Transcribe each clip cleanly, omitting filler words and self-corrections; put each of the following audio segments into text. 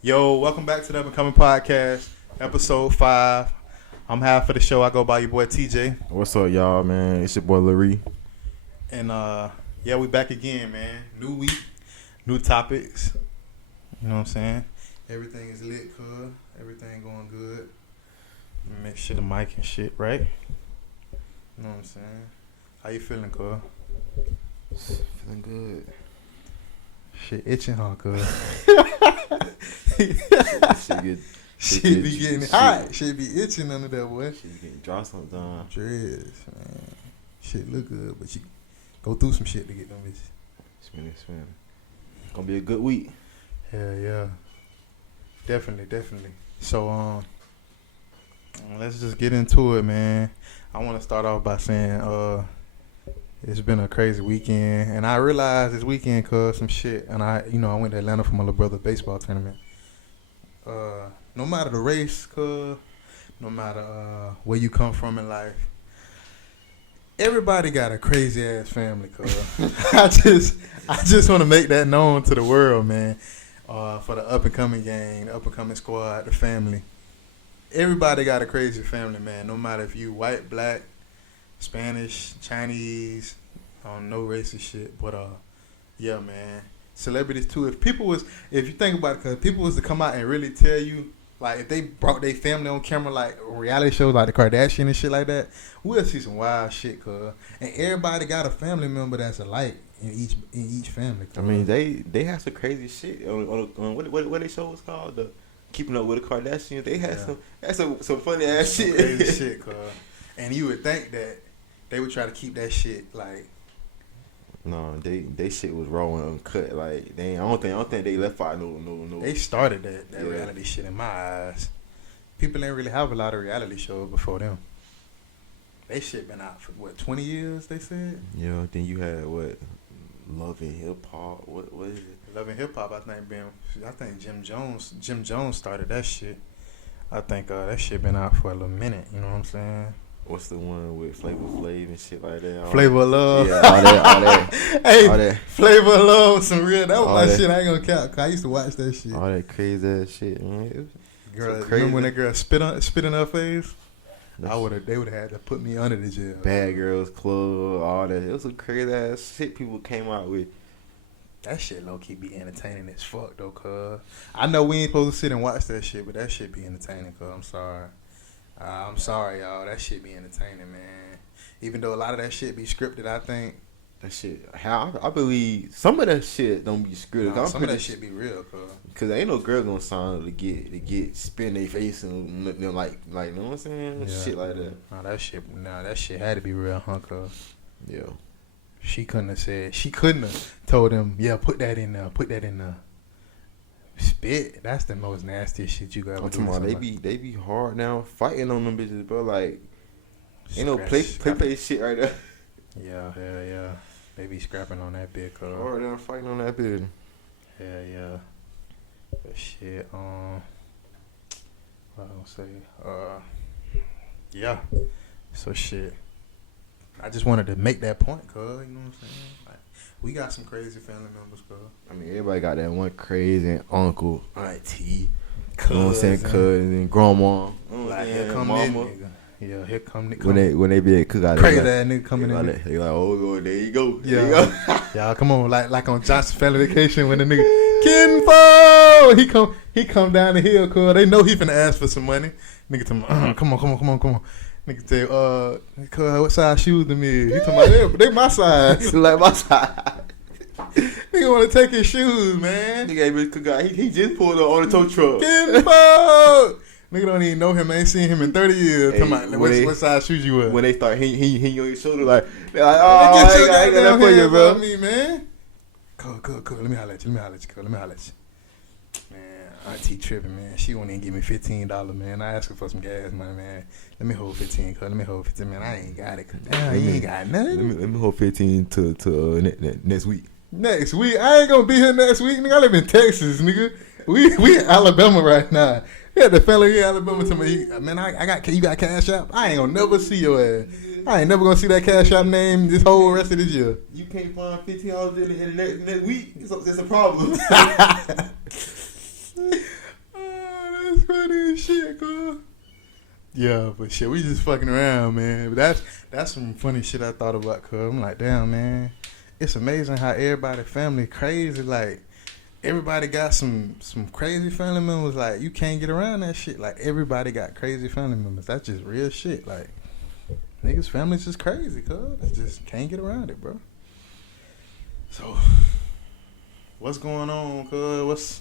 Yo, welcome back to the Up and Coming Podcast, episode 5. I'm half of the show. I go by your boy TJ. What's up, y'all, man? It's your boy Larry. And yeah, we back again, man. New week, new topics. You know what I'm saying? Everything is lit, cuz. Everything going good. Make sure the mic and shit, right? You know what I'm saying? How you feeling, cuz? Feeling good. Shit itching, huh, cuz? Shit be getting hot. Shit be itching under that, boy. Shit getting dry sometimes. Dreads, man. Shit look good, but you go through some shit to get them bitches. Spinning. Gonna be a good week. Hell yeah. Definitely. So, let's just get into it, man. I want to start off by saying, it's been a crazy weekend, and I realized this weekend cause some shit, and I went to Atlanta for my little brother's baseball tournament. No matter the race, cause no matter where you come from in life, everybody got a crazy ass family, cuz. I just want to make that known to the world, man. For the up and coming gang, the up and coming squad, the family. Everybody got a crazy family, man. No matter if you white, black, Spanish, Chinese, no racist shit, but yeah, man. Celebrities too. If you think about it, cause people was to come out and really tell you, like, if they brought their family on camera, like reality shows like the Kardashian and shit like that, we'll see some wild shit, cuz. And everybody got a family member that's alike in each family. Cuz. I mean, they have some crazy shit on what they show was called, the Keeping Up with the Kardashians. They had some funny ass shit. Crazy shit, cuz. And you would think that they would try to keep that shit like. No, they shit was raw and uncut. Like I don't think they left out no. They started that reality shit in my eyes. People ain't really have a lot of reality shows before them. They shit been out for 20 years, they said? Yeah, then you had Love and Hip Hop. What is it? Love and Hip Hop, I think Jim Jones started that shit. I think that shit been out for a little minute, you know what I'm saying? What's the one with Flavor Flav and shit like that? Flavor of Love. Yeah, all that. Hey, all that. Flavor of Love was some real. That was my that. shit. I ain't gonna count. Cause I used to watch that shit. All that crazy ass shit, man. Girl, so crazy. Remember when that girl spit in her face? They would have had to put me under the jail. Bad Girls Club, all that. It was some crazy ass shit people came out with. That shit low key be entertaining as fuck though, cuz. I know we ain't supposed to sit and watch that shit, but that shit be entertaining, cuz. I'm sorry, y'all. That shit be entertaining, man. Even though a lot of that shit be scripted, I think. That shit, I believe some of that shit don't be scripted. Nah, some of that shit be real, cuz. Cause ain't no girl gonna sign up to get spin their face and you know, like you know what I'm saying? Yeah. Shit like that. That shit had to be real, huh, cuz. Yeah. She couldn't have told him, yeah, put that in there. Spit. That's the most nastiest shit you got ever do. They be hard now fighting on them bitches, bro. Like ain't no play shit right there. Yeah. They be scrapping on that bit, cuz. Hard now fighting on that bit. Yeah. But shit, what I gonna say? Yeah. So shit. I just wanted to make that point, cuz, you know what I'm saying? Like, we got some crazy family members, cuz. I mean, everybody got that one crazy uncle, auntie, cousin, you know what I'm saying, cousin, grandma. Like, here come that nigga. Yeah, here come nigga. When they be at cookout, crazy ass nigga coming in. They like, oh Lord, there you go. Y'all, come on, like on Johnson Family Vacation when the nigga Kinfo, he come down the hill, cuz they know he finna ask for some money. Nigga tell me, come on. Nigga say, cuz what size shoes them is? He talking about they my size. Like my size. Nigga wanna take his shoes, man. Nigga ain't been cookout. He just pulled up on the tow truck. Kinfo. Nigga don't even know him. I ain't seen him in 30 years. Hey, talking about what size shoes you wear? When they start he on your shoulder like oh, I got that for you, bro. Me, man. Cool. Let me holler at you. Man, auntie tripping, man. She won't even give me $15, man. I asked her for some gas money, man. Let me hold 15, cuz. Man, I ain't got it. Damn, you ain't got nothing. Let me hold 15 to next week. Next week? I ain't gonna be here next week, nigga. I live in Texas, nigga. We in Alabama right now. Yeah, the fella here in Alabama to me, man, you got Cash App? I ain't gonna never see your ass. I ain't never gonna see that Cash App name this whole rest of this year. You can't find $15 in the next week. It's a problem. Yeah, but shit, we just fucking around, man. But that's some funny shit I thought about, cuz I'm like, damn, man. It's amazing how everybody family crazy. Like, everybody got some crazy family members. Like, you can't get around that shit. Like, everybody got crazy family members. That's just real shit. Like, niggas' families just crazy, cuz. They just can't get around it, bro. So, what's going on, cuz?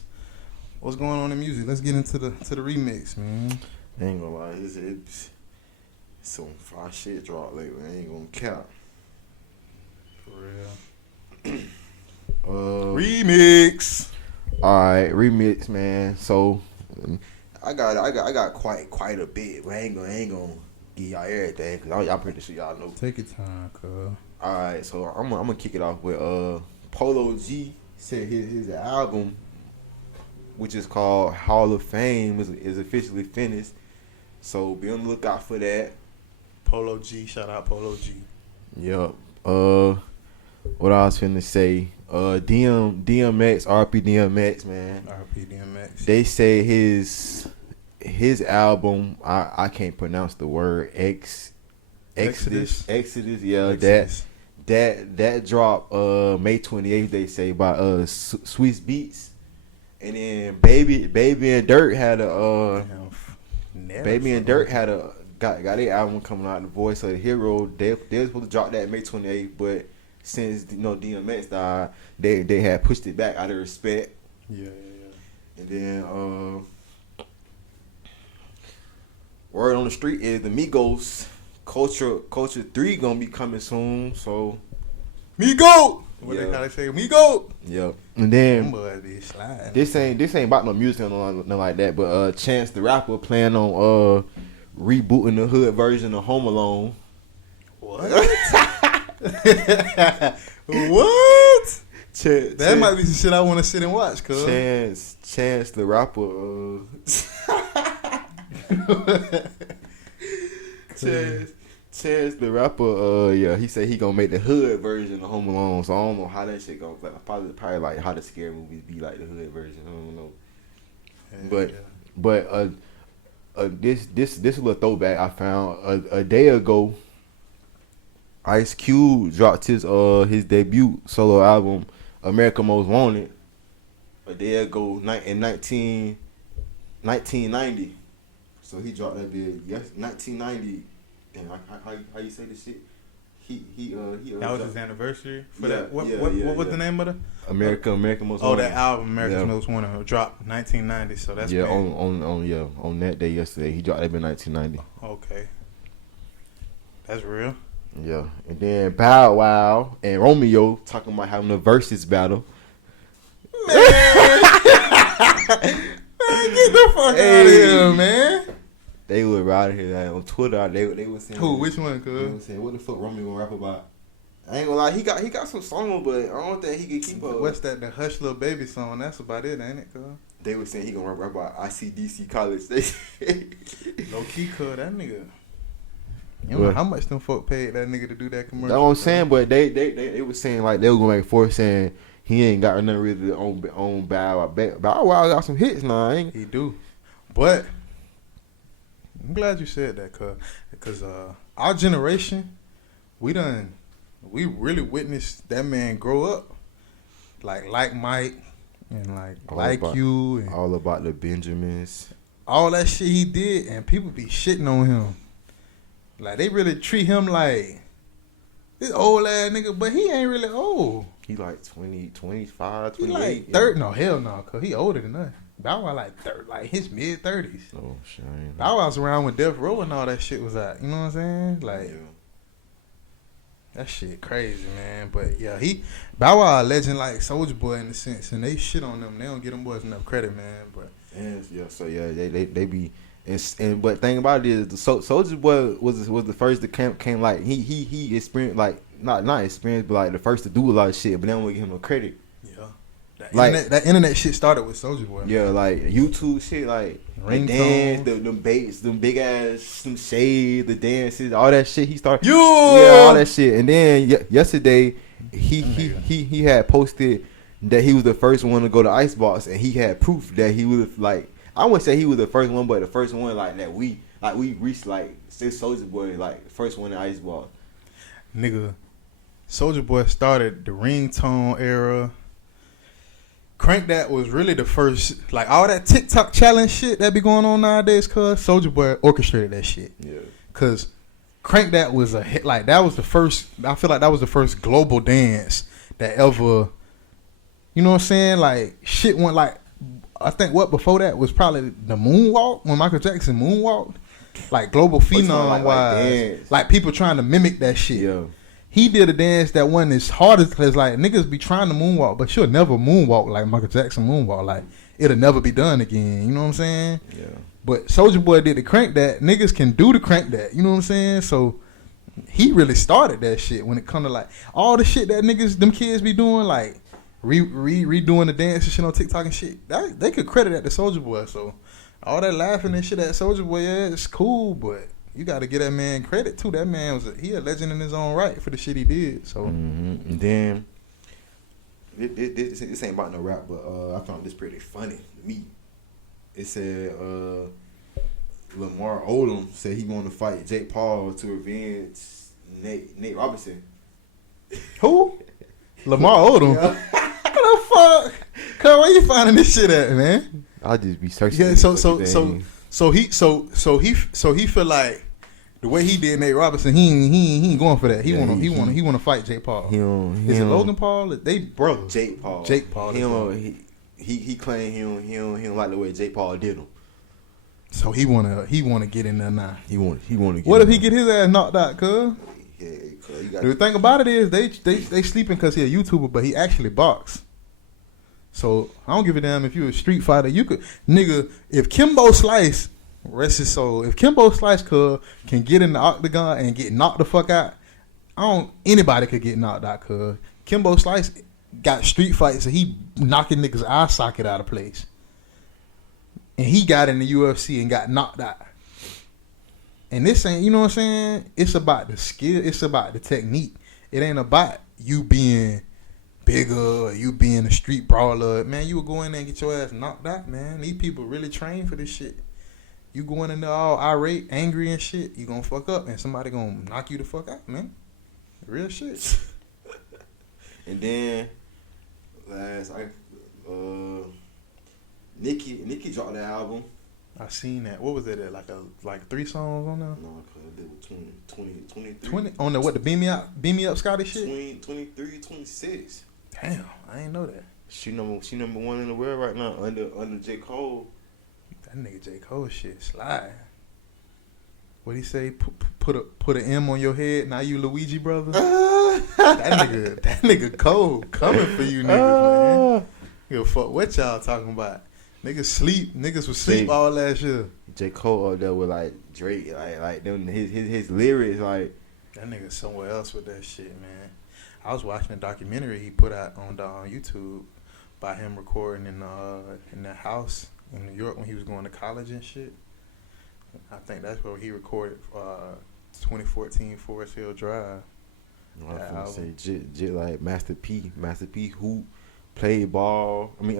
What's going on in music? Let's get into the remix, man. I ain't gonna lie, it's some fire shit dropped lately. I ain't gonna cap. For real. Remix. Alright, remix, man. So I got quite a bit, but I ain't gonna give y'all everything because y'all pretty sure y'all know. Take your time, cuz. Alright, so I'm gonna kick it off with Polo G said his album, which is called Hall of Fame, is officially finished. So be on the lookout for that. Polo G, shout out Polo G. Yep. What I was finna say, DMX, RP DMX, man. RP DMX. They say his album, I can't pronounce the word Exodus. Yeah, Exodus. that drop May 28th. They say by Swiss Beats, and then Baby and Dirt had got their album coming out. The Voice of the Hero. They were supposed to drop that May 28th, but since DMX died, they had pushed it back out of respect. Yeah. And then word on the street is the Migos Culture 3 gonna be coming soon. So Migo. What they call it? Say Migo. Yep. And then this ain't about no music or nothing like that. But Chance the Rapper planning on rebooting the hood version of Home Alone. What? What? That might be some shit I want to sit and watch, cuz. Chance the Rapper. Chance the Rapper. Yeah, he said he gonna make the hood version of Home Alone. So I don't know how that shit goes. Like, probably like how the scary movies be like the hood version. I don't know. But this is a little throwback I found a day ago. Ice Cube dropped his debut solo album, America Most Wanted, a day ago in 1990. So he dropped that bit. Yes, 1990. Damn, how you say this shit? That was his anniversary for that. What was the name of it? America Most Wanted. Oh, that album, America's Most Wanted, dropped 1990. So that's on that day yesterday he dropped that in 1990. Okay, that's real. Yeah, and then Bow Wow and Romeo talking about having a versus battle. Man, get the fuck out of here, man. They were out here on Twitter. They were saying, who? Which one? They were saying, what the fuck Romeo gonna rap about? I ain't gonna lie, he got some songs, but I don't think he can keep up. What's that? The Hush Little Baby song. That's about it, ain't it, cuz? They were saying he gonna rap about ICDC College. They low key, cuz that nigga. You know how much them folk paid that nigga to do that commercial? That's what I'm saying, but they were saying like they were going back and forth saying he ain't got nothing really on Bow Wow. Bow Wow got some hits now, ain't he? Do, but I'm glad you said that, because our generation, we really witnessed that man grow up, like Mike and like you and all about the Benjamins, all that shit he did, and people be shitting on him. Like, they really treat him like this old ass nigga, but he ain't really old. He like 20, 25, 28. He like 30. No, hell no, cause he older than us. Bow Wow like 30, like his mid 30s. Oh shit. Bow Wow's around when Death Row and all that shit was out. You know what I'm saying? Like, that shit crazy, man. But yeah, Bow Wow a legend like Soulja Boy in a sense, and they shit on them. They don't give them boys enough credit, man. But they be. And but thing about it is, the Soulja Boy was the first to came like he experienced, like not experienced, but like the first to do a lot of shit. But they don't give him no credit. Yeah, that internet shit started with Soulja Boy. Yeah, man. Like YouTube shit, like the dance, them baits, them big ass, some shades, the dances, all that shit. He started, all that shit. And then yesterday, he had posted that he was the first one to go to Icebox, and he had proof that he was like. I wouldn't say he was the first one, but the first one like that we like we reached like since Soulja Boy like first one in Ice Ball. Nigga, Soulja Boy started the ringtone era. Crank That was really the first, like all that TikTok challenge shit that be going on nowadays. Cause Soulja Boy orchestrated that shit. Yeah. Cause Crank That was a hit. Like that was the first. I feel like that was the first global dance that ever. You know what I'm saying? Like shit went like. I think what before that was probably the moonwalk when Michael Jackson moonwalked. Like global phenom wise, like people trying to mimic that shit. Yeah. He did a dance that wasn't as hard as because like niggas be trying to moonwalk, but you'll never moonwalk like Michael Jackson moonwalk. Like it'll never be done again. You know what I'm saying? Yeah. But Soulja Boy did the Crank That. Niggas can do the Crank That. You know what I'm saying? So he really started that shit when it come to like all the shit that niggas, them kids be doing, like redoing the dance and shit on TikTok and shit. That, they could credit that to Soulja Boy. So all that laughing and shit at Soulja Boy, yeah, it's cool, but you got to give that man credit too. That man was he a legend in his own right for the shit he did. So and then this ain't about no rap, but I found this pretty funny to me. It said Lamar Odom said he want to fight Jake Paul to revenge Nate Robinson. Who? Lamar Odom. Yeah. What the fuck? Cuz, where you finding this shit at, man? I'll just be searching. Yeah, so he feel like the way he did Nate Robinson, he ain't going for that. He wanna fight Jake Paul. Is it Logan Paul? They brothers. Jake Paul. He claimed he don't like the way Jake Paul did him. So he wanna get in there now. He want to. What if he get his ass knocked out, cuz? Yeah, you got the thing about it is they sleeping because he a YouTuber, but he actually box. So I don't give a damn if you a street fighter. You could, nigga, if Kimbo Slice, rest his soul, if Kimbo Slice can get in the octagon and get knocked the fuck out, anybody could get knocked out, cuz. Kimbo Slice got street fights and he knocking niggas' eye socket out of place. And he got in the UFC and got knocked out. And this ain't, you know what I'm saying? It's about the skill. It's about the technique. It ain't about you being bigger or you being a street brawler. Man, you would go in there and get your ass knocked out, man. These people really train for this shit. You going in there all irate, angry and shit, you gonna fuck up and somebody gonna knock you the fuck out, man. Real shit. And then, Nicki dropped the album. I seen that. What was it? Like 3 songs on there? No, cause it was 23. 20 on the what? The Beam Me Up Scotty shit. 23, 26. Damn, I ain't know that. She number one in the world right now under J. Cole. That nigga J. Cole shit slide. What he say? Put an M on your head. Now you Luigi brother. that nigga Cole coming for you niggas, man. Give a fuck what y'all talking about. Niggas was sleep all last year. J. Cole up there with like Drake, like them his lyrics, like that nigga somewhere else with that shit, man. I was watching a documentary he put out on YouTube by him recording in the house in New York when he was going to college and shit. I think that's where he recorded 2014 Forest Hill Drive. I was gonna say Jit like Master P who played ball. I mean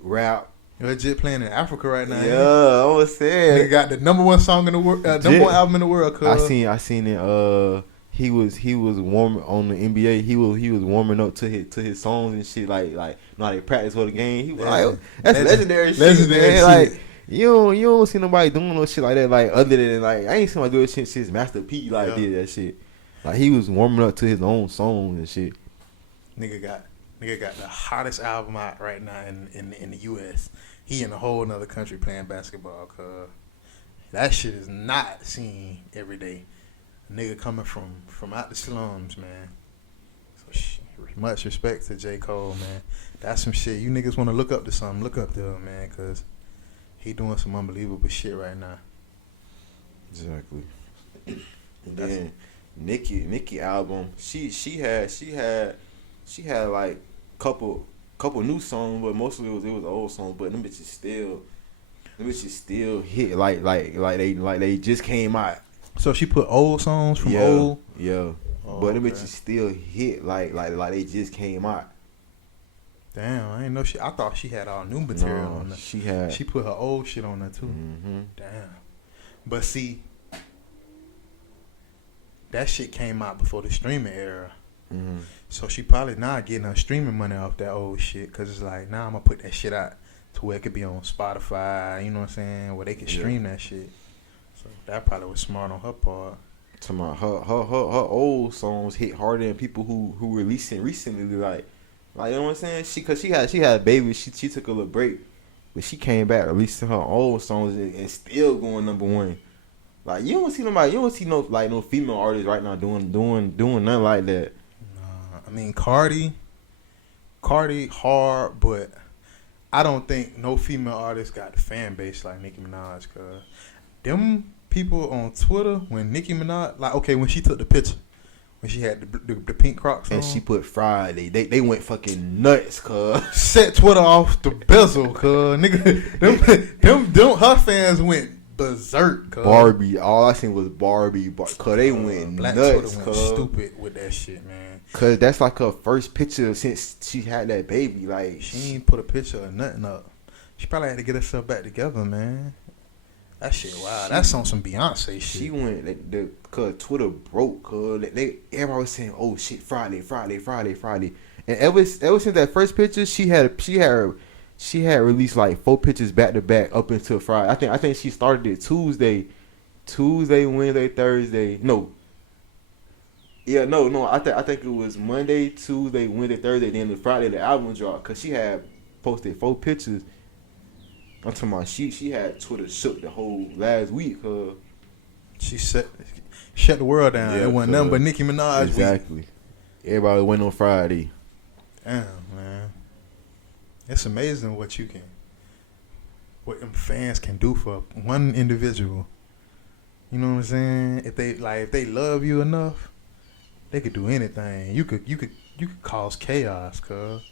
rap. You're Jit playing in Africa right now. Yeah, I was saying. Nigga got the number one song in the world, number one album in the world. Cause I seen it. He was warming on the NBA. He was warming up to his songs and shit. Like how they practice for the game. He was like, that's legendary shit, man. Like you don't see nobody doing no shit like that. Like other than like I ain't seen nobody do shit since Master P did that shit. Like he was warming up to his own songs and shit. Nigga got the hottest album out right now in the US. He in a whole nother country playing basketball, cuz that shit is not seen every day. A nigga coming from out the slums, man. So much respect to J. Cole, man. That's some shit. You niggas want to look up to something, look up to him, man, cuz he doing some unbelievable shit right now. Exactly. And then Nicki album, she had like couple new songs, but mostly it was old songs. But them bitches still hit like they just came out. So she put old songs from old. Yeah. Oh, but them bitches still hit like they just came out. Damn, I ain't know I thought she had all new material on there. She put her old shit on there too. Mm-hmm. Damn. But see, that shit came out before the streaming era. Mm-hmm. So she probably not getting her streaming money off that old shit. Because it's like, now I'm going to put that shit out to where it could be on Spotify, you know what I'm saying? Where they can stream that shit. So that probably was smart on her part. To my her old songs hit harder than people who releasing recently. Like you know what I'm saying? She had a baby. She took a little break, but she came back releasing her old songs and still going #1. Like you don't see no female artists right now doing nothing like that. I mean Cardi hard, but I don't think no female artist got the fan base like Nicki Minaj. Cause them people on Twitter when Nicki Minaj, like, okay, when she took the picture, when she had the pink Crocs on, and she put Friday, they went fucking nuts, cuz. Set Twitter off the bezel, cuz. Nigga, them her fans went berserk, cuz. Barbie, all I seen was Barbie, cuz they went Black nuts, Twitter went stupid with that shit, man. Cuz that's like her first picture since she had that baby. Like, she ain't put a picture of nothing up. She probably had to get herself back together, man. That shit, wow. That's on some Beyonce shit. She went, cause Twitter broke, cuz everybody was saying, oh shit, Friday. And ever since that first picture, she had released like 4 pictures back to back up until Friday. I think she started it Tuesday, Wednesday, Thursday. No. Yeah, no. I think it was Monday, Tuesday, Wednesday, Thursday. Then the Friday the album dropped, cause she had posted 4 pictures. I'm talking about she had Twitter shook the whole last week. She shut the world down. Yeah, it wasn't nothing but Nicki Minaj. Exactly. Everybody went on Friday. Damn, man. It's amazing what them fans can do for one individual. You know what I'm saying? If they love you enough, they could do anything. You could cause chaos, cuz.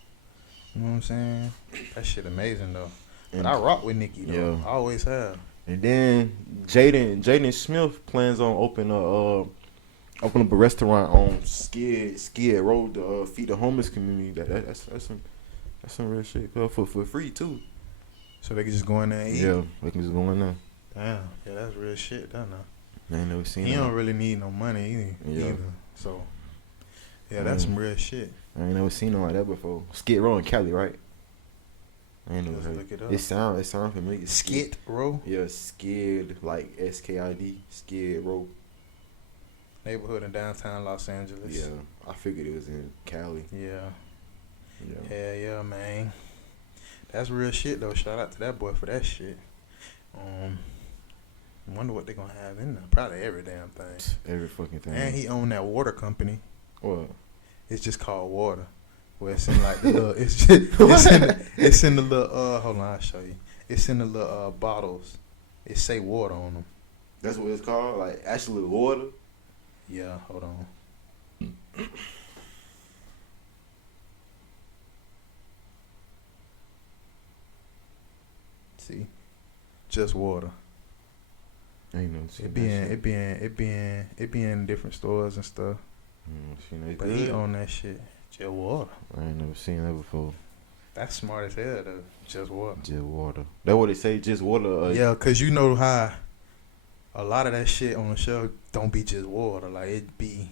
You know what I'm saying? That shit amazing though. But I rock with Nicki though. Yeah. I always have. And then Jaden Smith plans on open up a restaurant on Skid Road to feed the homeless community. That's some real shit. For free too. So they can just go in there and eat. Yeah, they can just go in there. Damn, yeah, that's real shit. Don't know. I ain't never seen. He don't really need no money either. So yeah, that's some real shit. I ain't never seen no like that before. Skid Row in Cali, right? I ain't never heard. Look it up. It sound familiar. Skid Row? Yeah, Skid, like SKID, Skid Row. Neighborhood in downtown Los Angeles. Yeah, I figured it was in Cali. Yeah. Yeah, man. That's real shit though. Shout out to that boy for that shit. I wonder what they gonna have in there. Probably every damn thing. Every fucking thing. And he owned that water company. What? It's just called water. Where it's in like the little, it's in the little, hold on, I'll show you. It's in the little bottles. It say water on them. That's what it's called? Like actually water? Yeah, hold on. See? Just water. I ain't no It be in different stores and stuff. But he own that shit. Just water. I ain't never seen that before. That's smart as hell though. Just water. Just water. That's what they say, just water. Yeah, cause you know how a lot of that shit on the shelf don't be just water. Like it be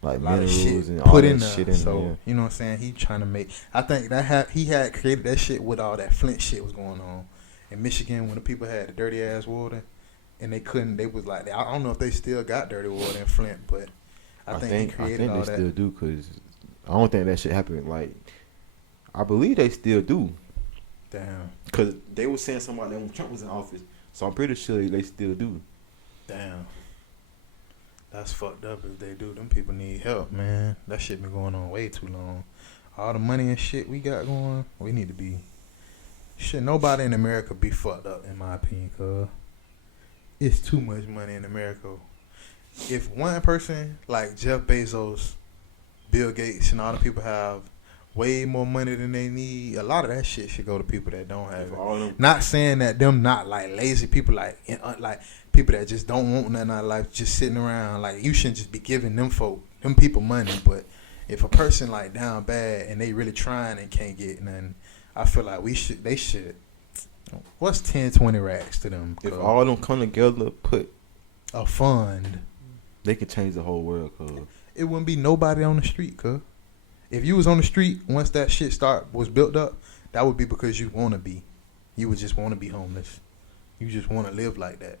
like a lot of shit and put all in that there. shit in So there. you know what I'm saying? He trying to make. I think he had created that shit with all that Flint shit was going on in Michigan when the people had the dirty ass water, and they couldn't. They was like, I don't know if they still got dirty water in Flint, but I think he created all that. I think they still do, cause I don't think that shit happened. Like, I believe they still do. Damn. Cause they were saying something about that when Trump was in office, so I'm pretty sure they still do. Damn. That's fucked up if they do. Them people need help, man. That shit been going on way too long. All the money and shit we got going, we need to be. Shit, nobody in America be fucked up, in my opinion, cuz. It's too much money in America. If one person, like Jeff Bezos, Bill Gates, and all the people have way more money than they need, a lot of that shit should go to people that don't have it. Not saying that them not like lazy people, like people that just don't want nothing out of life, just sitting around. Like, you shouldn't just be giving them people money. But if a person like down bad and they really trying and can't get nothing, I feel like they should What's 10, 20 racks to them? If all of them come together, put a fund, they could change the whole world. Cause it wouldn't be nobody on the street. Cause if you was on the street once that shit was built up, that would be because you want to be. You would just want to be homeless. You just want to live like that.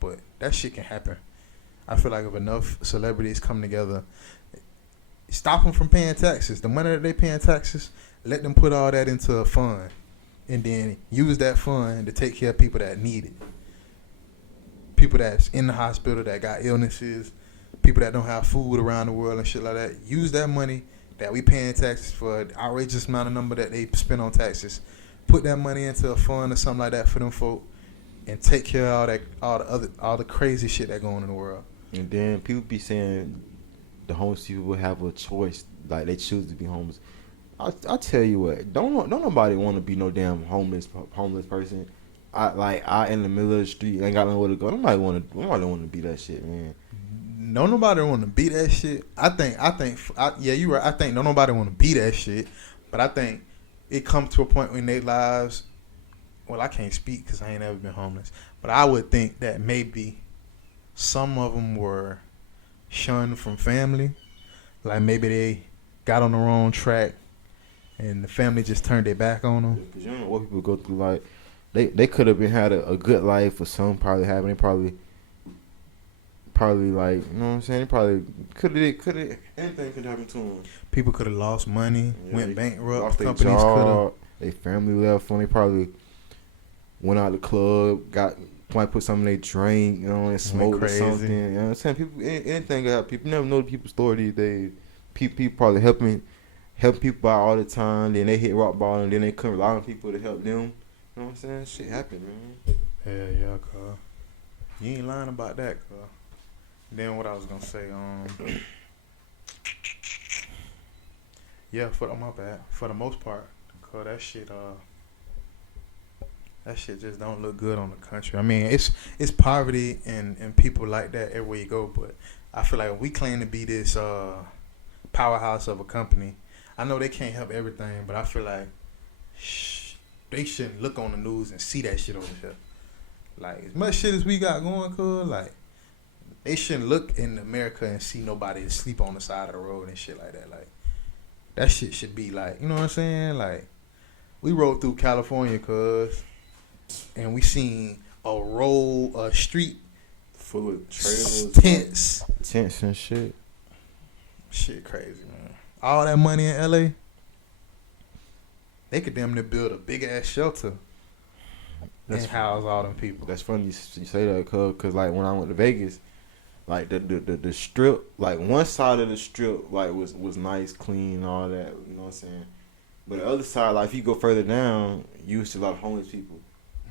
But that shit can happen. I feel like if enough celebrities come together, stop them from paying taxes. The money that they paying taxes, let them put all that into a fund. And then use that fund to take care of people that need it. People that's in the hospital that got illnesses. People that don't have food around the world and shit like that. Use that money that we paying taxes for, an outrageous amount of number that they spend on taxes. Put that money into a fund or something like that for them folk. And take care of all the crazy shit that going on in the world. And then people be saying the homeless people will have a choice, like they choose to be homeless. I tell you what, don't nobody want to be no damn homeless person. I in the middle of the street ain't got nowhere to go. Nobody want to be that shit, man. No, nobody want to be that shit. Yeah, you right. I think no nobody want to be that shit, but I think it comes to a point in their lives. Well, I can't speak because I ain't ever been homeless, but I would think that maybe some of them were shunned from family, like maybe they got on the wrong track. And the family just turned their back on them. Because you don't know what people go through. Like, they could have been had a good life, or some probably haven't. They probably like, you know what I'm saying? They probably could have anything could happen to them. People could have lost money, went bankrupt. Lost companies could have. Their family left when they probably went out the club, might put something in their drink, you know, and smoked or something. You know what I'm saying? People, anything could happen. People never know the people's story these days. People probably helping people out all the time, then they hit rock bottom, and then they couldn't rely on people to help them. You know what I'm saying? Shit happen, man. Yeah, cuz. You ain't lying about that, cuz. Then what I was gonna say, yeah, my bad. For the most part, cuz that shit just don't look good on the country. I mean, it's poverty and people like that everywhere you go, but I feel like we claim to be this powerhouse of a company. I know they can't help everything, but I feel like they shouldn't look on the news and see that shit over here. Like, as much shit as we got going, cuz, like, they shouldn't look in America and see nobody sleep on the side of the road and shit like that. Like, that shit should be like, you know what I'm saying? Like, we rode through California, cuz, and we seen a street full of trailers, tents and shit. Shit crazy, man. All that money in LA, they could damn near build a big ass shelter and house all them people. That's funny you say that, cause like when I went to Vegas, like the strip, like one side of the strip like was nice, clean, all that, you know what I'm saying. But the other side, like if you go further down, you see a lot of homeless people.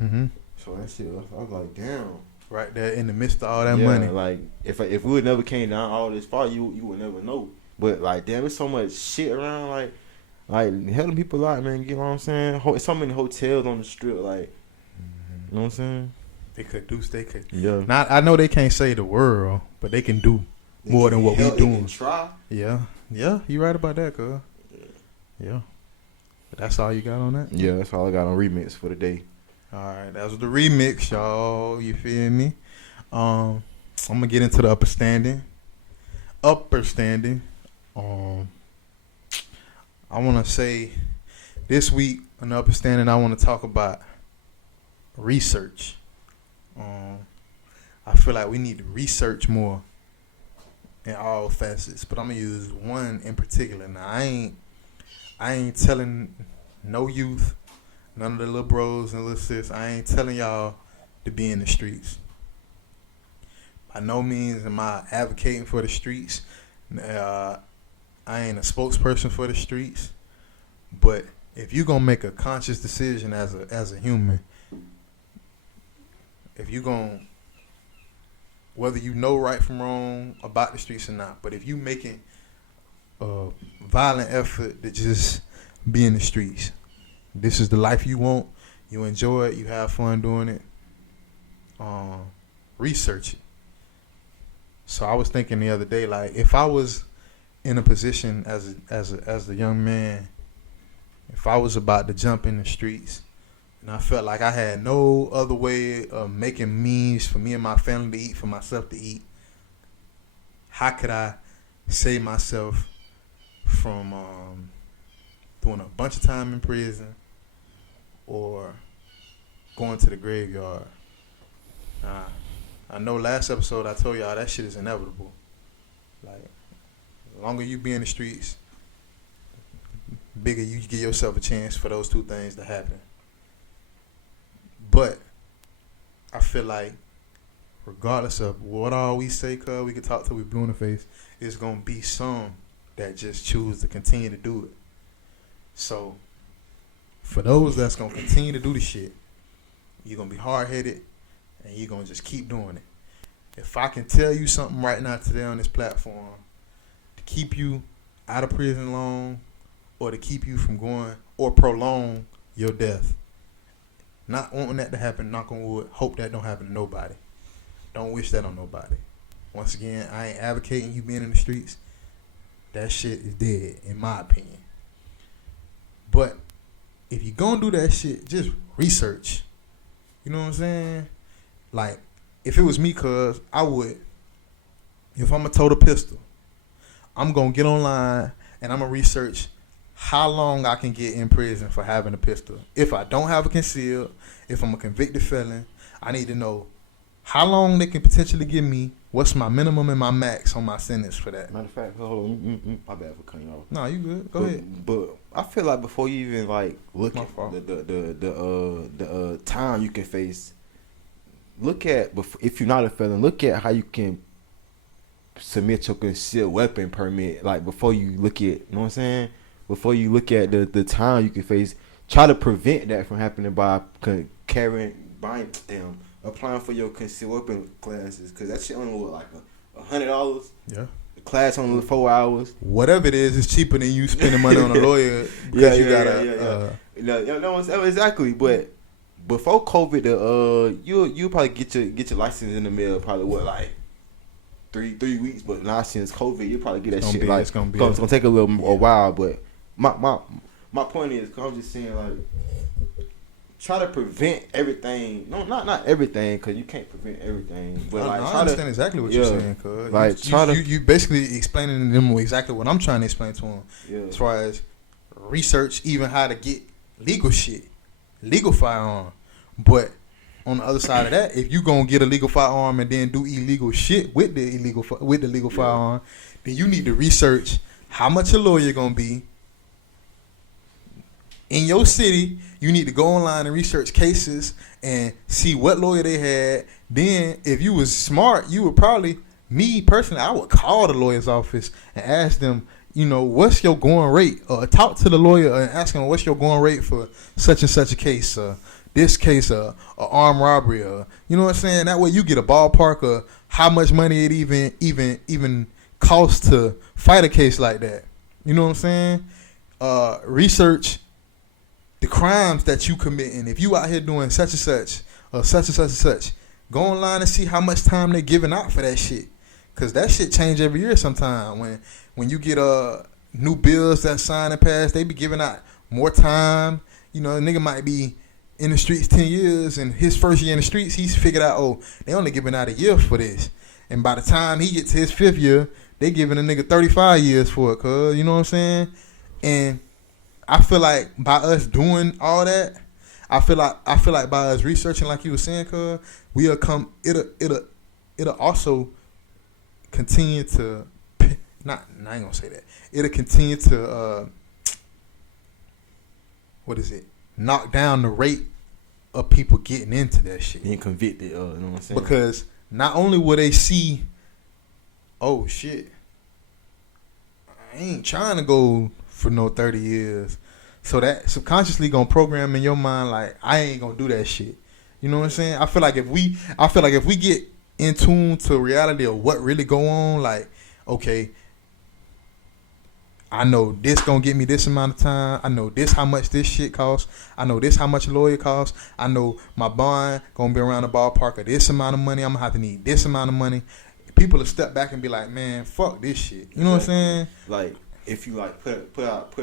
Mm-hmm. So that shit, I was like, damn. Right there in the midst of all that money. Like if we would never came down all this far, you would never know. But like, damn, there's so much shit around. Like helping people out, man. You know what I'm saying? So many hotels on the strip. Like, you know what I'm saying? They could. Yeah. Not, I know they can't save the world, but they can do more than what we doing. They can try. Yeah. You right about that, cuz. Yeah. But that's all you got on that? Yeah, that's all I got on remix for the day. All right, that was the remix, y'all. You feel me? I'm gonna get into the upper standing. I want to say this week on the upper standing, I want to talk about research. I feel like we need to research more in all facets, but I'm gonna use one in particular. Now, I ain't telling no youth, none of the little bros and little sis, I ain't telling y'all to be in the streets. By no means am I advocating for the streets. I ain't a spokesperson for the streets. But if you gonna make a conscious decision as a human, if you gonna, whether you know right from wrong about the streets or not, but if you making a violent effort to just be in the streets, this is the life you want, you enjoy it, you have fun doing it, research it. So I was thinking the other day, like, if I was in a position as a young man, if I was about to jump in the streets, and I felt like I had no other way of making means for me and my family to eat, for myself to eat. How could I save myself from doing a bunch of time in prison or going to the graveyard? I know last episode I told y'all that shit is inevitable. Like, the longer you be in the streets, the bigger you give yourself a chance for those two things to happen. But I feel like regardless of what all we say, cuz we can talk till we blue in the face, it's gonna be some that just choose to continue to do it. So for those that's gonna continue to do the shit, you're gonna be hard headed and you're gonna just keep doing it. If I can tell you something right now today on this platform to keep you out of prison long, or to keep you from going or prolong your death, not wanting that to happen, knock on wood, hope that don't happen to nobody. Don't wish that on nobody. Once again, I ain't advocating you being in the streets. That shit is dead, in my opinion. But if you gonna do that shit, just research. You know what I'm saying? Like, if it was me, cuz, I would, if I'm gonna tote a pistol, I'm gonna get online and I'm gonna research how long I can get in prison for having a pistol. If I don't have a concealed, if I'm a convicted felon, I need to know how long they can potentially give me, what's my minimum and my max on my sentence for that. Matter of fact, hold on, my bad for cutting you off. No, you good. Go ahead. But I feel like before you even like look at the time you can face, look at, if you're not a felon, look at how you can submit your concealed weapon permit. Like, before you look at, you know what I'm saying? Before you look at the time you can face, try to prevent that from happening by applying for your concealed weapon classes, because that shit only was like $100. Yeah. The class only 4 hours. Whatever it is, it's cheaper than you spending money on a lawyer. Exactly. But before COVID, you probably get your license in the mail probably like 3 weeks. But now since COVID, you probably get that shit like it's gonna take a while. But my point is, cause I'm just saying, like, try to prevent everything. No, not everything, because you can't prevent everything. But I understand exactly what you're saying, cuz. Like, you basically explaining to them exactly what I'm trying to explain to them. Yeah. As far as research, even how to get legal shit, legal firearm. But on the other side of that, if you gonna get a legal firearm and then do illegal shit with the legal firearm, then you need to research how much a lawyer gonna be in your city. You need to go online and research cases and see what lawyer they had. Then, if you was smart, you would probably, me personally, I would call the lawyer's office and ask them, you know, what's your going rate? Or talk to the lawyer and ask them, what's your going rate for such and such a case? This case, armed robbery. You know what I'm saying? That way you get a ballpark of how much money it even costs to fight a case like that. You know what I'm saying? Research the crimes that you committing. If you out here doing such and such or such and such and such, go online and see how much time they giving out for that shit. Cause that shit change every year sometime. When you get new bills that sign and pass, they be giving out more time. You know, a nigga might be in the streets 10 years, and his first year in the streets, he's figured out, oh, they only giving out a year for this. And by the time he gets to his 5th year, they giving a nigga 35 years for it, cuz, you know what I'm saying? And I feel like by us doing all that, I feel like by us researching, like you were saying, cuz, it'll also continue to, I ain't gonna say that. It'll continue to, knock down the rate of people getting into that shit. Being convicted, you know what I'm saying? Because not only will they see, oh shit, I ain't trying to go for no 30 years. So that subconsciously gonna program in your mind like, I ain't gonna do that shit. You know what I'm saying? I feel like if we get in tune to reality of what really go on, like, okay, I know this gonna get me this amount of time. I know this how much this shit costs. I know this how much a lawyer costs. I know my bond gonna be around the ballpark of this amount of money. I'm gonna have to need this amount of money. People will step back and be like, man, fuck this shit. You know what I'm saying? Like, if you like put out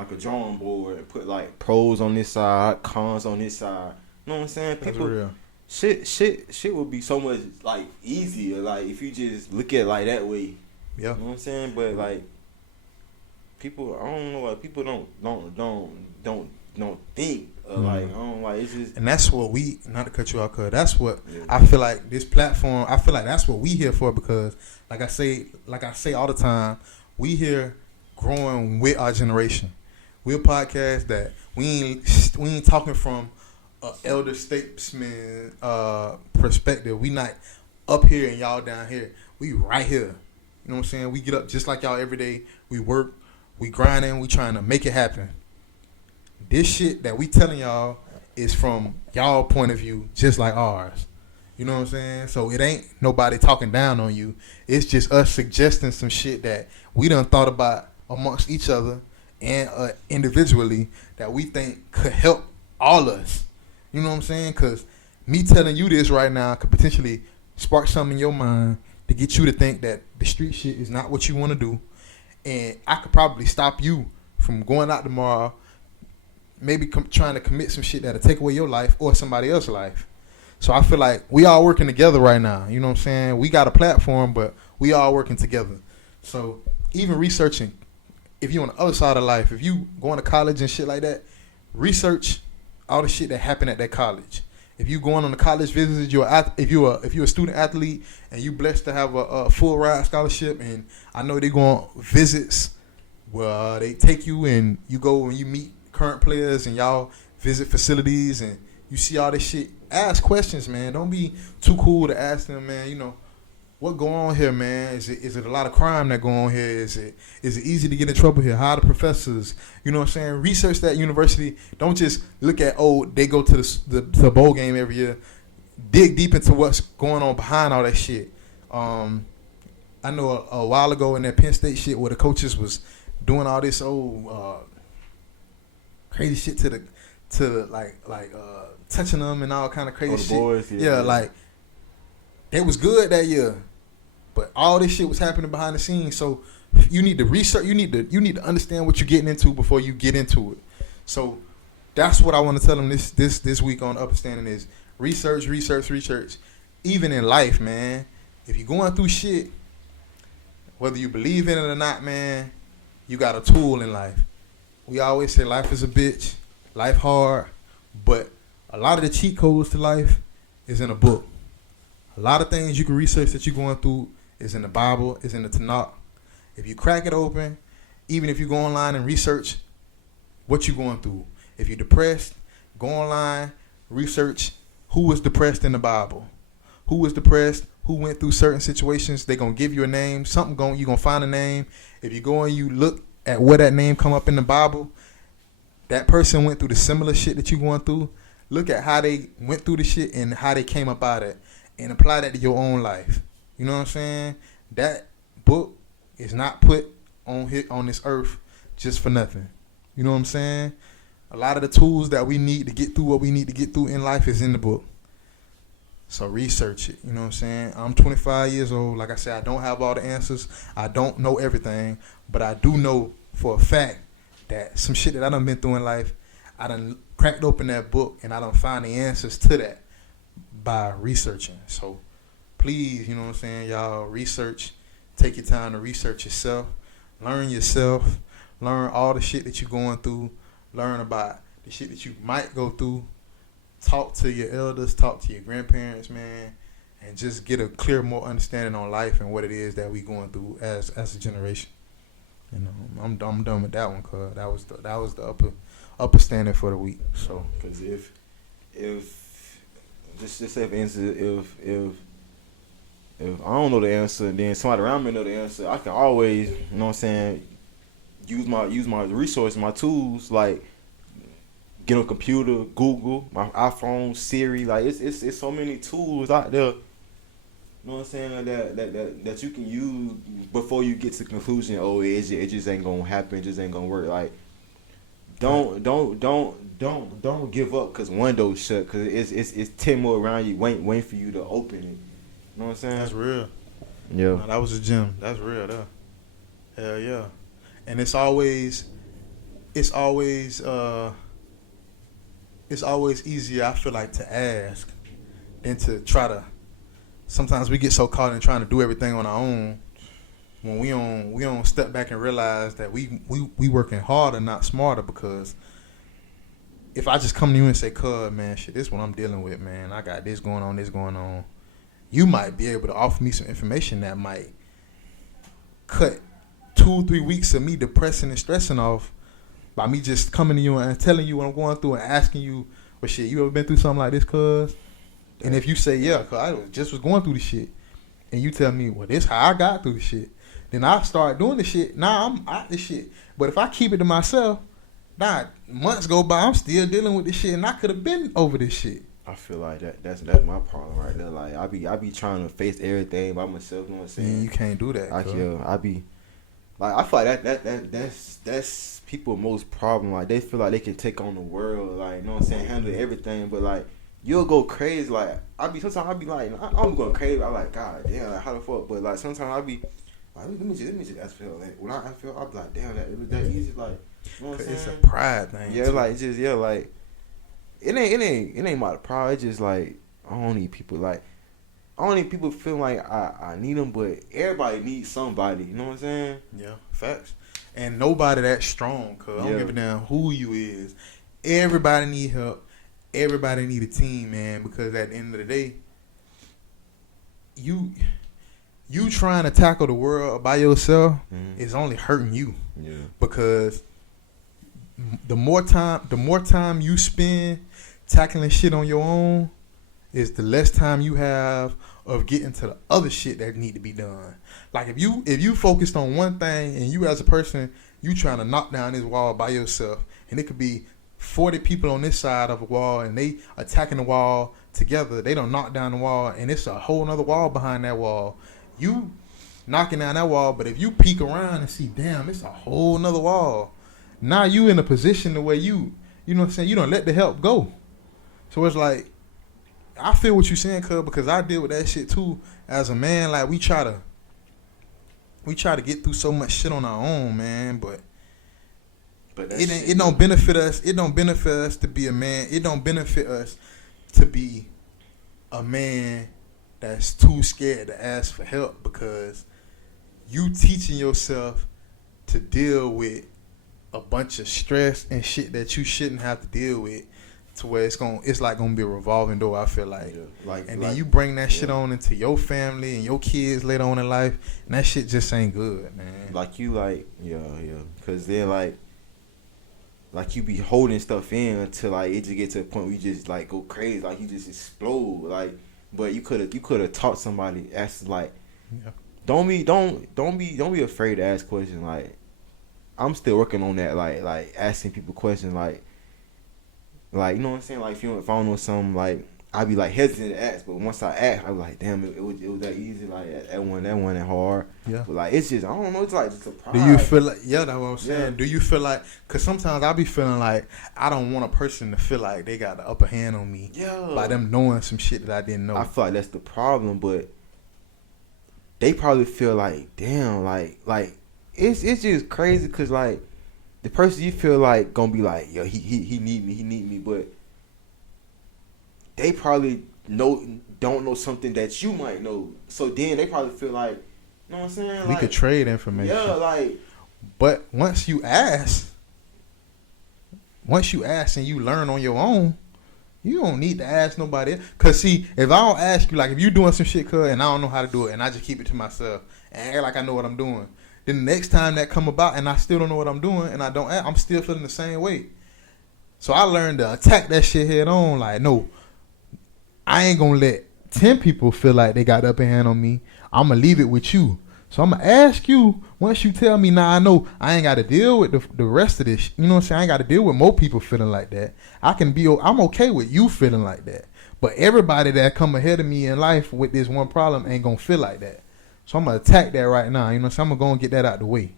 like a drawing board and put like pros on this side, cons on this side. You know what I'm saying? People, real. Shit would be so much like easier, like if you just look at it like that way. Yeah. You know what I'm saying? But like people, I don't know, like people don't think like I don't like it's just. And that's what we, not to cut you off, cause that's what I feel like this platform. I feel like that's what we here for, because like I say all the time, we here growing with our generation. We're a podcast that we ain't talking from a elder statesman perspective. We not up here and y'all down here. We right here. You know what I'm saying? We get up just like y'all every day. We work, we grinding, we trying to make it happen. This shit that we telling y'all is from y'all point of view, just like ours. You know what I'm saying? So it ain't nobody talking down on you. It's just us suggesting some shit that we done thought about amongst each other and individually that we think could help all us. You know what I'm saying? Because me telling you this right now could potentially spark something in your mind to get you to think that the street shit is not what you want to do. And I could probably stop you from going out tomorrow, maybe trying to commit some shit that'll take away your life or somebody else's life. So I feel like we all working together right now. You know what I'm saying? We got a platform, but we all working together. So even researching, if you on the other side of life, if you going to college and shit like that, research all the shit that happened at that college. If you going on the college visits, if you're a student athlete and you blessed to have a full ride scholarship, and I know they go on visits where they take you and you go and you meet current players and y'all visit facilities and you see all this shit. Ask questions, man. Don't be too cool to ask them, man. You know, what go on here, man? Is it a lot of crime that go on here? Is it easy to get in trouble here? How are the professors? You know what I'm saying? Research that university. Don't just look at, they go to the bowl game every year. Dig deep into what's going on behind all that shit. I know a while ago in that Penn State shit where the coaches was doing all this crazy shit to touching them and all kind of crazy shit. Boys, Like it was good that year, but all this shit was happening behind the scenes. So you need to research. You need to understand what you're getting into before you get into it. So that's what I want to tell them this week on Upstanding is research. Even in life, man, if you're going through shit, whether you believe in it or not, man, you got a tool in life. We always say life is a bitch, life hard, but a lot of the cheat codes to life is in a book. A lot of things you can research that you're going through is in the Bible, is in the Tanakh. If you crack it open, even if you go online and research what you're going through. If you're depressed, go online, research who was depressed in the Bible. Who was depressed, who went through certain situations. They're going to give you a name. You're going to find a name. If you go and you look at where that name come up in the Bible, that person went through the similar shit that you're going through. Look at how they went through the shit and how they came up out of it and apply that to your own life. You know what I'm saying? That book is not put on this earth just for nothing. You know what I'm saying? A lot of the tools that we need to get through what we need to get through in life is in the book. So research it. You know what I'm saying? I'm 25 years old. Like I said, I don't have all the answers. I don't know everything. But I do know for a fact that some shit that I done been through in life, I done cracked open that book and I done find the answers to that by researching. So please, you know what I'm saying, y'all, research. Take your time to research yourself. Learn yourself. Learn all the shit that you're going through. Learn about the shit that you might go through. Talk to your elders. Talk to your grandparents, man. And just get a clear, more understanding on life and what it is that we going through as a generation. You know, I'm done with that one, cuz that was the upper standing for the week. So, because if just say for instance, if I don't know the answer, then somebody around me know the answer, I can always, you know what I'm saying, use my resources, my tools, like get on a computer, Google, my iPhone, Siri, like it's so many tools out there. You know what I'm saying? That you can use before you get to the conclusion. Oh, it just ain't gonna happen. It just ain't gonna work. Like, don't give up because one door shut. Because it's 10 more around you waiting for you to open it. You know what I'm saying? That's real. Yeah. No, that was a gem. That's real, though. Hell yeah. And it's always it's always easier, I feel like, to ask than to try to. Sometimes we get so caught in trying to do everything on our own when we don't step back and realize that we working harder, not smarter. Because if I just come to you and say, "Cuz, man, shit, this is what I'm dealing with, man. I got this going on," you might be able to offer me some information that might cut 2-3 weeks of me depressing and stressing off by me just coming to you and telling you what I'm going through and asking you, "Well, shit, you ever been through something like this, cuz?" And if you say, "Yeah, cuz I just was going through the shit," and you tell me, "Well, this how I got through the shit," then I start doing the shit. Nah, I'm out the shit. But if I keep it to myself, months go by, I'm still dealing with this shit, and I could have been over this shit. I feel like that's my problem right there. Like I be trying to face everything by myself. You know what I'm saying? Yeah, you can't do that. I be like, I feel like that's people's most problem. Like they feel like they can take on the world. Like, you know what I'm saying, handle everything. But like you'll go crazy. Like sometimes I be like, I'm going crazy. I'm like, God damn, like how the fuck? But like sometimes I be like, let me just ask for help. Like when I feel, I be like, damn, that it was that easy. Like, you know what I'm saying? It's a pride thing. Yeah, too. like just like. It ain't my pride. It's just like I don't need people feel like I need them, but everybody needs somebody. You know what I'm saying? Yeah, facts. And nobody that strong, cuz I don't give a damn who you is. Everybody need help. Everybody need a team, man. Because at the end of the day, you trying to tackle the world by yourself is only hurting you. Yeah. Because the more time you spend tackling shit on your own is the less time you have of getting to the other shit that need to be done. Like if you focused on one thing and you as a person, you trying to knock down this wall by yourself, and it could be 40 people on this side of a wall and they attacking the wall together, they don't knock down the wall and it's a whole nother wall behind that wall. You knocking down that wall, but if you peek around and see, damn, it's a whole nother wall. Now you in a position to where you know what I'm saying, you don't let the help go. So it's like, I feel what you're saying, cuz, because I deal with that shit too as a man. Like we try to get through so much shit on our own, man, but it don't benefit us. It don't benefit us to be a man. It don't benefit us to be a man that's too scared to ask for help, because you teaching yourself to deal with a bunch of stress and shit that you shouldn't have to deal with, to where it's gonna be a revolving door. I feel like, then you bring that shit on into your family and your kids later on in life, and that shit just ain't good, man. Because they're like you be holding stuff in until like it just get to a point where you just like go crazy, like you just explode, like. But you could have taught somebody, ask like, don't be afraid to ask questions. Like I'm still working on that, like asking people questions, like you know what I'm saying. Like if I don't know something, like I be like hesitant to ask, but once I ask, I be like, damn, it was that easy. Like that one ain't hard. Yeah. But like it's just, I don't know. It's like just a pride. Do you feel like, that's what I'm saying. Yeah. Do you feel like, because sometimes I be feeling like I don't want a person to feel like they got the upper hand on me. Yeah. By them knowing some shit that I didn't know. I feel like that's the problem, but they probably feel like, damn, like it's just crazy, because like the person you feel like gonna be like, yo, he need me, but they probably don't know something that you might know. So then they probably feel like, you know what I'm saying? We could trade information. Yeah, like. But once you ask and you learn on your own, you don't need to ask nobody else. Cause see, if I don't ask you, like if you doing some shit, cuz, and I don't know how to do it, and I just keep it to myself and act like I know what I'm doing, then the next time that come about and I still don't know what I'm doing and I don't ask, I'm still feeling the same way. So I learned to attack that shit head on. Like, no, I ain't gonna let 10 people feel like they got the upper hand on me. I'm gonna leave it with you. So I'm gonna ask you, once you tell me, I know I ain't gotta deal with the rest of this. You know what I'm saying? I ain't gotta deal with more people feeling like that. I'm okay with you feeling like that. But everybody that come ahead of me in life with this one problem ain't gonna feel like that. So I'm gonna attack that right now. You know what I'm saying? I'm gonna go and get that out the way.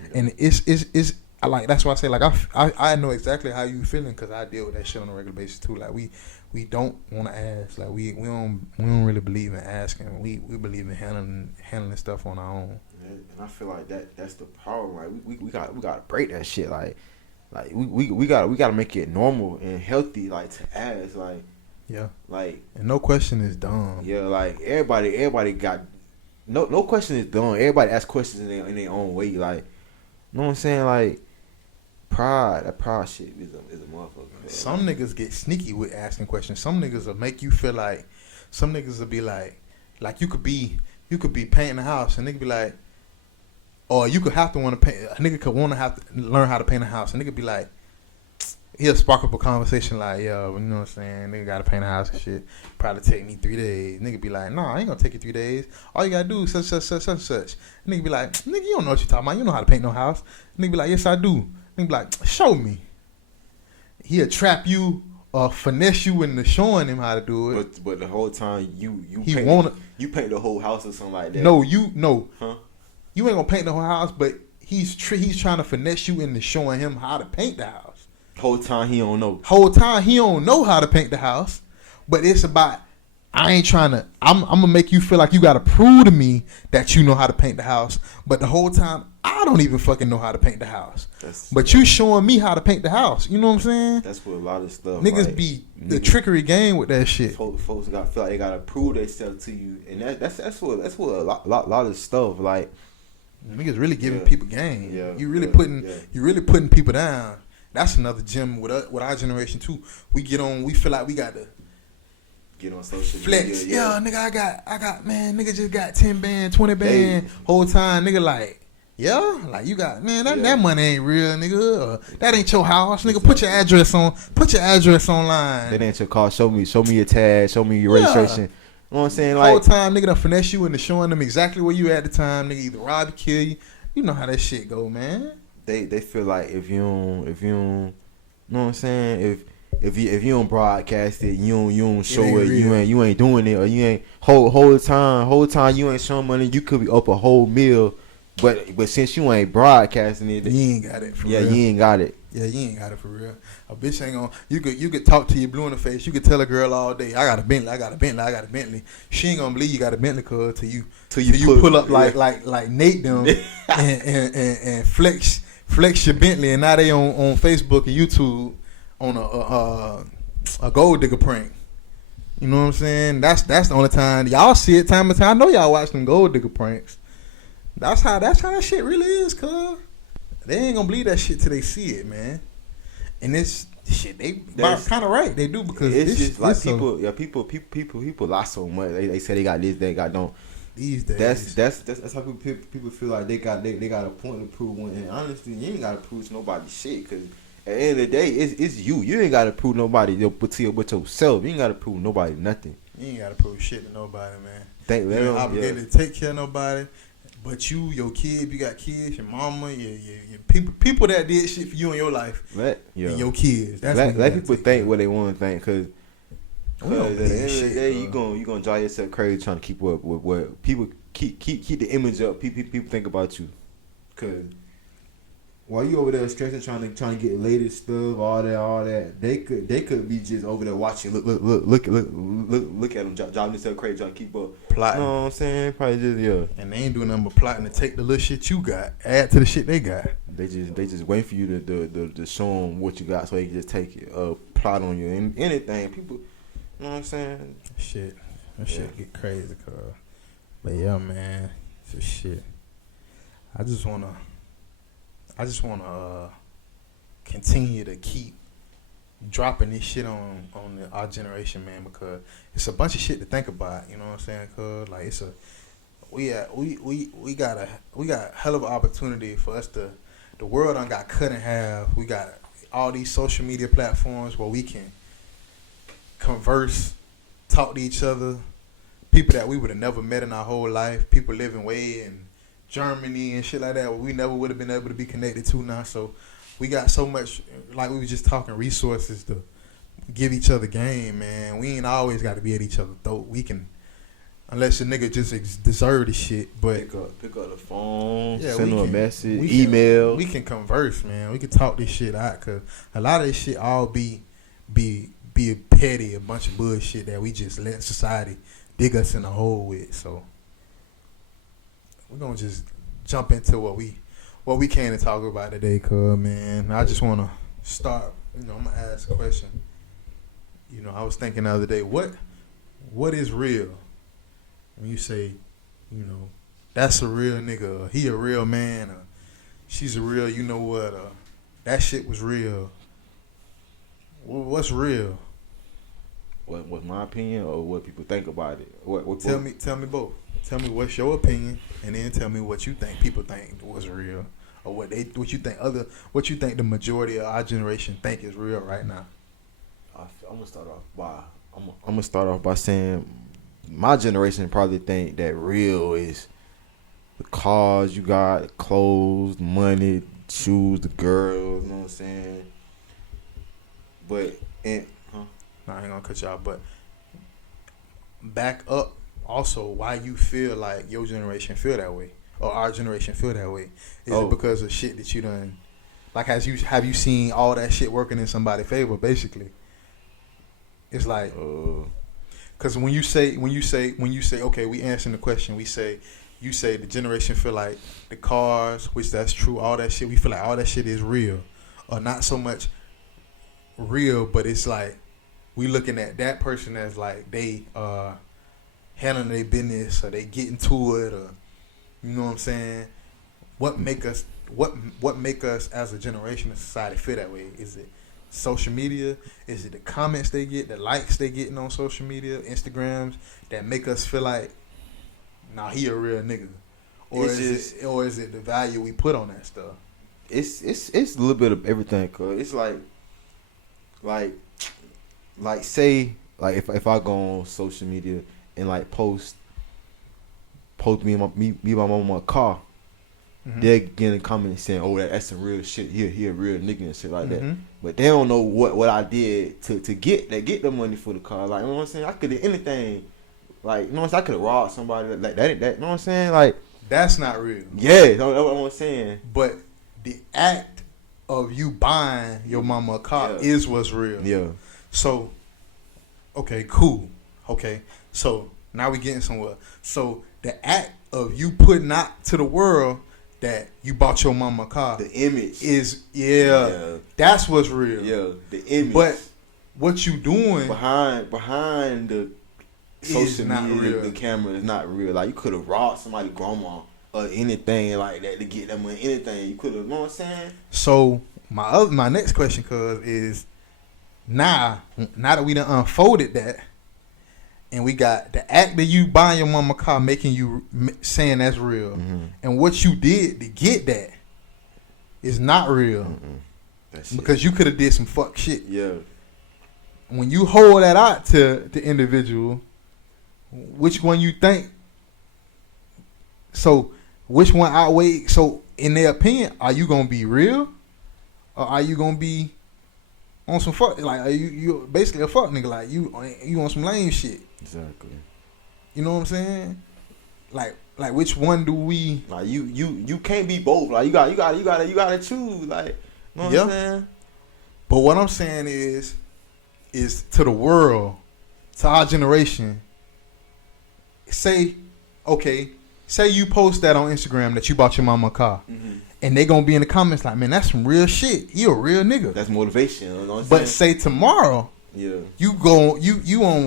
Yeah. And it's like, that's why I say, like, I know exactly how you feeling, because I deal with that shit on a regular basis too. Like we don't want to ask. Like we don't really believe in asking. We believe in handling stuff on our own. And I feel like that's the problem. Like we got to break that shit. Like Like we gotta make it normal and healthy, like to ask, like Yeah. like And no question is dumb. yeah, like everybody got no question is dumb. Everybody asks questions in their own way, like you know what I'm saying, like that pride shit is a motherfucker. Man. Some niggas get sneaky with asking questions. Some niggas will make you feel like, some niggas will be like you could be painting a house and nigga be like, or you could have to want to paint. A nigga could want to have to learn how to paint a house, and nigga be like, he'll spark up a conversation like, yo, you know what I'm saying? Nigga gotta paint a house and shit. Probably take me 3 days. Nigga be like, nah, I ain't gonna take you 3 days. All you gotta do is such. Nigga be like, nigga, you don't know what you talking about. You know how to paint no house. Nigga be like, yes, I do. Nigga be like, show me. He'll trap you or finesse you into showing him how to do it. But the whole time you paint the whole house or something like that. No. Huh? You ain't gonna paint the whole house, but he's trying to finesse you into showing him how to paint the house. Whole time he don't know. Whole time he don't know how to paint the house, but it's about, I'm gonna make you feel like you gotta prove to me that you know how to paint the house. But the whole time I don't even fucking know how to paint the house. But you showing me how to paint the house. You know what I'm saying? That's what a lot of stuff. Niggas like, be the trickery game with that shit. Folks feel like they gotta prove themselves to you, and that's what a lot of stuff like. Niggas really giving people game. Yeah, You really putting people down. That's another gem with our generation too. We feel like we got to get on social flex. media. Yeah, nigga, I got man, nigga just got 10 band, 20 band whole time, nigga like, yeah, like you got, man, that money ain't real, nigga. That ain't your house, nigga. Put your address online. That ain't your car. Show me your tag, show me your registration. You know what I'm saying? The like whole time, nigga, done finesse you into showing them exactly where you at the time, nigga. Either rob you, kill you. You know how that shit go, man. They feel like if you don't, you know what I'm saying? If you don't broadcast it, you don't show it, you ain't doing it, or you ain't whole time you ain't showing money, you could be up a whole meal, but since you ain't broadcasting it, you ain't got it for real. Yeah, you ain't got it. Yeah, you ain't got it for real. A bitch ain't gonna. You could talk to your blue in the face. You could tell a girl all day, I got a Bentley. She ain't gonna believe you got a Bentley, cause till you pull up like Nate them and flex your Bentley, and now they on Facebook and YouTube on a gold digger prank. You know what I'm saying? That's the only time y'all see it. Time and time, I know y'all watch them gold digger pranks. That's how that shit really is, cuz. They ain't gonna believe that shit till they see it, man. And this shit, they kind of right. They do, because it's this, just like people, people lie so much. They say they got this, they got don't. These days, that's how people feel like they got a point to prove. And honestly, you ain't gotta prove to nobody shit, because at the end of the day, it's you. You ain't gotta prove nobody but yourself. You ain't gotta prove nobody nothing. You ain't gotta prove shit to nobody, man. You ain't obligated to take care of nobody. But you kid, you got kids, your mama, your people that did shit for you in your life, and your kids. Let people think what they want to think, because at the end of the shit, day, you gonna drive yourself crazy trying to keep up with what people keep the image up. People think about you, because while you over there stressing, trying to get the latest stuff, all that, they could be just over there watching, look at them driving themselves crazy, trying to keep up, plotting. You know what I'm saying? Probably just And they ain't doing nothing but plotting to take the little shit you got, add to the shit they got. They just wait for you to show them what you got, so they can just take it, plot on you and anything. People, you know what I'm saying? That shit get crazy, cuz. But yeah, man, it's just shit. I just wanna continue to keep dropping this shit on our generation, man, because it's a bunch of shit to think about. You know what I'm saying? Cause like we got a hell of an opportunity for us to. The world done got cut in half. We got all these social media platforms where we can converse, talk to each other, people that we would have never met in our whole life, people living way in Germany and shit like that, where we never would have been able to be connected to now. So we got so much, like we were just talking, resources to give each other game, man. We ain't always got to be at each other's throat. We can, unless a nigga just deserve the shit. But pick up the phone, yeah, send them a message, email. We can converse, man. We can talk this shit out, cause a lot of this shit all be petty, a bunch of bullshit that we just let society dig us in a hole with. So we're gonna just jump into what we what we came to talk about today, cuz, man. I just want to start, I'm going to ask a question. I was thinking the other day, what is real? When you say, that's a real nigga, or he a real man, or she's a real, or that shit was real. What's real? What's my opinion, or what people think about it? Tell me both. Tell me what's your opinion, and then tell me what you think people think was real, or what you think the majority of our generation think is real right now. I'm gonna start off by saying my generation probably think that real is the cars you got, the clothes, the money, shoes, the girls. You know what I'm saying? But I ain't gonna cut y'all, but back up also why you feel like your generation feel that way or our generation feel that way. Is it because of shit that you done? Like, have you seen all that shit working in somebody's favor? Basically, it's like, because when you say okay, we answering the question. You say the generation feel like the cars, which that's true. All that shit, we feel like all that shit is real, or not so much real, but it's like we looking at that person as like they handling their business, or they getting to it, or you know what I'm saying. What make us as a generation of society feel that way? Is it social media? Is it the comments they get, the likes they getting on social media, Instagrams, that make us feel like, nah, he a real nigga? Or is it the value we put on that stuff? It's a little bit of everything, cause it's like say like if I go on social media and like post me and my mom in my car, they're getting comments saying, "Oh, that's some real shit. He a real nigga," and shit like that. But they don't know what I did to get the money for the car. Like, you know what I'm saying? I could have anything. Like, you know what I'm saying? I could have robbed somebody like that. You know what I'm saying? Like, that's not real. Yeah, that's what I'm saying. But the act of you buying your mama a car is what's real. Yeah. So, okay, cool. Okay, so now we getting somewhere. So the act of you putting out to the world that you bought your mama a car, the image is that's what's real. Yeah, the image. But what you doing behind the social media, real. The camera is not real. Like, you could have robbed somebody's grandma or anything like that to get that money. Anything you could have. You know what I'm saying? So my next question, cuz, is now that we done unfolded that, and we got the act that you buying your mama car making you saying that's real, and what you did to get that is not real, because you could have did some fuck shit. Yeah. When you hold that out to the individual, which one you think? So which one outweighs? So in their opinion, are you gonna be real, or are you gonna be on some fuck? Like, are you basically a fuck nigga? Like, you on some lame shit? Exactly. You know what I'm saying? Like which one do we? Like, you can't be both. Like, you gotta choose. Like, you know what I'm saying? But what I'm saying is to the world, to our generation. Say you post that on Instagram that you bought your mama a car, and they gonna be in the comments like, man, that's some real shit. You a real nigga. That's motivation. You know what I'm but say tomorrow, you on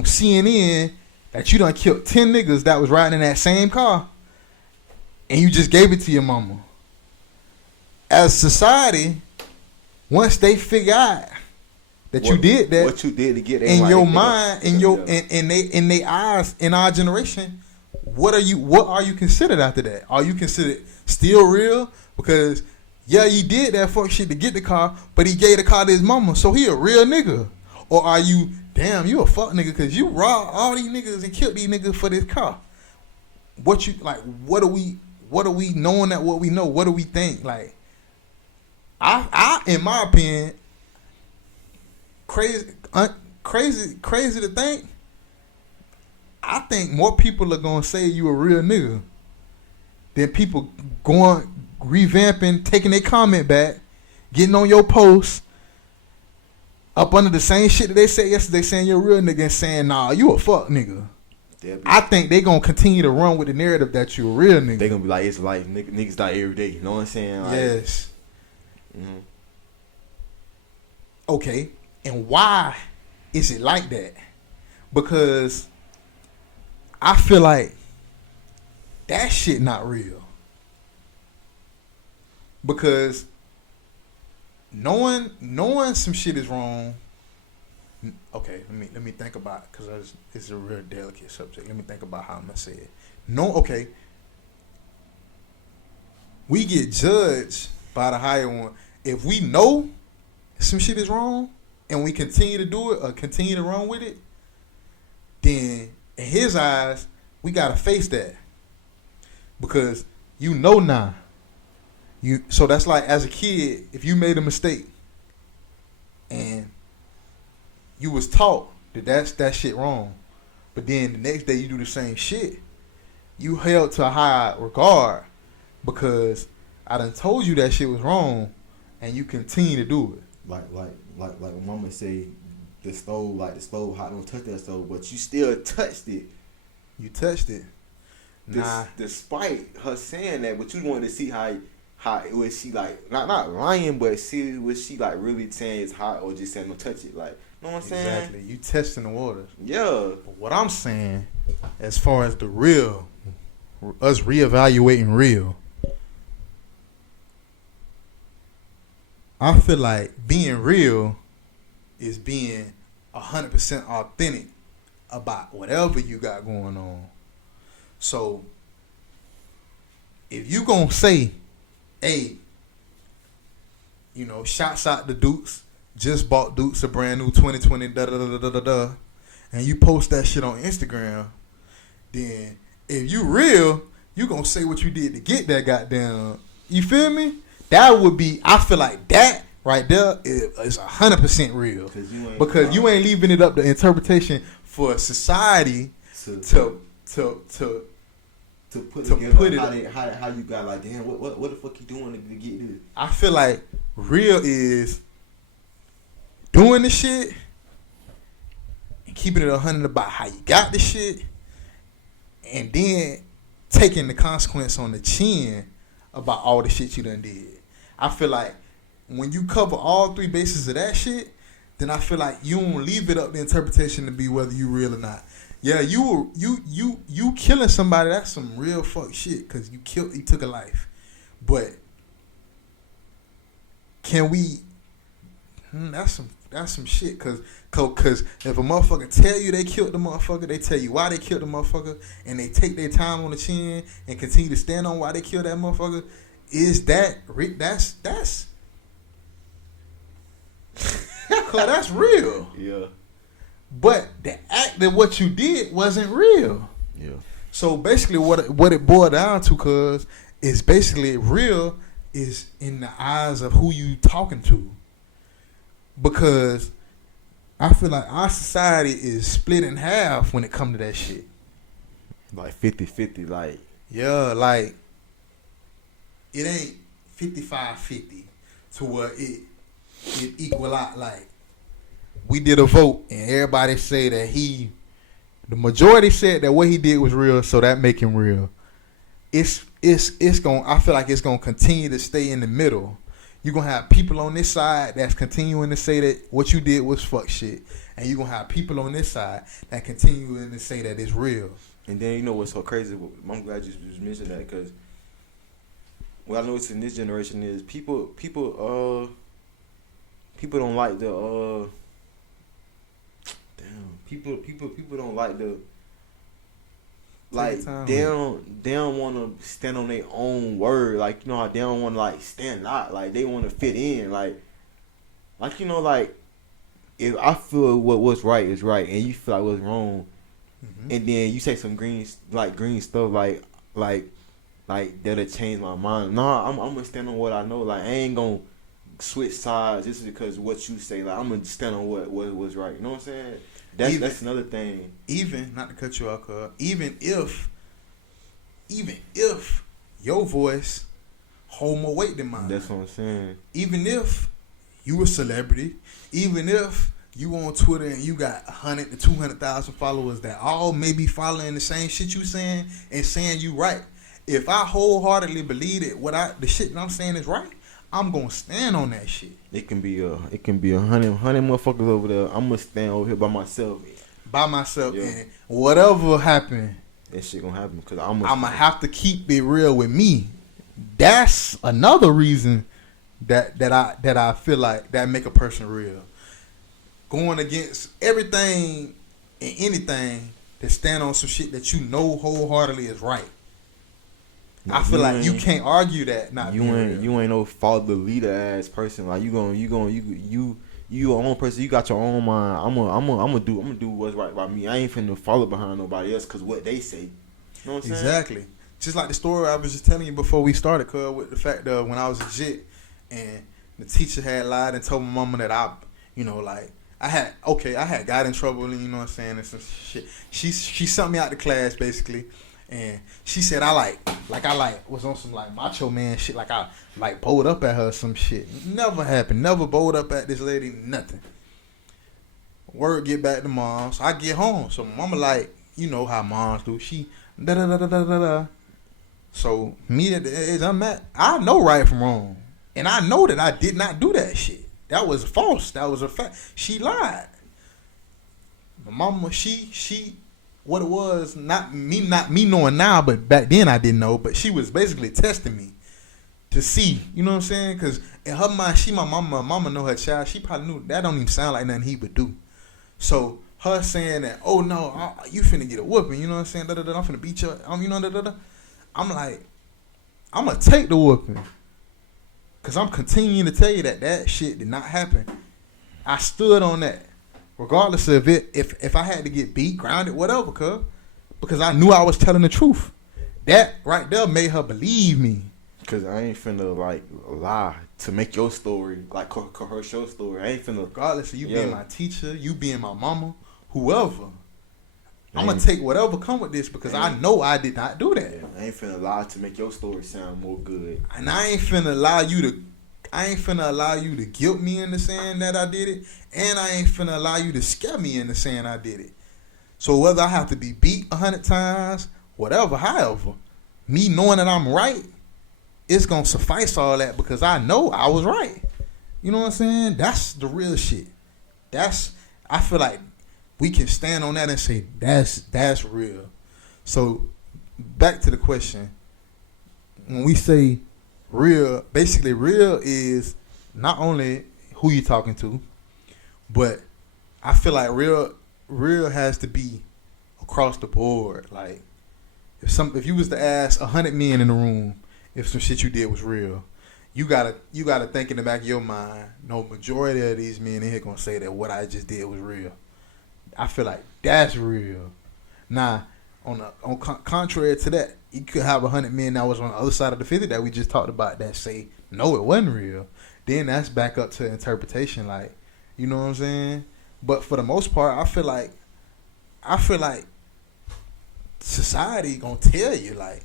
CNN that you done killed 10 niggas that was riding in that same car, and you just gave it to your mama. As society, once they figure out that you did that, what you did to get in your mind, in their eyes, in our generation, what are you considered after that? Are you considered still real? Because he did that fuck shit to get the car, but he gave the car to his mama, so he a real nigga. Or are you, damn, you a fuck nigga because you robbed all these niggas and killed these niggas for this car? What you like? What are we knowing that what we know? What do we think? Like, I in my opinion, crazy to think. I think more people are gonna say you a real nigga than people going revamping, taking their comment back, getting on your post up under the same shit that they said yesterday, saying you're a real nigga, and saying, nah, you a fuck nigga. I think they gonna continue to run with the narrative that you a real nigga. They gonna be like, it's life. Niggas die every day. You know what I'm saying? Like, yes. Mm-hmm. Okay, and why is it like that? Because I feel like that shit not real. Because knowing some shit is wrong. Okay, let me think about it, because it's a real delicate subject. Let me think about how I'm gonna say it. No, okay. We get judged by the higher one if we know some shit is wrong and we continue to do it or continue to run with it. Then in his eyes, we gotta face that, because you know now. So that's like, as a kid, if you made a mistake and you was taught that shit wrong, but then the next day you do the same shit, you held to a high regard because I done told you that shit was wrong, and you continue to do it. Like mama say, the stove hot, don't touch that stove, but you still touched it. You touched it. Nah. Despite her saying that, but you wanted to see how was she like not lying, but see was she like really saying it's hot or just saying don't touch it, like. You know what I'm saying? Exactly. You testing the waters. Yeah. But what I'm saying, as far as the real, us reevaluating real, I feel like being real is being 100% authentic about whatever you got going on. So, if you gonna say, hey, you know, shouts out to Dukes, just bought Dukes a brand new 2020 da-da-da-da-da-da, and you post that shit on Instagram, then if you real, you gonna say what you did to get that goddamn, you feel me? That would be, I feel like that right there is 100% real. Because you ain't leaving it up to interpretation for society to put it how you got like, damn, what the fuck you doing to get this? I feel like real is doing the shit and keeping it 100 about how you got the shit, and then taking the consequence on the chin about all the shit you done did. I feel like when you cover all three bases of that shit, then I feel like you don't leave it up to interpretation to be whether you real or not. Yeah, you killing somebody, that's some real fuck shit, because you took a life. But can we? That's some shit, cause if a motherfucker tell you they killed the motherfucker, they tell you why they killed the motherfucker, and they take their time on the chin and continue to stand on why they killed that motherfucker. Is that's cause that's real. Yeah. But the act that what you did wasn't real. Yeah. So basically, what it boiled down to, cause is basically real is in the eyes of who you talking to. Because I feel like our society is split in half when it comes to that shit. Like 50-50, like. Yeah, like it ain't 55-50 to where it equal out. Like, we did a vote and everybody say that the majority said that what he did was real, so that make him real. It's going, I feel like it's going to continue to stay in the middle. You're going to have people on this side that's continuing to say that what you did was fuck shit. And you're going to have people on this side that continuing to say that it's real. And then, you know what's so crazy? I'm glad you just mentioned that, because what I noticed in this generation is people don't like the people don't like the, like, they don't want to stand on their own word. Like, you know how they don't want to, like, stand out. Like, they want to fit in. Like, you know, like, if I feel what's right is right and you feel like what's wrong, and then you say some green stuff like that'll change my mind. Nah, I'm gonna stand on what I know. Like, I ain't gonna switch sides just because what you say. Like, I'm gonna stand on what was right. You know what I'm saying? That's another thing. Even, not to cut you off, even if your voice hold more weight than mine. That's what I'm saying. Even if you a celebrity, even if you on Twitter and you got 100 to 200,000 followers that all may be following the same shit you saying and saying you right. If I wholeheartedly believe that the shit that I'm saying is right, I'm gonna stand on that shit. It can be 100 motherfuckers over there. I'm gonna stand over here by myself. Yeah. And whatever happen, that shit gonna happen because I'm gonna have to keep it real with me. That's another reason that I feel like that make a person real. Going against everything and anything to stand on some shit that you know wholeheartedly is right. I feel like you can't argue that. You ain't no father leader ass person. Like you your own person. You got your own mind. I'm gonna do what's right by me. I ain't finna follow behind nobody else because what they say. You know what I'm saying? Exactly. Just like the story I was just telling you before we started, cuz, with the fact that when I was a jit and the teacher had lied and told my mama that I had got in trouble and you know what I'm saying and some shit. She sent me out the class basically. And she said I was on some like macho man shit, like I like bowled up at her or some shit. Never happened. Never bowled up at this lady, nothing. Word get back to mom, so I get home. So mama like, you know how moms do. She da da da da da da. So me at the age I'm at, I know right from wrong. And I know that I did not do that shit. That was false. That was a fact. She lied. My mama, she what it was, not me knowing now, but back then I didn't know. But she was basically testing me to see, you know what I'm saying? Because in her mind, my mama know her child. She probably knew that don't even sound like nothing he would do. So her saying that, oh no, you finna get a whooping, you know what I'm saying? Da, da, da, I'm finna beat you, you know, da, da, da. I'm like, I'm gonna take the whooping, cause I'm continuing to tell you that shit did not happen. I stood on that. Regardless of it, if I had to get beat, grounded, whatever, because I knew I was telling the truth. That right there made her believe me. Cause I ain't finna like lie to make your story like her show story. I ain't finna. Regardless of you being my teacher, you being my mama, whoever, I'm gonna take whatever come with this because I know I did not do that. I ain't finna lie to make your story sound more good. And I ain't finna allow you to guilt me into saying that I did it, and I ain't finna allow you to scare me into saying I did it. So whether I have to be beat 100 times, whatever, however, me knowing that I'm right, it's gonna suffice all that because I know I was right. You know what I'm saying? That's the real shit. I feel like we can stand on that and say that's real. So back to the question. When we say real, basically real is not only who you talking to, but I feel like real has to be across the board. Like if you was to ask 100 men in the room if some shit you did was real, you gotta think in the back of your mind, no, majority of these men in here gonna say that what I just did was real. I feel like that's real. Now, on contrary to that, you could have 100 men that was on the other side of the 50 that we just talked about that say no, it wasn't real. Then that's back up to interpretation, like, you know what I'm saying? But for the most part, I feel like society gonna tell you, like,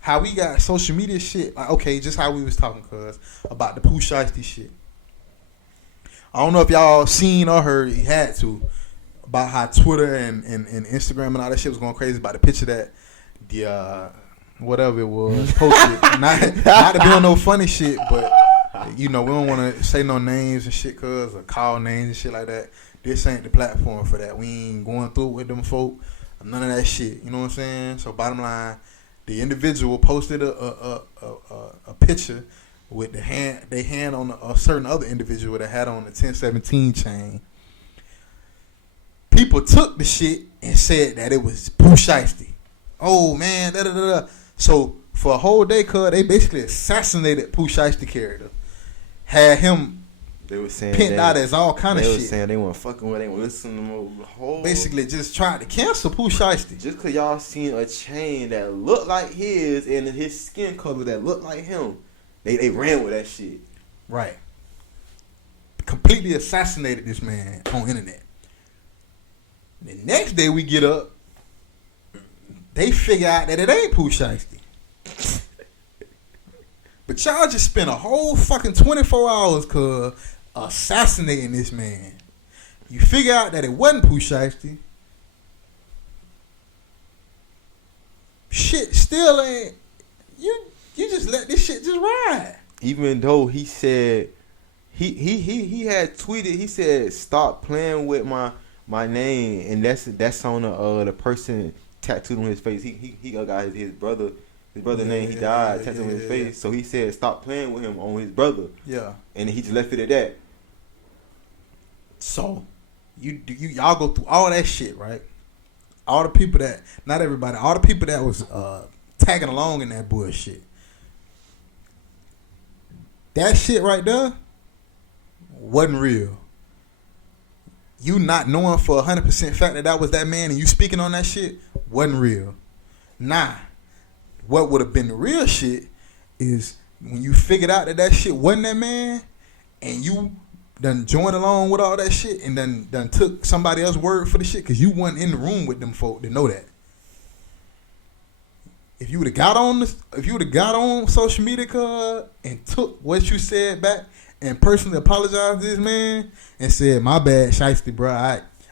how we got social media shit. Like, okay, just how we was talking, cuz, about the Pooh Shiesty shit. I don't know if y'all seen or heard, you had to, about how Twitter and Instagram and all that shit was going crazy about the picture that the whatever it was posted. not to be on no funny shit, but you know, we don't want to say no names and shit, cuz, or call names and shit like that. This ain't the platform for that. We ain't going through with them folk, none of that shit. You know what I'm saying? So bottom line, the individual posted a picture with their hand on a certain other individual that had on the 1017 chain. People took the shit and said that it was Pooh Shiesty. Oh man, da da da da. So for a whole day, cuz, they basically assassinated Pooh Shiesty character. Had him pinned out as all kind of shit. They was saying they weren't fucking with, they weren't listening to the whole. Basically just tried to cancel Pooh Shiesty. Just cause y'all seen a chain that looked like his and his skin color that looked like him, they ran with that shit. Right. Completely assassinated this man on internet. The next day we get up, they figure out that it ain't Pooh Shiesty. But y'all just spent a whole fucking 24 hours, cuz, assassinating this man. You figure out that it wasn't Pooh Shiesty. Shit still ain't. You just let this shit just ride. Even though he said he had tweeted, he said, "Stop playing with my name," and that's on the person tattooed on his face. He got his brother. His brother's name, he died, tattooed on his face. So he said, "Stop playing with him," on his brother. Yeah. And he just left it at that. So, y'all go through all that shit, right? All the people that, not everybody, all the people that was tagging along in that bullshit. That shit right there wasn't real. You not knowing for 100% fact that was that man and you speaking on that shit wasn't real. Nah. What would have been the real shit is when you figured out that shit wasn't that man and you done joined along with all that shit and done took somebody else's word for the shit because you wasn't in the room with them folk to know that. If you would have got on social media and took what you said back and personally apologized to this man and said, "My bad, Shiesty, bro.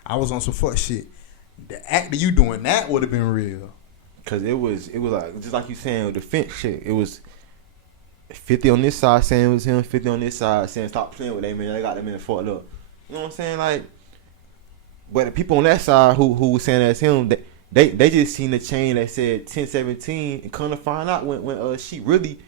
I was on some fuck shit." The act of you doing that would have been real. Cause it was like, just like you saying with the Finch shit. It was 50 on this side saying it was him, 50 on this side saying stop playing with them, man. They got them in the fucked up. You know what I'm saying? Like, but the people on that side who was saying that's him, they just seen the chain that said 1017 and come to find out when she really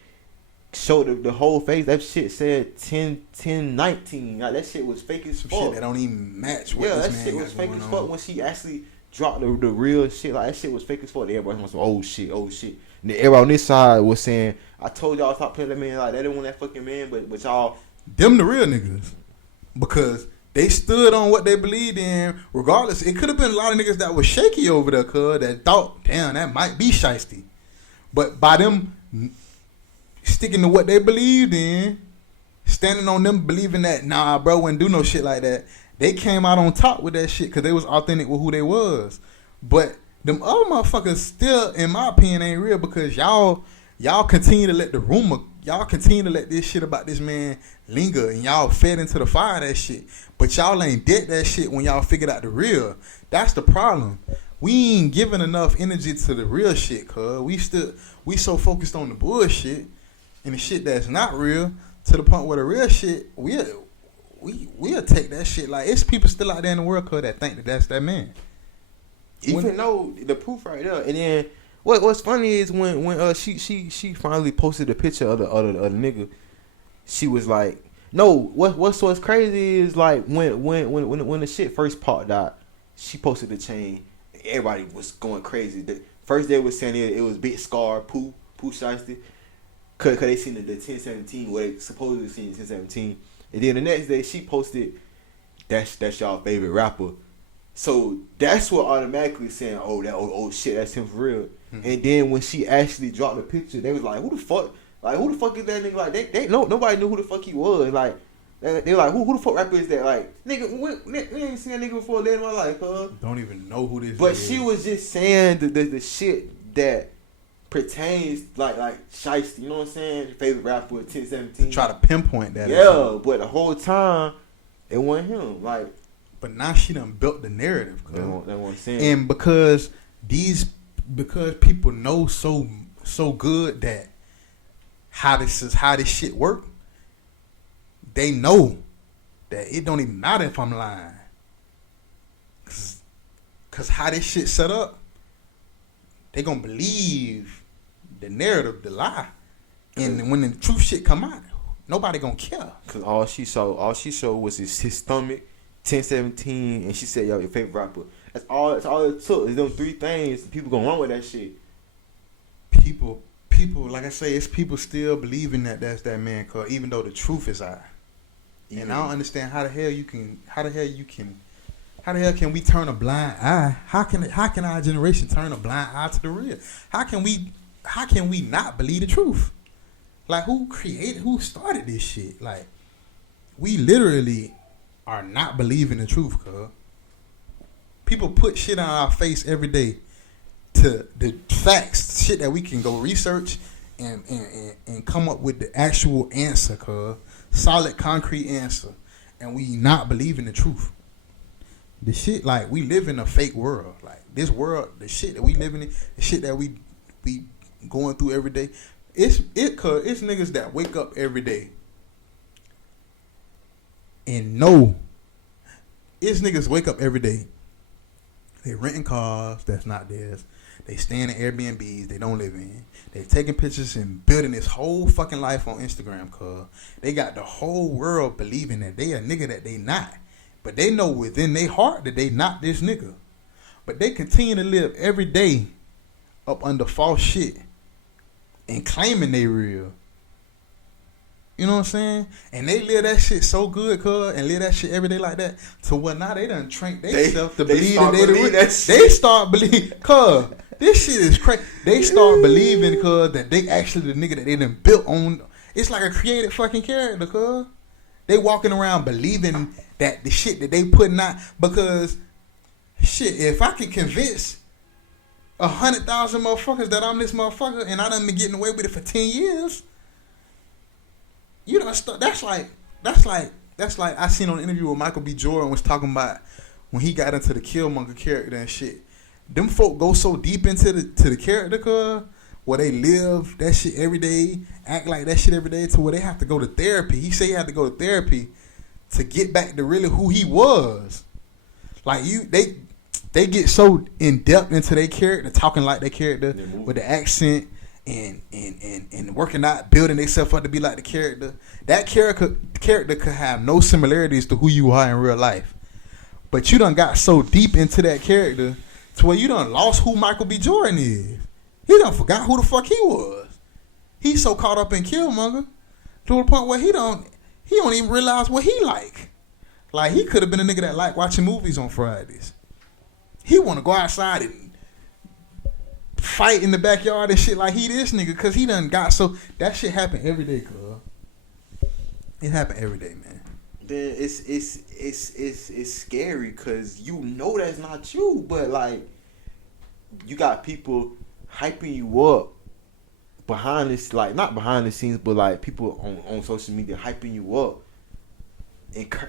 showed the whole face, that shit said 1019. Like, that shit was fake as fuck. Shit that don't even match what this man that shit was fake as fuck on. when she actually dropped the real shit. Like, that shit was fake as fuck. Everybody was like, oh shit. And then everybody on this side was saying, "I told y'all stop playing that man. Like, they didn't want that fucking man, but y'all." Them the real niggas. Because they stood on what they believed in, regardless. It could have been a lot of niggas that was shaky over there, cuz, that thought, damn, that might be Shiesty. But by them sticking to what they believed in, standing on them believing that, nah, bro, wouldn't do no shit like that, they came out on top with that shit because they was authentic with who they was. But them other motherfuckers still, in my opinion, ain't real because y'all continue to let the rumor, y'all continue to let this shit about this man linger and y'all fed into the fire of that shit. But y'all ain't did that shit when y'all figured out the real. That's the problem. We ain't giving enough energy to the real shit, cuz. We so focused on the bullshit and the shit that's not real to the point where the real shit, we'll take that shit. Like, it's people still out there in the world, cuz, that think that that's that man. Even though the proof right there. And then what's funny is when she finally posted a picture of the nigga, she was like, no, what's crazy is like when the shit first popped out, she posted the chain, everybody was going crazy. The first day was saying it was Big Scar, Pooh Shiesty, cause they seen the 1017, what they supposedly seen 1017. And then the next day she posted, that's y'all favorite rapper. So that's what automatically saying, oh shit, that's him for real. Mm-hmm. And then when she actually dropped the picture, they was like, who the fuck is that nigga? Like, they nobody knew who the fuck he was. Like, they were like, who the fuck rapper is that? Like, nigga, we ain't seen that nigga before a day in my life, huh? Don't even know who this but is. She was just saying the shit that pertains like Shiesty, you know what I'm saying? Favorite rapper, 1017. To try to pinpoint that. Yeah, but the whole time it wasn't him. Like, but now she done built the narrative. That's what I'm saying. And because people know so good that how this shit work, they know that it don't even matter if I'm lying. Cause how this shit set up, they gonna believe the narrative, the lie. And when the truth shit come out, nobody gonna care. Cause all she showed was his stomach, 1017, and she said, "Yo, your favorite rapper." That's all it took. It's them three things. People gonna run with that shit. People, like I say, it's people still believing that that's that man. Cause even though the truth is out, and I don't understand how the hell can we turn a blind eye? How can our generation turn a blind eye to the real? How can we not believe the truth? Like, who started this shit? Like, we literally are not believing the truth, cuz. People put shit on our face every day to the facts, shit that we can go research and come up with the actual answer, cuz. Solid, concrete answer. And we not believing the truth. The shit, like, we live in a fake world. Like, this world, the shit that we live in, the shit that we going through every day, it's niggas that wake up every day and know. It's niggas wake up every day. They renting cars that's not theirs. They staying in Airbnbs they don't live in. They taking pictures and building this whole fucking life on Instagram, cuz. They got the whole world believing that they a nigga that they not. But they know within their heart that they not this nigga. But they continue to live every day up under false shit and claiming they real. You know what I'm saying? And they live that shit so good, cuz, and live that shit every day like that. To where now they done train themselves to believe that they the real. They start believing, cuz, this shit is crazy. They start believing, cuz, that they actually the nigga that they done built on. It's like a created fucking character, cuz. They walking around believing that the shit that they putting out, because shit, if I can convince 100,000 motherfuckers that I'm this motherfucker and I done been getting away with it for 10 years, you done start. That's like I seen on an interview with Michael B. Jordan was talking about when he got into the Killmonger character and shit. Them folk go so deep into the character, cuz, where they live that shit every day, act like that shit every day, to where they have to go to therapy. He say he had to go to therapy to get back to really who he was. Like, they get so in depth into their character, talking like their character with the accent and working out, building themselves up to be like the character. That character could have no similarities to who you are in real life. But you done got so deep into that character to where you done lost who Michael B. Jordan is. He done forgot who the fuck he was. He's so caught up in Killmonger to the point where he don't even realize what he like. Like, he could have been a nigga that like watching movies on Fridays. He want to go outside and fight in the backyard and shit like he this nigga, because he done got so. That shit happen every day, cuz. It happen every day, man. Then it's scary because you know that's not you, but like you got people hyping you up behind this, like not behind the scenes, but like people on social media hyping you up,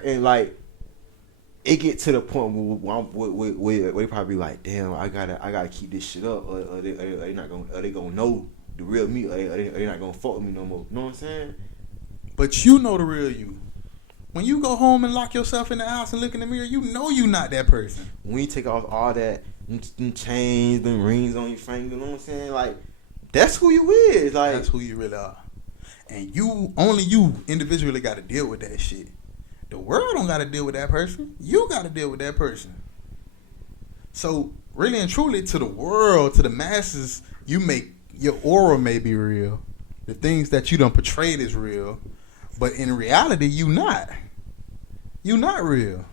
and like it get to the point where they probably like, damn, I gotta keep this shit up, or they not gonna, are they gonna know the real me, or they not gonna fuck with me no more. You know what I'm saying? But you know the real you. When you go home and lock yourself in the house and look in the mirror, you know you not that person. When you take off all that, them chains, them rings on your finger, you know what I'm saying? Like, that's who you is. Like, that's who you really are. And only you individually got to deal with that shit. The world don't got to deal with that person. You got to deal with that person. So, really and truly, to the world, to the masses, your aura may be real. The things that you done portrayed is real. But in reality, you not. You not real.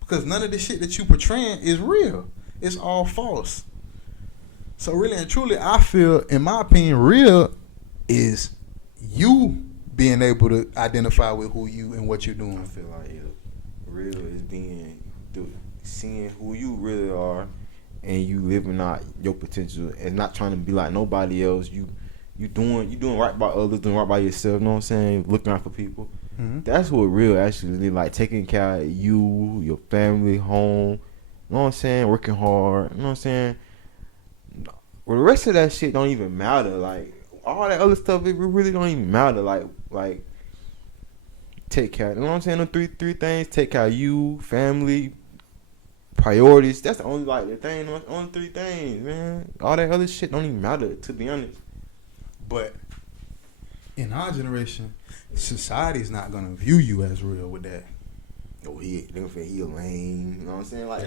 Because none of the shit that you portraying is real. It's all false. So really and truly, I feel, in my opinion, real is you being able to identify with who you and what you're doing. I feel like real is seeing who you really are, and you living out your potential and not trying to be like nobody else. You doing right by others, doing right by yourself. You know what I'm saying? Looking out for people. Mm-hmm. That's what real actually like. Taking care of you, your family, home. You know what I'm saying? Working hard. You know what I'm saying? Well, the rest of that shit don't even matter. Like, all that other stuff, it really don't even matter. Like take care. You know what I'm saying? The three things: take care of you, family, priorities. That's the only the thing. Only three things, man. All that other shit don't even matter, to be honest. But in our generation, society's not gonna view you as real with that. Oh, he lame. You know what I'm saying? Like,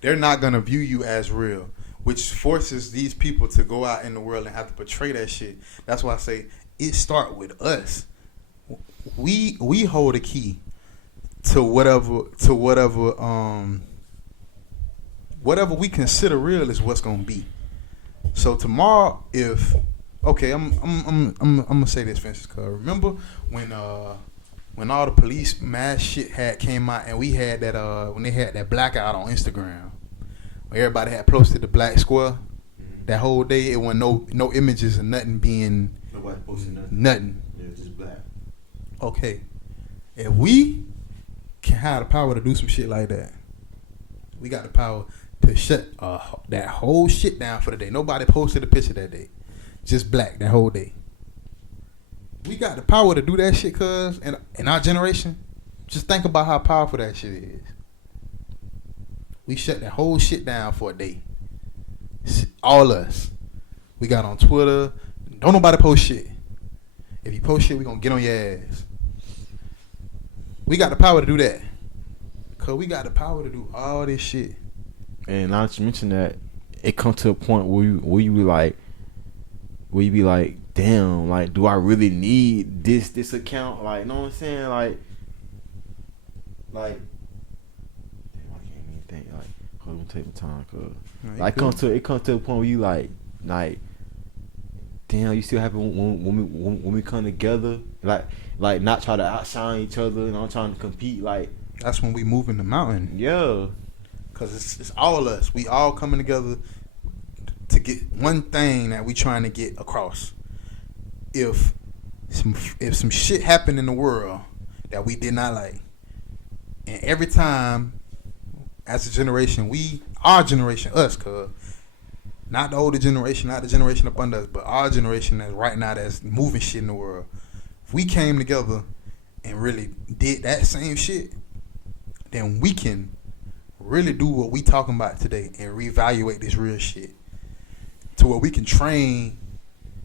they're not gonna view you as real, which forces these people to go out in the world and have to portray that shit. That's why I say it start with us. We hold a key to whatever we consider real is what's gonna be. So tomorrow, if I'm gonna say this, for instance, cause remember when all the police mass shit came out, and we had that when they had that blackout on Instagram, where everybody had posted the black square. Mm-hmm. That whole day, it wasn't no images of nothing being. Nobody posted nothing. It was just black. Okay, if we can have the power to do some shit like that, We got the power to shut that whole shit down for the day. Nobody posted a picture that day. Just black that whole day. We got the power to do that shit, cuz. In our generation, just think about how powerful that shit is. We shut that whole shit down for a day. All us. We got on Twitter. Don't nobody post shit. If you post shit, we gonna get on your ass. We got the power to do that. Cause we got the power to do all this shit. And now that you mention that, it come to a point where you be like, damn, like, do I really need this account? Like, you know what I'm saying? Like, damn, I can't even think. Like, hold on, take my time, cause like, it come to a point where you like, damn, you still happy when we come together, like not try to outshine each other and not trying to compete. Like, that's when we move in the mountain. Yeah, cause it's all us. We all coming together to get one thing that we trying to get across. If some shit happened in the world that we did not like, and every time as a generation, our generation, us, cuz not the older generation, not the generation up under us, but our generation that's right now that's moving shit in the world. If we came together and really did that same shit, then we can really do what we talking about today and reevaluate this real shit to where we can train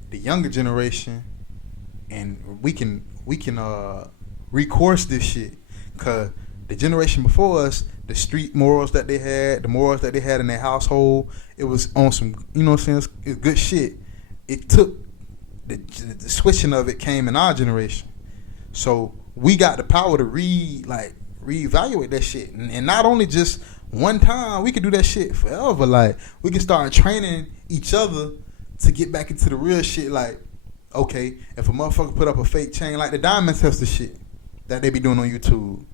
the younger generation and we can recourse this shit. Cause the generation before us, the street morals that they had, the morals that they had in their household, it was on some, you know what I'm saying, it's good shit. It took the switching of it came in our generation. So we got the power to reevaluate that shit. And not only just one time, we could do that shit forever. Like, we can start training each other to get back into the real shit. Like, okay, if a motherfucker put up a fake chain, like the diamond tester shit that they be doing on YouTube,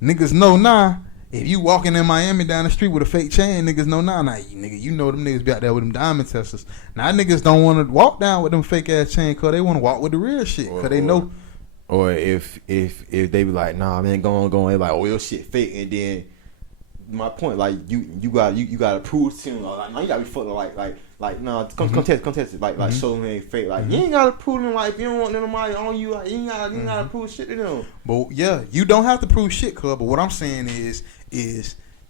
niggas know if you walking in Miami down the street with a fake chain, niggas know nigga, you know them niggas be out there with them diamond testers. Now niggas don't want to walk down with them fake ass chain cause they want to walk with the real shit cause they know. Or if they be like, nah, man, go on, like, oh, your shit fake, and then my point, like, you gotta prove to him, like, now you gotta be fucking like, nah, come test it, like, show them ain't fake, like, you ain't gotta prove them, like, if you don't want nobody on you, like, you ain't gotta prove shit to them. But yeah, you don't have to prove shit, cuz. But what I'm saying is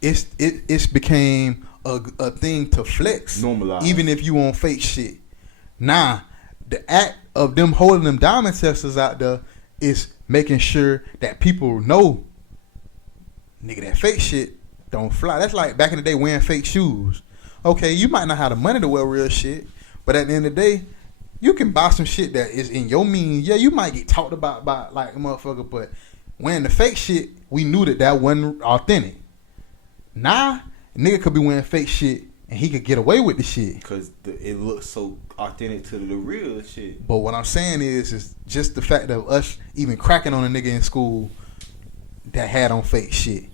it's became a thing to flex, normalize, even if you on fake shit. Nah, the act of them holding them diamond testers out there is making sure that people know, nigga, that fake shit don't fly. That's like back in the day wearing fake shoes. Okay, you might not have the money to wear real shit, but at the end of the day, you can buy some shit that is in your means. Yeah, you might get talked about by like a motherfucker, but wearing the fake shit, we knew that wasn't authentic. Nah, a nigga could be wearing fake shit and he could get away with the shit because it looks so authentic to the real shit. But what I'm saying is just the fact of us even cracking on a nigga in school that had on fake shit.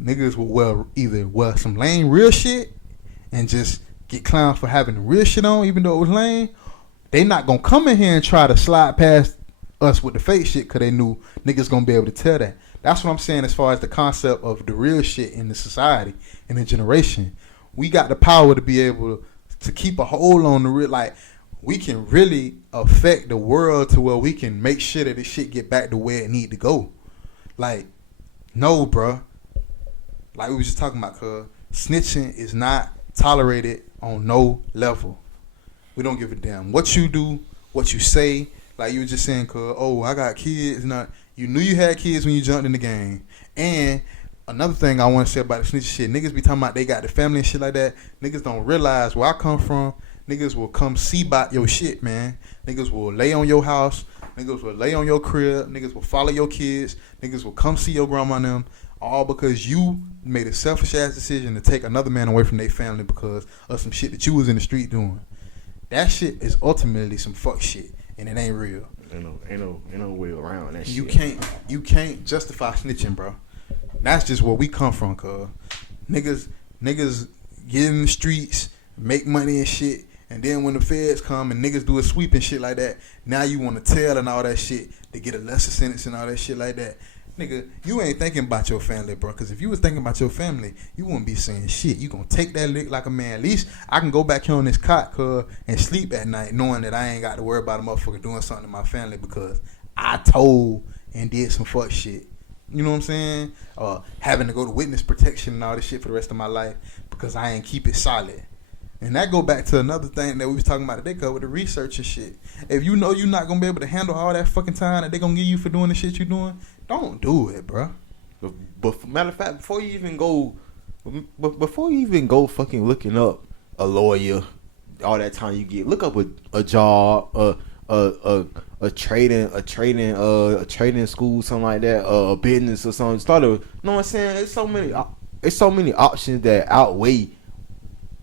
Niggas will either wear some lame real shit and just get clowned for having the real shit on, even though it was lame. They not gonna come in here and try to slide past us with the fake shit because they knew niggas gonna be able to tell that. That's what I'm saying as far as the concept of the real shit in the society, in the generation. We got the power to be able to keep a hold on the real. Like, we can really affect the world to where we can make sure that this shit get back to where it need to go. Like, no, bruh. Like we was just talking about, cuz snitching is not tolerated on no level. We don't give a damn what you do, what you say. Like you were just saying, cuz, oh, I got kids. You knew you had kids when you jumped in the game. And another thing I want to say about the snitching shit, niggas be talking about they got the family and shit like that. Niggas don't realize where I come from. Niggas will come see about your shit, man. Niggas will lay on your house. Niggas will lay on your crib. Niggas will follow your kids. Niggas will come see your grandma and them. All because you made a selfish ass decision to take another man away from their family because of some shit that you was in the street doing. That shit is ultimately some fuck shit, and it ain't real. Ain't no way around that shit. You can't justify snitching, bro. That's just where we come from, cuz. Niggas get in the streets, make money and shit, and then when the feds come and niggas do a sweep and shit like that, now you want to tell and all that shit to get a lesser sentence and all that shit like that. Nigga, you ain't thinking about your family, bro. Because if you was thinking about your family, you wouldn't be saying shit. You gonna take that lick like a man. At least I can go back here on this cot, cuz, and sleep at night knowing that I ain't got to worry about a motherfucker doing something to my family because I told and did some fuck shit. You know what I'm saying? Having to go to witness protection and all this shit for the rest of my life because I ain't keep it solid. And that go back to another thing that we was talking about today, cuz, with the research and shit. If you know you're not gonna be able to handle all that fucking time that they gonna give you for doing the shit you doing, don't do it, bro. But matter of fact, before you even go fucking looking up a lawyer, all that time you get, look up a job, a trading school, something like that, a business or something. Start a, you know what I'm saying? It's so many options that outweigh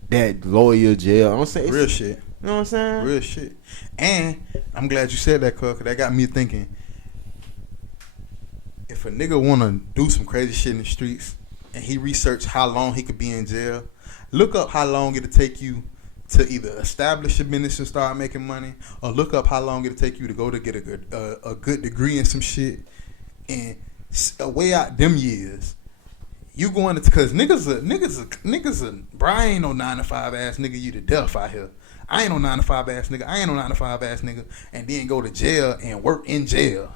that lawyer jail. I'm saying real shit. You know what I'm saying? Real shit. And I'm glad you said that, cuz that got me thinking. If a nigga wanna do some crazy shit in the streets and he research how long he could be in jail, look up how long it'll take you to either establish a business and start making money, or look up how long it'll take you to go to get a good degree in some shit, and weigh out them years. You going to, cause niggas, bro, I ain't no 9-to-5 ass nigga, you to death out here. I ain't no 9-to-5 ass nigga. I ain't no 9-to-5 ass nigga, and then go to jail and work in jail.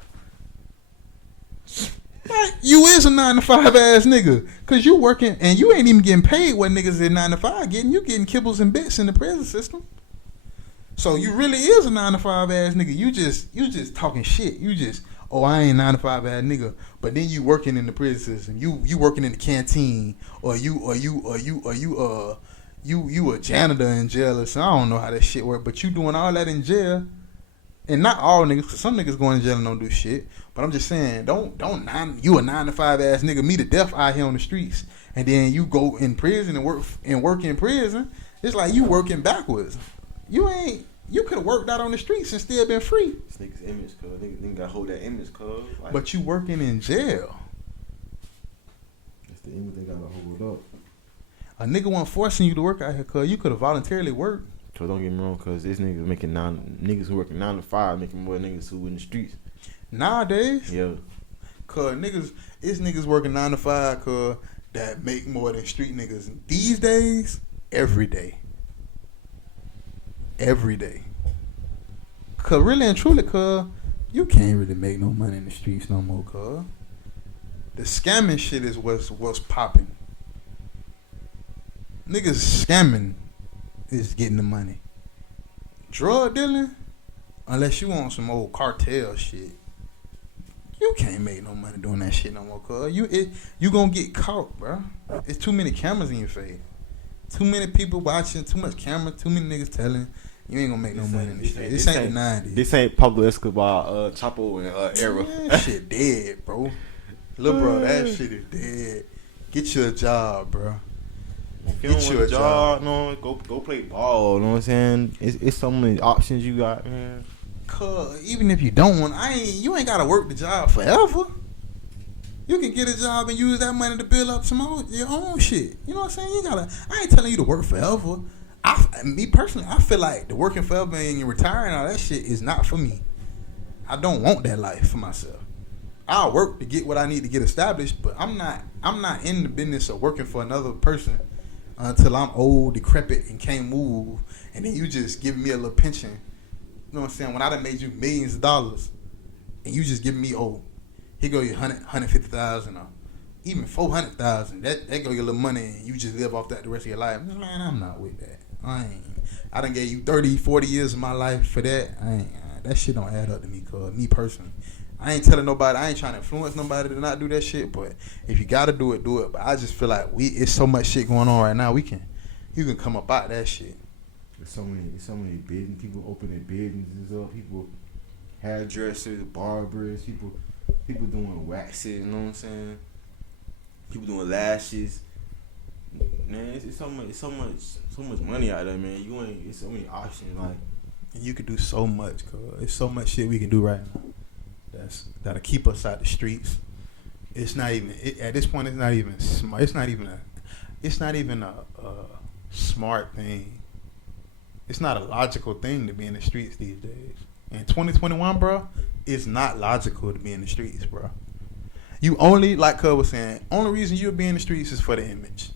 Like, you is a 9-to-5 ass nigga, cause you working and you ain't even getting paid what niggas in 9-to-5 getting. You getting kibbles and bits in the prison system. So you really is a 9-to-5 ass nigga. You just talking shit. You just, oh, I ain't 9-to-5 ass nigga, but then you working in the prison system. You working in the canteen, or you a janitor in jail or something. I don't know how that shit work, but you doing all that in jail. And not all niggas, cause some niggas going to jail and don't do shit. But I'm just saying, you a 9-to-5 ass nigga, me to death out here on the streets, and then you go in prison and work in prison. It's like you working backwards. You could have worked out on the streets and still been free. This nigga's image, cuz. Nigga gotta hold that image, cuz. Like, but you working in jail. That's the image they gotta hold up. A nigga wasn't forcing you to work out here, cuz. You could have voluntarily worked. So don't get me wrong, cuz this niggas making niggas who working 9-to-5 making more than niggas who in the streets. Nowadays? Yeah. Cuz it's niggas working 9-to-5, cuz, that make more than street niggas. These days, every day. Every day. Cuz really and truly, cuz, you can't really make no money in the streets no more, cuz. The scamming shit is what's popping. Niggas scamming is getting the money. Drug dealing, unless you want some old cartel shit, you can't make no money doing that shit no more, cuz. You gonna get caught, bro. It's too many cameras in your face. Too many people watching, too much camera, too many niggas telling. You ain't gonna make no money in the street. This ain't the 90s. This ain't Pablo Escobar, Chapo, and era. That shit dead, bro. Look, bro, that shit is dead. Get you a job, bro. If you get you a job, no, go play ball. You know what I'm saying? It's so many options you got, man. Cause even if you don't want, you ain't gotta work the job forever. You can get a job and use that money to build up your own shit. You know what I'm saying? I ain't telling you to work forever. Me personally, I feel like the working forever and retiring, all that shit is not for me. I don't want that life for myself. I'll work to get what I need to get established, but I'm not in the business of working for another person until I'm old, decrepit, and can't move, and then you just give me a little pension. You know what I'm saying? When I done made you millions of dollars, and you just give me, here go your 150,000 or even 400,000. That go your little money, and you just live off that the rest of your life. Man, I'm not with that. I done gave you 30, 40 years of my life for that. That shit don't add up to me, cuz. Me personally. I ain't telling nobody, I ain't trying to influence nobody to not do that shit, but if you gotta do it, do it. But I just feel like it's so much shit going on right now, you can come up out that shit. There's so many business, people opening businesses up, people hairdressers, barbers, people doing waxing, you know what I'm saying? People doing lashes. Man, it's so much money out there, man. It's so many options, like. And you could do so much, cuz. There's so much shit we can do right now. That'll keep us out the streets. It's not even at this point. It's not even smart. It's not even a smart thing. It's not a logical thing to be in the streets these days. In 2021, bro, it's not logical to be in the streets, bro. You only, like Cub was saying, only reason you'll be in the streets is for the image.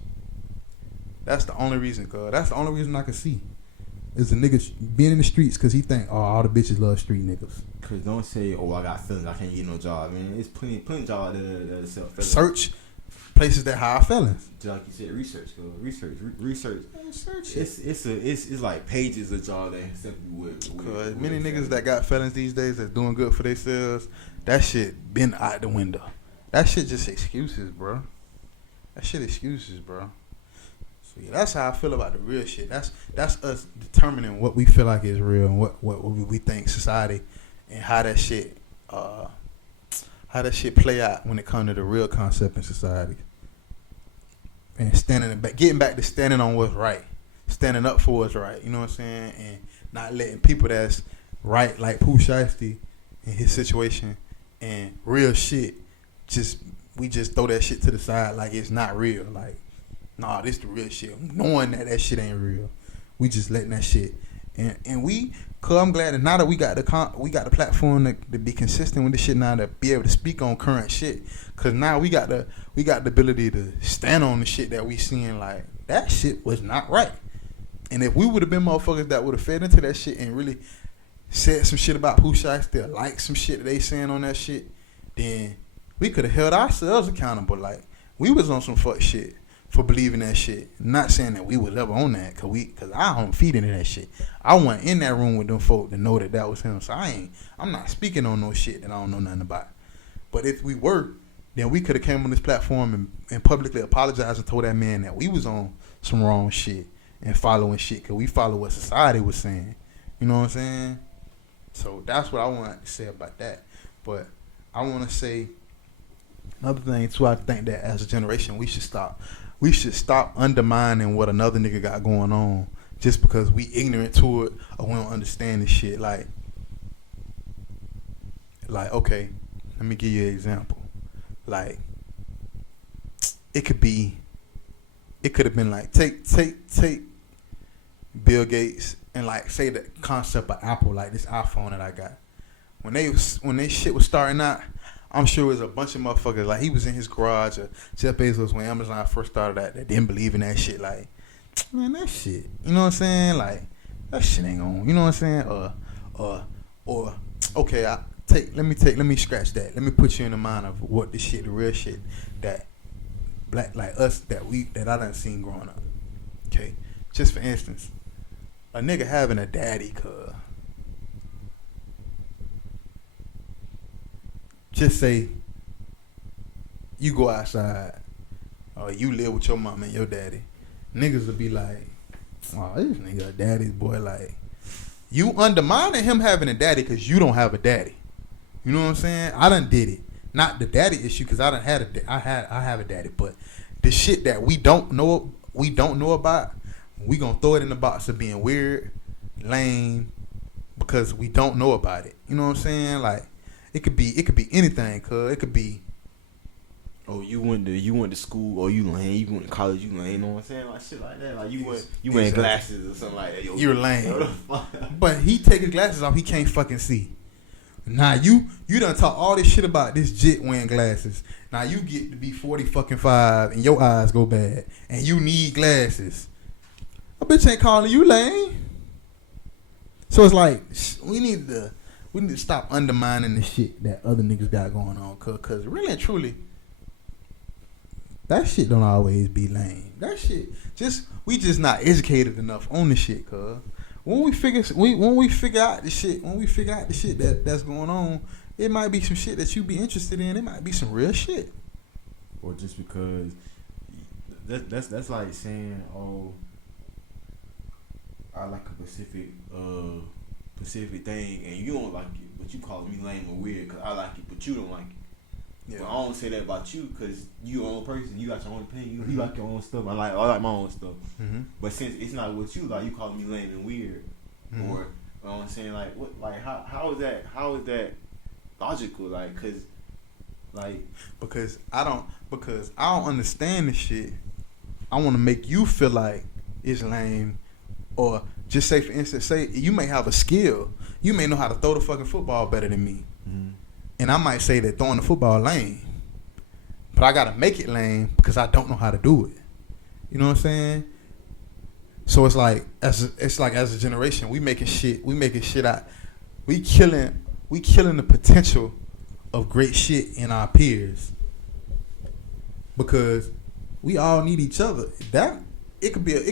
That's the only reason, cuz. That's the only reason I can see. Is a nigga being in the streets because he think, oh, all the bitches love street niggas. Cause don't say, oh, I got feelings, I can't get no job, man. It's plenty of jobs that sell felons. Search places that hire felons. Just like you said, research. It's like pages of jobs that simply would. Cause many niggas that got felons these days that's doing good for themselves, that shit been out the window. That shit just excuses, bro. That shit excuses, bro. So yeah, that's how I feel about the real shit. That's us determining what we feel like is real and what we think society and how that shit play out when it comes to the real concept in society. And getting back to standing on what's right, standing up for what's right. You know what I'm saying? And not letting people that's right, like Pooh Shiesty in his situation, and real shit, we just throw that shit to the side like it's not real. Like, nah, this the real shit. Knowing that shit ain't real, we just letting that shit. And cause I'm glad that now that we got the platform to be consistent with this shit now, to be able to speak on current shit. Cause now we got the ability to stand on the shit that we seeing, like that shit was not right. And if we would have been motherfuckers that would have fed into that shit and really said some shit about Pooh Shiesty, like some shit that they saying on that shit, then we could have held ourselves accountable. Like, we was on some fuck shit for believing that shit. Not saying that we was ever on that, cause I don't feed into that shit. I wasn't in that room with them folk to know that was him. So I'm not speaking on no shit that I don't know nothing about. But if we were, then we could have came on this platform and publicly apologized and told that man that we was on some wrong shit and following shit, cause we follow what society was saying. You know what I'm saying? So that's what I want to say about that. But I want to say another thing too. I think that as a generation, we should stop undermining what another nigga got going on just because we ignorant to it or we don't understand this shit. Like, okay, let me give you an example. Like, it could have been like, take Bill Gates and like say the concept of Apple, like this iPhone that I got. When they shit was starting out, I'm sure it was a bunch of motherfuckers, like he was in his garage, or Jeff Bezos when Amazon first started that didn't believe in that shit. Like, man, that shit, you know what I'm saying? Like, that shit ain't on, you know what I'm saying? Or okay, let me scratch that. Let me put you in the mind of what the real shit that black like us that I done seen growing up. Okay, just for instance, a nigga having a daddy, cuz. Just say you go outside or you live with your mom and your daddy. Niggas will be like, oh, this nigga a daddy's boy. Like, you undermining him having a daddy because you don't have a daddy. You know what I'm saying? I done did it. Not the daddy issue because I have a daddy. But the shit that we don't know about, we gonna throw it in the box of being weird, lame, because we don't know about it. You know what I'm saying? Like, it could be anything, cuz. It could be, oh, you went to school, or you lame. You went to college, you lame. You know what I'm saying? Like shit like that. Like you wearing glasses or something like that. Yo, you're lame. But he take his glasses off, he can't fucking see. Now you done talk all this shit about this jit wearing glasses. Now you get to be 40-5 and your eyes go bad and you need glasses. A bitch ain't calling you lame. So it's like we need to stop undermining the shit that other niggas got going on, cause really and truly, that shit don't always be lame. That shit we just not educated enough on the shit, cuz. When we figure out the shit that's going on, it might be some shit that you be interested in. It might be some real shit. Or just because that's like saying, oh, I like a specific thing and you don't like it, but you call me lame or weird because I like it, but you don't like it. Yeah. But I don't say that about you because you your own person. You got your own opinion. You like your own stuff. I like my own stuff. Mm-hmm. But since it's not what you like, you calling me lame and weird, mm-hmm. Or you know what I'm saying, like what, like how is that logical? Like, because I don't understand this shit. I want to make you feel like it's lame, or just say for instance, say you may have a skill, you may know how to throw the fucking football better than me. Mm-hmm. And I might say that throwing the football lame. but I gotta make it lame because I don't know how to do it. You know what I'm saying? So it's like as a generation, we making shit out. We killing the potential of great shit in our peers because we all need each other. That it could be a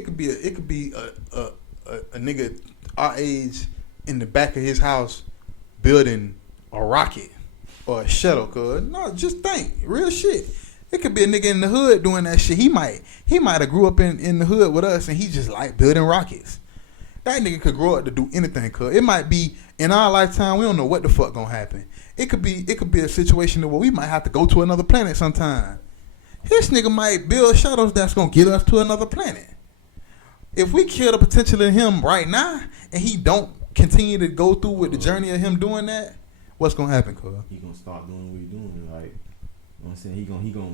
nigga our age in the back of his house building a rocket or a shuttle. Cause no, just think real shit. It could be a nigga in the hood doing that shit. He might have grew up in the hood with us and he just like building rockets. That nigga could grow up to do anything. Cause it might be in our lifetime. We don't know what the fuck gonna happen. It could be a situation where we might have to go to another planet sometime. This nigga might build shuttles that's gonna get us to another planet. If we kill the potential in him right now and he don't continue to go through with the journey of him doing that, what's gonna happen, cuz? He gonna start doing what he doing, like, you know what I'm saying? He gonna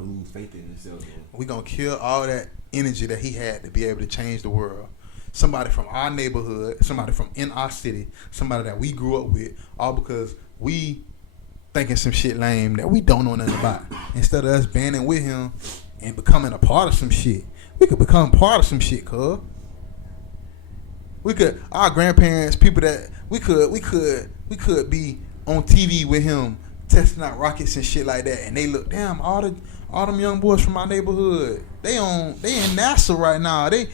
lose faith in himself. We gonna kill all that energy that he had to be able to change the world. Somebody from our neighborhood, somebody from in our city, somebody that we grew up with, all because we thinking some shit lame that we don't know nothing about. Instead of us banding with him and becoming a part of some shit, we could become part of some shit, cuz. We could, our grandparents, people that we could be on TV with him testing out rockets and shit like that, and they look, damn, all them young boys from my neighborhood, they in NASA right now. They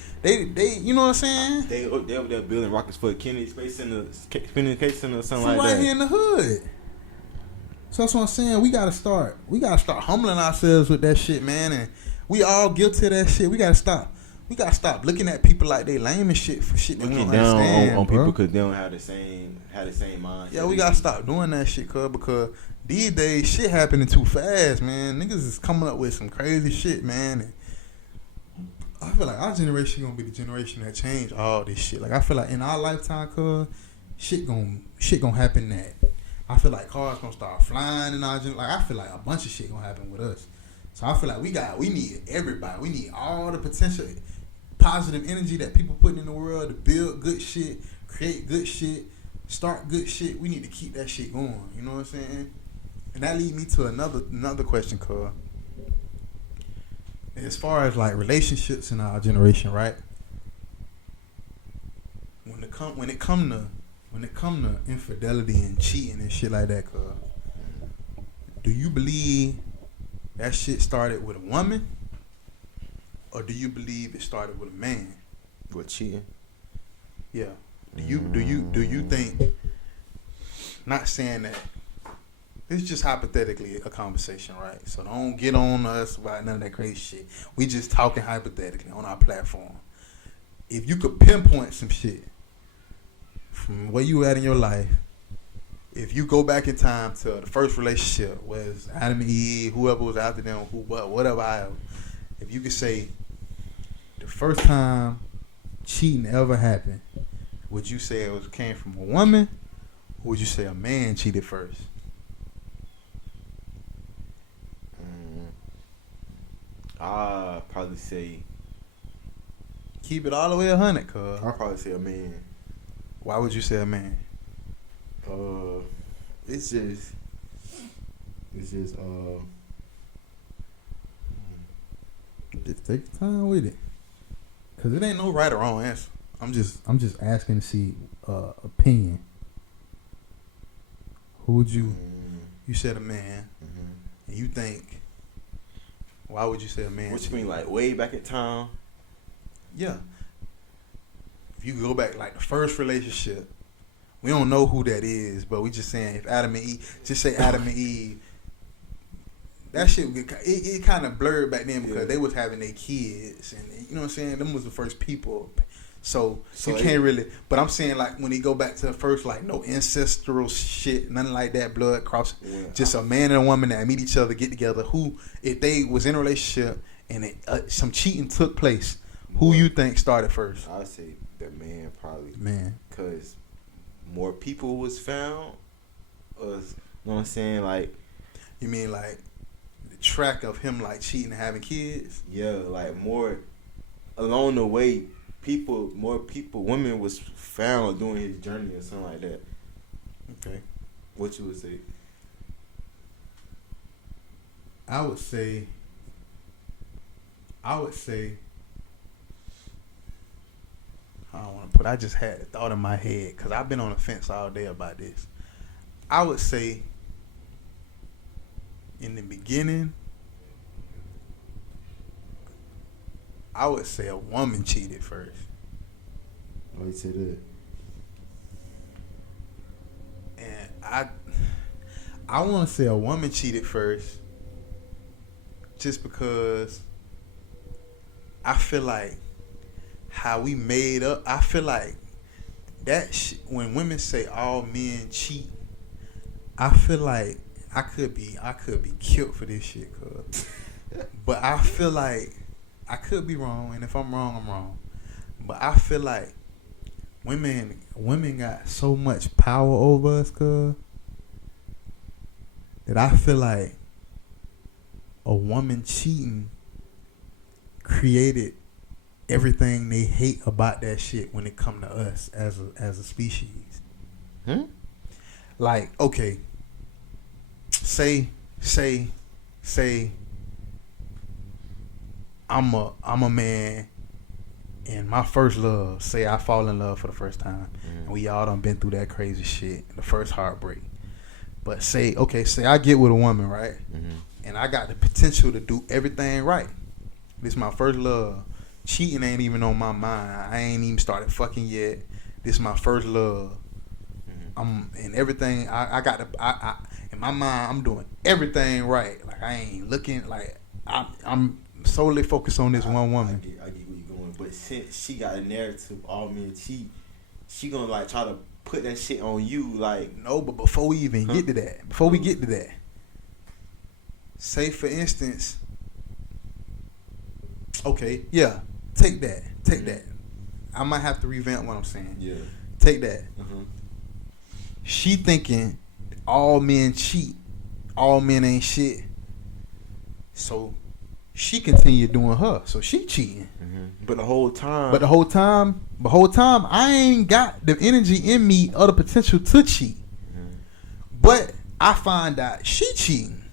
you know what I'm saying? They over there building rockets for Kennedy Space Center, or something like right that. Here in the hood. So that's what I'm saying. We gotta start humbling ourselves with that shit, man. And we all guilty of that shit. We gotta stop looking at people like they lame and shit for shit that we don't understand, on people because they don't have the same mind. Yeah, we gotta stop doing that shit, cuz, because these days shit happening too fast, man. Niggas is coming up with some crazy shit, man. And I feel like our generation gonna be the generation that change all this shit. Like I feel like in our lifetime, cuz, shit gonna happen that. I feel like cars gonna start flying in our generation. Like I feel like a bunch of shit gonna happen with us. So I feel like we need everybody. We need all the potential positive energy that people putting in the world to build good shit, create good shit, start good shit. We need to keep that shit going. You know what I'm saying? And that leads me to another question, cuz. As far as like relationships in our generation, right? When it come to infidelity and cheating and shit like that, cuz, do you believe that shit started with a woman, or do you believe it started with a man? With cheating? Yeah. Do you think? Not saying that. It's just hypothetically a conversation, right? So don't get on us about none of that crazy shit. We just talking hypothetically on our platform. If you could pinpoint some shit from where you at in your life, if you go back in time to the first relationship, was Adam and Eve, whoever was after them, whatever, if you could say the first time cheating ever happened, would you say it came from a woman, or would you say a man cheated first? I'd probably say, keep it all the way 100, cuz. I'd probably say a man. Why would you say a man? It's just just take time with it, cause it ain't no right or wrong answer. I'm just asking to see opinion. Who would you? You said a man, and you think? Why would you say a man? What you mean, like way back in time? Yeah. If you go back, like the first relationship, we don't know who that is, but we just saying if Adam and Eve, just say Adam and Eve. That shit, it kind of blurred back then because they was having their kids, and you know what I'm saying. Them was the first people, so you can't really. But I'm saying like when he go back to the first, like no ancestral shit, nothing like that, blood cross. Yeah. Just a man and a woman that meet each other, get together. Who, if they was in a relationship and some cheating took place, who you think started first? I'd say the man probably. Man, because more people was found. You know what I'm saying? Like, you mean like the track of him like cheating and having kids? Yeah, like more along the way. Women was found doing his journey or something like that. Okay. What you would say? I would say. I don't want to put. I just had a thought in my head because I've been on the fence all day about this. I would say, in the beginning, I would say a woman cheated first. Oh, you said that. And I want to say a woman cheated first, just because I feel like how we made up. I feel like that when women say all men cheat, I feel like I could be killed for this shit, cuz. But I feel like I could be wrong, and if I'm wrong, I'm wrong. But I feel like women got so much power over us, cuz, that I feel like a woman cheating created everything they hate about that shit when it come to us as a species. Like, okay, say I'm a man, and my first love, say I fall in love for the first time, and we all done been through that crazy shit, the first heartbreak. But say I get with a woman, right? And I got the potential to do everything right. This is my first love. Cheating ain't even on my mind. I ain't even started fucking yet. This is my first love. And everything I got to. In my mind, I'm doing everything right. Like, I ain't looking like I'm solely focused on this one woman. I get where you're going, but since she got a narrative, all men cheat, she gonna like try to put that shit on you. Like, no, but before we even get to that, say for instance, okay, yeah, take that. I might have to revamp what I'm saying. Yeah, take that. She thinking all men cheat, all men ain't shit. So she continued doing her. So she cheating. But the whole time, I ain't got the energy in me or the potential to cheat. But I find out she cheating.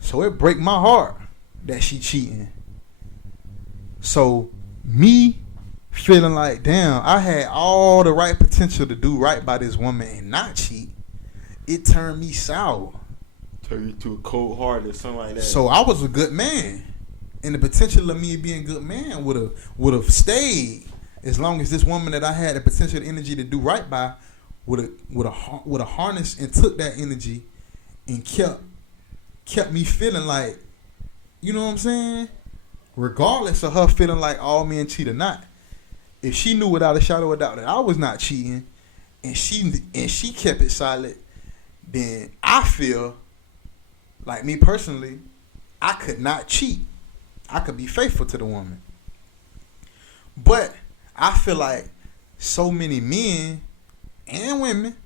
So it break my heart that she cheating. So me feeling like, damn, I had all the right potential to do right by this woman and not cheat, it turned me sour. Turn you to a cold heart or something like that. So I was a good man, and the potential of me being a good man would have stayed as long as this woman that I had the potential energy to do right by would have harnessed and took that energy and kept me feeling like, you know what I'm saying? Regardless of her feeling like all men cheat or not, if she knew without a shadow of a doubt that I was not cheating, and she kept it silent, then I feel like, me personally, I could not cheat. I could be faithful to the woman. But I feel like so many men and women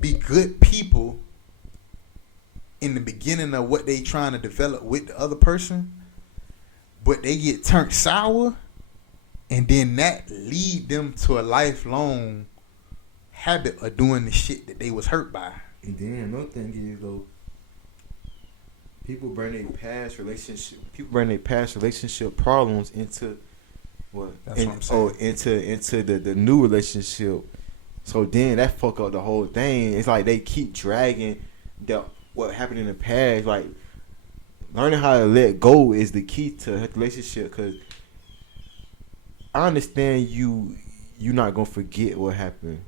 be good people in the beginning of what they trying to develop with the other person, but they get turned sour, and then that lead them to a lifelong habit of doing the shit that they was hurt by. And then another thing is, though, people bring their past relationship problems into what? That's what I'm saying. Into the new relationship. So then that fuck up the whole thing. It's like they keep dragging what happened in the past. Like, learning how to let go is the key to a relationship. Cause I understand you're not gonna forget what happened.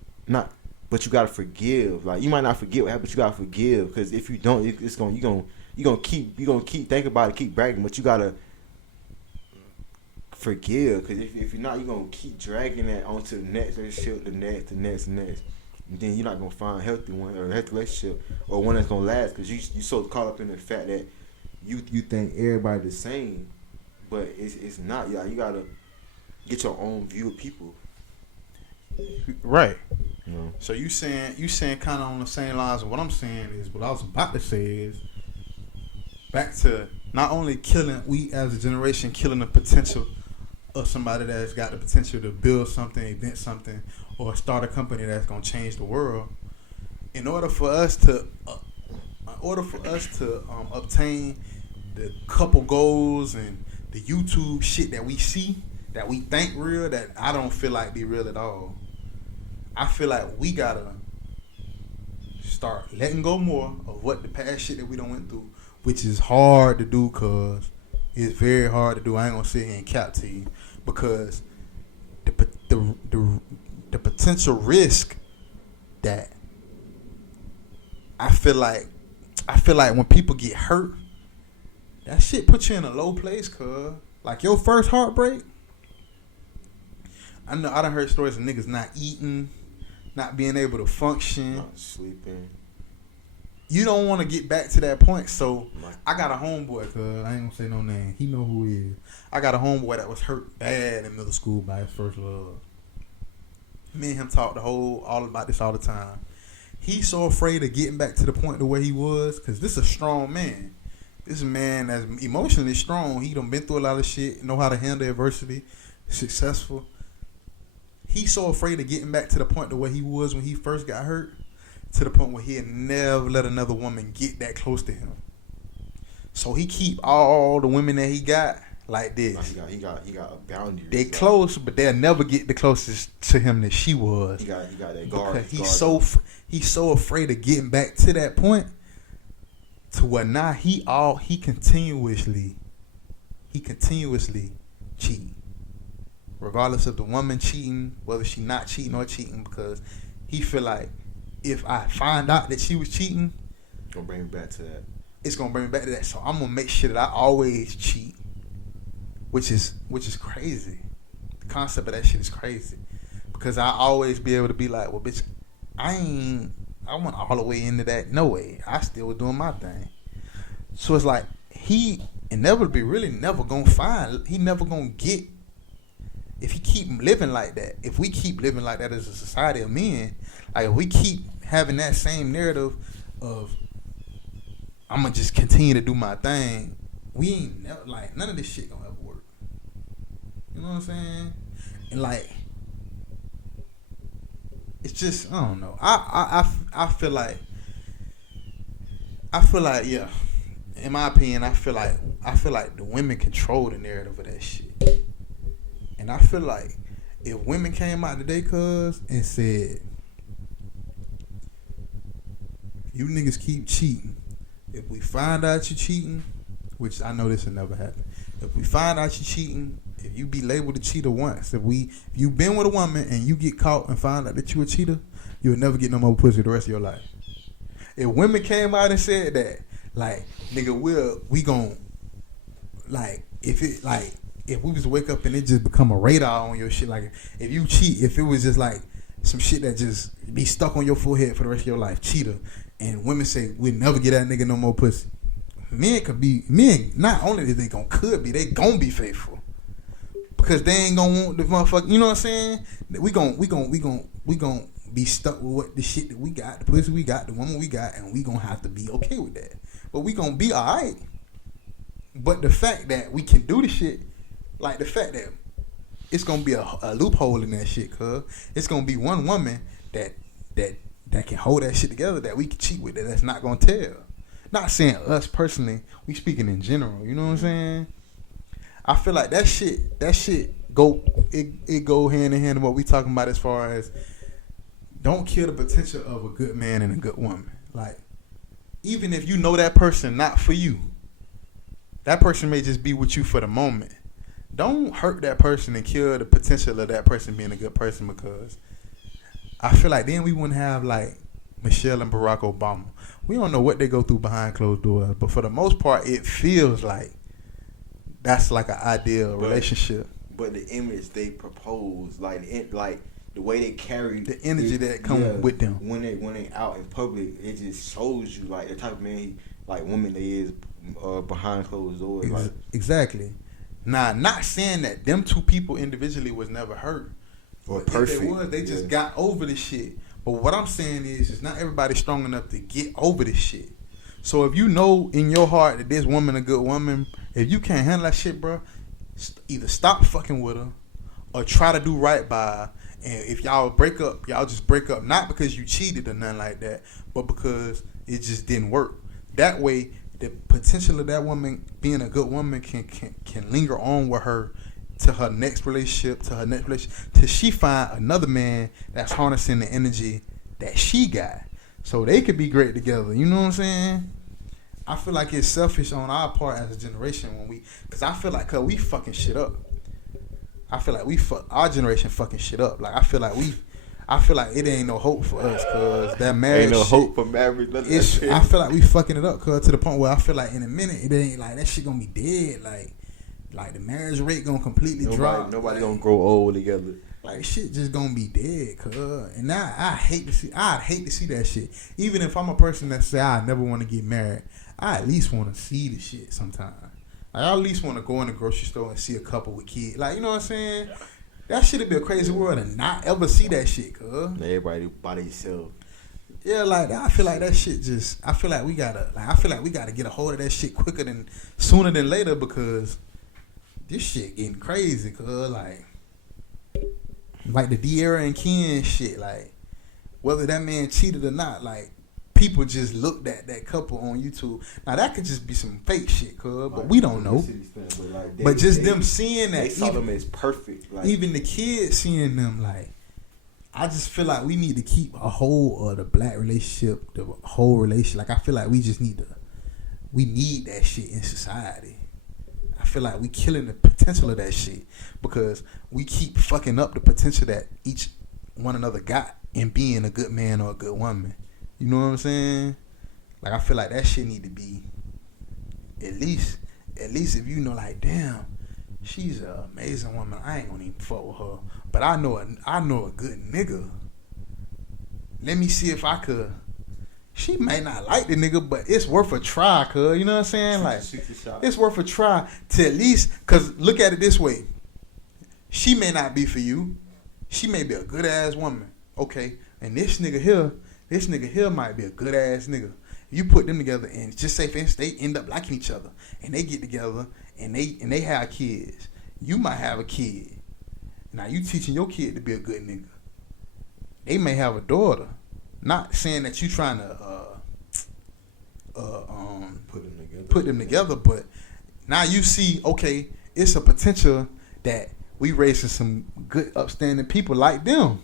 But you gotta forgive. Like, you might not forget what happened, but you gotta forgive. Because if you don't, you're gonna keep thinking about it, keep bragging. But you gotta forgive. Because if you're not, you're gonna keep dragging that onto the next relationship, the next. And then you're not gonna find a healthy one or a healthy relationship or one that's gonna last. Because you so caught up in the fact that you think everybody the same, but it's not. Yeah, you gotta get your own view of people. Right. You know? So you saying kind of on the same lines of what I'm saying is, what I was about to say is, back to not only we as a generation killing the potential of somebody that's got the potential to build something, invent something, or start a company that's gonna change the world. In order for us to order for us to obtain the couple goals and the YouTube shit that we see, that we think real, that I don't feel like be real at all. I feel like we gotta start letting go more of what the past shit that we done went through, which is hard to do, cause it's very hard to do. I ain't gonna sit here and cap to you, because the potential risk that I feel like when people get hurt, that shit puts you in a low place, cuz. Like your first heartbreak, I know I done heard stories of niggas not eating, not being able to function, not sleeping. You don't want to get back to that point. So I got a homeboy, cuz I ain't gonna say no name. He know who he is. I got a homeboy that was hurt bad in middle school by his first love. Me and him talk all about this all the time. He's so afraid of getting back to the point of where he was, because this is a strong man. This is a man that's emotionally strong. He done been through a lot of shit, know how to handle adversity, successful. He's so afraid of getting back to the point of where he was when he first got hurt, to the point where he'd never let another woman get that close to him. So he keep all the women that he got like this. He got a boundary. They close, but they'll never get the closest to him that she was. He got that guard. Because he's so afraid of getting back to that point, to where now he continuously cheat, regardless of the woman cheating, whether she not cheating or cheating, because he feel like, if I find out that she was cheating, it's gonna bring me back to that. It's gonna bring me back to that. So I'm gonna make sure that I always cheat, which is crazy. The concept of that shit is crazy, because I always be able to be like, well, bitch, I went all the way into that. No way, I still was doing my thing. So it's like he inevitably really never gonna find. He never gonna get. If he keep living like that, if we keep living like that as a society of men, like if we keep having that same narrative of I'm gonna just continue to do my thing, we ain't never, like, none of this shit gonna ever work. You know what I'm saying? And like, it's just, I don't know. I feel like yeah. In my opinion, I feel like the women control the narrative of that shit. And I feel like if women came out today, cuz, and said, you niggas keep cheating. If we find out you cheating, which I know this will never happen. If we find out you cheating, if you be labeled a cheater once, if you been with a woman and you get caught and find out that you a cheater, you'll never get no more pussy the rest of your life. If women came out and said that, like, nigga, we gon', like, if we was to wake up and it just become a radar on your shit, like, if you cheat, if it was just like some shit that just be stuck on your forehead for the rest of your life, cheater, and women say, we'll never get that nigga no more pussy. Men, not only is they they gonna be faithful. Because they ain't gonna want the motherfucker, you know what I'm saying? We gon' be stuck with what the shit that we got, the pussy we got, the woman we got, and we gonna have to be okay with that. But we gonna be alright. But the fact that we can do the shit, like the fact that it's gonna be a loophole in that shit, cuz it's gonna be one woman that can hold that shit together, that we can cheat with, that's not gonna tell. Not saying us personally, we speaking in general, you know what I'm saying? I feel like that shit go hand in hand with what we talking about as far as don't kill the potential of a good man and a good woman. Like, even if you know that person not for you, that person may just be with you for the moment. Don't hurt that person and kill the potential of that person being a good person, because I feel like then we wouldn't have like Michelle and Barack Obama. We don't know what they go through behind closed doors, but for the most part, it feels like that's like an ideal relationship. But the image they propose, like the way they carry the energy that comes with them when they out in public, it just shows you like the type of man, like woman they is behind closed doors. Like. Exactly. Now, not saying that them two people individually was never hurt or perfect. If they just got over the shit. But what I'm saying is not everybody strong enough to get over this shit. So if you know in your heart that this woman a good woman, if you can't handle that shit, bro, either stop fucking with her or try to do right by her. And if y'all break up, y'all just break up, not because you cheated or nothing like that, but because it just didn't work. That way, the potential of that woman being a good woman can linger on with her to her next relationship, till she find another man that's harnessing the energy that she got, so they could be great together. You know what I'm saying? I feel like it's selfish on our part as a generation because I feel like we fucking shit up. I feel like our generation fucking shit up. Like I feel like it ain't no hope for us, cause that marriage ain't no shit, hope for marriage. I feel like we fucking it up, cause to the point where I feel like in a minute it ain't like that shit gonna be dead. Like the marriage rate gonna completely drop. Nobody gonna grow old together. Like shit just gonna be dead, cuz. And now I'd hate to see that shit. Even if I'm a person that say I never want to get married, I at least want to see the shit sometime. Like I at least want to go in the grocery store and see a couple with kids. Like, you know what I'm saying? That shit'd be a crazy world and not ever see that shit, cuz. Everybody by themselves. Yeah, like I feel like that shit I feel like we gotta get a hold of that shit sooner than later, because this shit getting crazy, cuz. Like the De'Ara and Ken shit, like whether that man cheated or not, like people just looked at that couple on YouTube. Now that could just be some fake shit, cuz, but we don't know. But just them seeing that, they saw them as perfect. Like, even the kids seeing them, like, I just feel like we need to keep a hold of the black relationship, the whole relationship. Like I feel like we need that shit in society. I feel like we killing the potential of that shit because we keep fucking up the potential that each one another got in being a good man or a good woman. You know what I'm saying? Like I feel like that shit need to be at least if you know, like, damn, she's an amazing woman, I ain't gonna even fuck with her, but I know a good nigga. Let me see if I could. She may not like the nigga, but it's worth a try, cuz. You know what I'm saying? Like, it's worth a try to at least, cuz look at it this way. She may not be for you. She may be a good ass woman. Okay. And this nigga here might be a good ass nigga. You put them together and just say, for instance, they end up liking each other and they get together and they have kids. You might have a kid. Now you teaching your kid to be a good nigga. They may have a daughter. Not saying that you trying to put them together, but now you see, okay, it's a potential that we raising some good, upstanding people like them,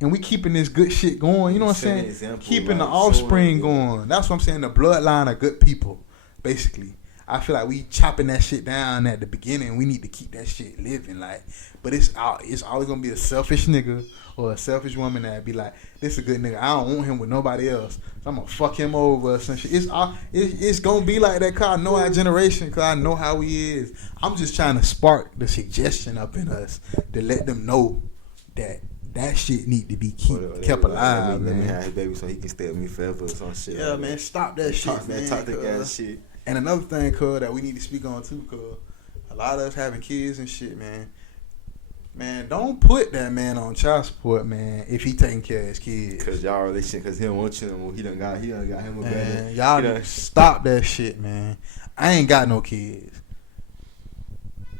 and we keeping this good shit going. You know what I'm saying? Keeping the offspring going. That's what I'm saying. The bloodline of good people, basically. I feel like we chopping that shit down at the beginning. We need to keep that shit living, like. But it's always gonna be a selfish nigga or a selfish woman that be like, this a good nigga, I don't want him with nobody else, so I'm gonna fuck him over or some shit. It's gonna be like that, cause I know our generation, cause I know how he is. I'm just trying to spark the suggestion up in us to let them know that shit need to be kept alive, man. Let me have his baby so he can stay with me forever or some shit. Yeah, man, stop that shit, man. Talk that guy shit. And another thing, cuz, that we need to speak on too, cuz, a lot of us having kids and shit, man. Man, don't put that man on child support, man, if he taking care of his kids. Cause y'all relationship, cause he don't want you no more. He done got him a better. Y'all stop that shit, man. I ain't got no kids.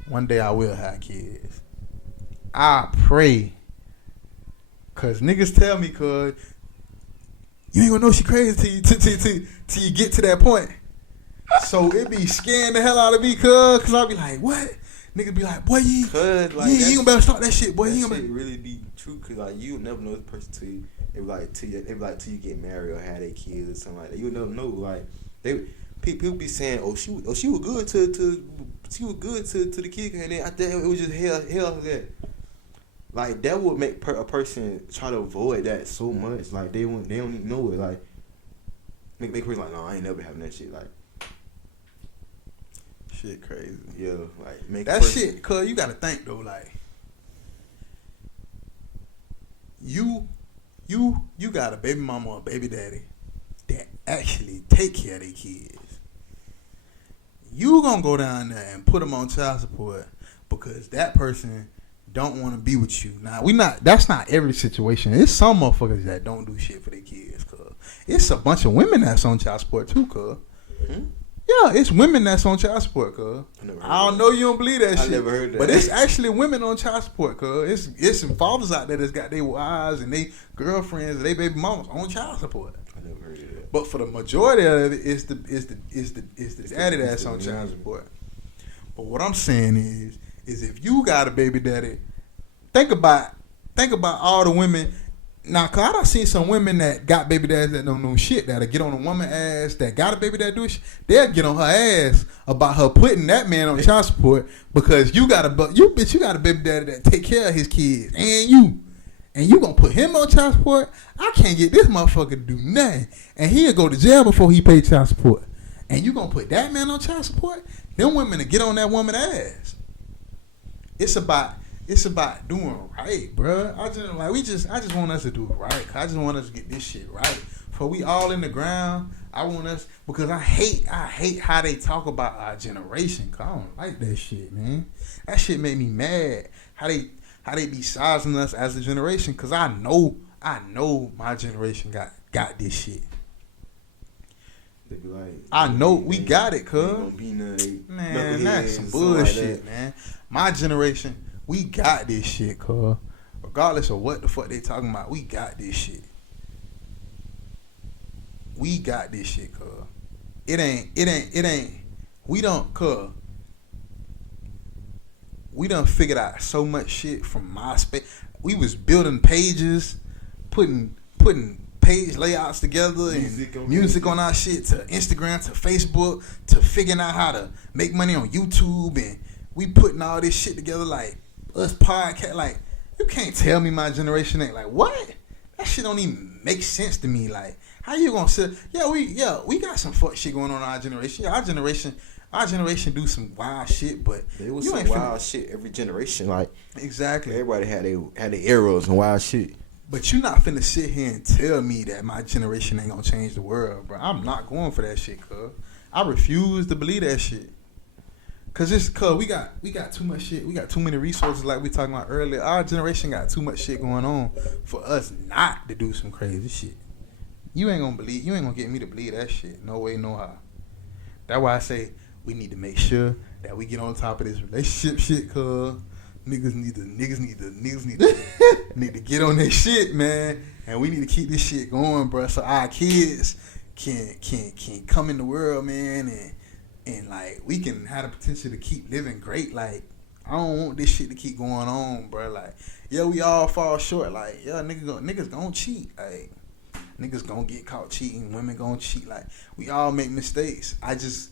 One day I will have kids. I pray. Cause niggas tell me, cuz, you ain't gonna know she crazy till you get to that point. So it be scaring the hell out of me, cuz I'll be like, what? Nigga be like, boy, you gonna better start that shit, boy. That shit really be true, cause like you never know this person till you get married or have their kids or something like that. You never know. Like people be saying, she was good to the kid, and then I think it was just hell that. Like that would make a person try to avoid that so much. Like they don't even know it. Like make a person like, no, I ain't never having that shit. Like. Shit crazy. Yeah, like make that shit, cuz you gotta think though, like you got a baby mama or a baby daddy that actually take care of their kids. You gonna go down there and put them on child support because that person don't want to be with you. Now that's not every situation. It's some motherfuckers that don't do shit for their kids, cuz. It's a bunch of women that's on child support too, cuz. Mm-hmm. Yeah, it's women that's on child support, cuz. I don't know you don't believe that shit. I never heard that. But it's actually women on child support, cuz. It's some fathers out there that's got their wives and their girlfriends and their baby mamas on child support. I never heard of that. But for the majority of it, it's the daddy that's on child support. But what I'm saying is if you got a baby daddy, think about all the women. Now, cause I done seen some women that got baby daddies that don't know shit, that'll get on a woman ass that got a baby that do shit. They'll get on her ass about her putting that man on child support because you got a baby daddy that take care of his kids and you gonna put him on child support. I can't get this motherfucker to do nothing, and he'll go to jail before he pay child support. And you gonna put that man on child support? Them women to get on that woman ass. It's about doing right, bro. I just want us to do it right. I just want us to get this shit right. For we all in the ground, I want us, because I hate how they talk about our generation. Cause I don't like that shit, man. That shit made me mad. How they be sizing us as a generation. Cause I know my generation got this shit. They be like, I know we got it, cuz. Man, that's some bullshit, man. My generation, we got this shit, cuz. Regardless of what the fuck they talking about, we got this shit. We got this shit, cuz. It ain't. We don't, cuz. We done figured out so much shit from MySpace. We was building pages, putting page layouts together and music on our shit, to Instagram, to Facebook, to figuring out how to make money on YouTube, and we putting all this shit together like us podcast. Like, you can't tell me my generation ain't like, what? That shit don't even make sense to me. Like, how you gonna say, we got some fuck shit going on in our generation. Yeah, our generation do some wild shit, but there was some wild shit every generation. Like, exactly, everybody had their arrows and wild shit. But you not finna sit here and tell me that my generation ain't gonna change the world, bro. I'm not going for that shit, cuz. I refuse to believe that shit. Cause we got too much shit. We got too many resources, like we talking about earlier. Our generation got too much shit going on for us not to do some crazy shit. You ain't gonna get me to believe that shit. No way, no how. That's why I say we need to make sure that we get on top of this relationship shit, cuz. Niggas need to get on this shit, man, and we need to keep this shit going, bro, so our kids can come in the world, man, and like we can have the potential to keep living great. Like, I don't want this shit to keep going on, bro. Like, yeah, we all fall short. Like, yeah, niggas gonna cheat. Like, niggas gonna get caught cheating. Women gonna cheat. Like, we all make mistakes. I just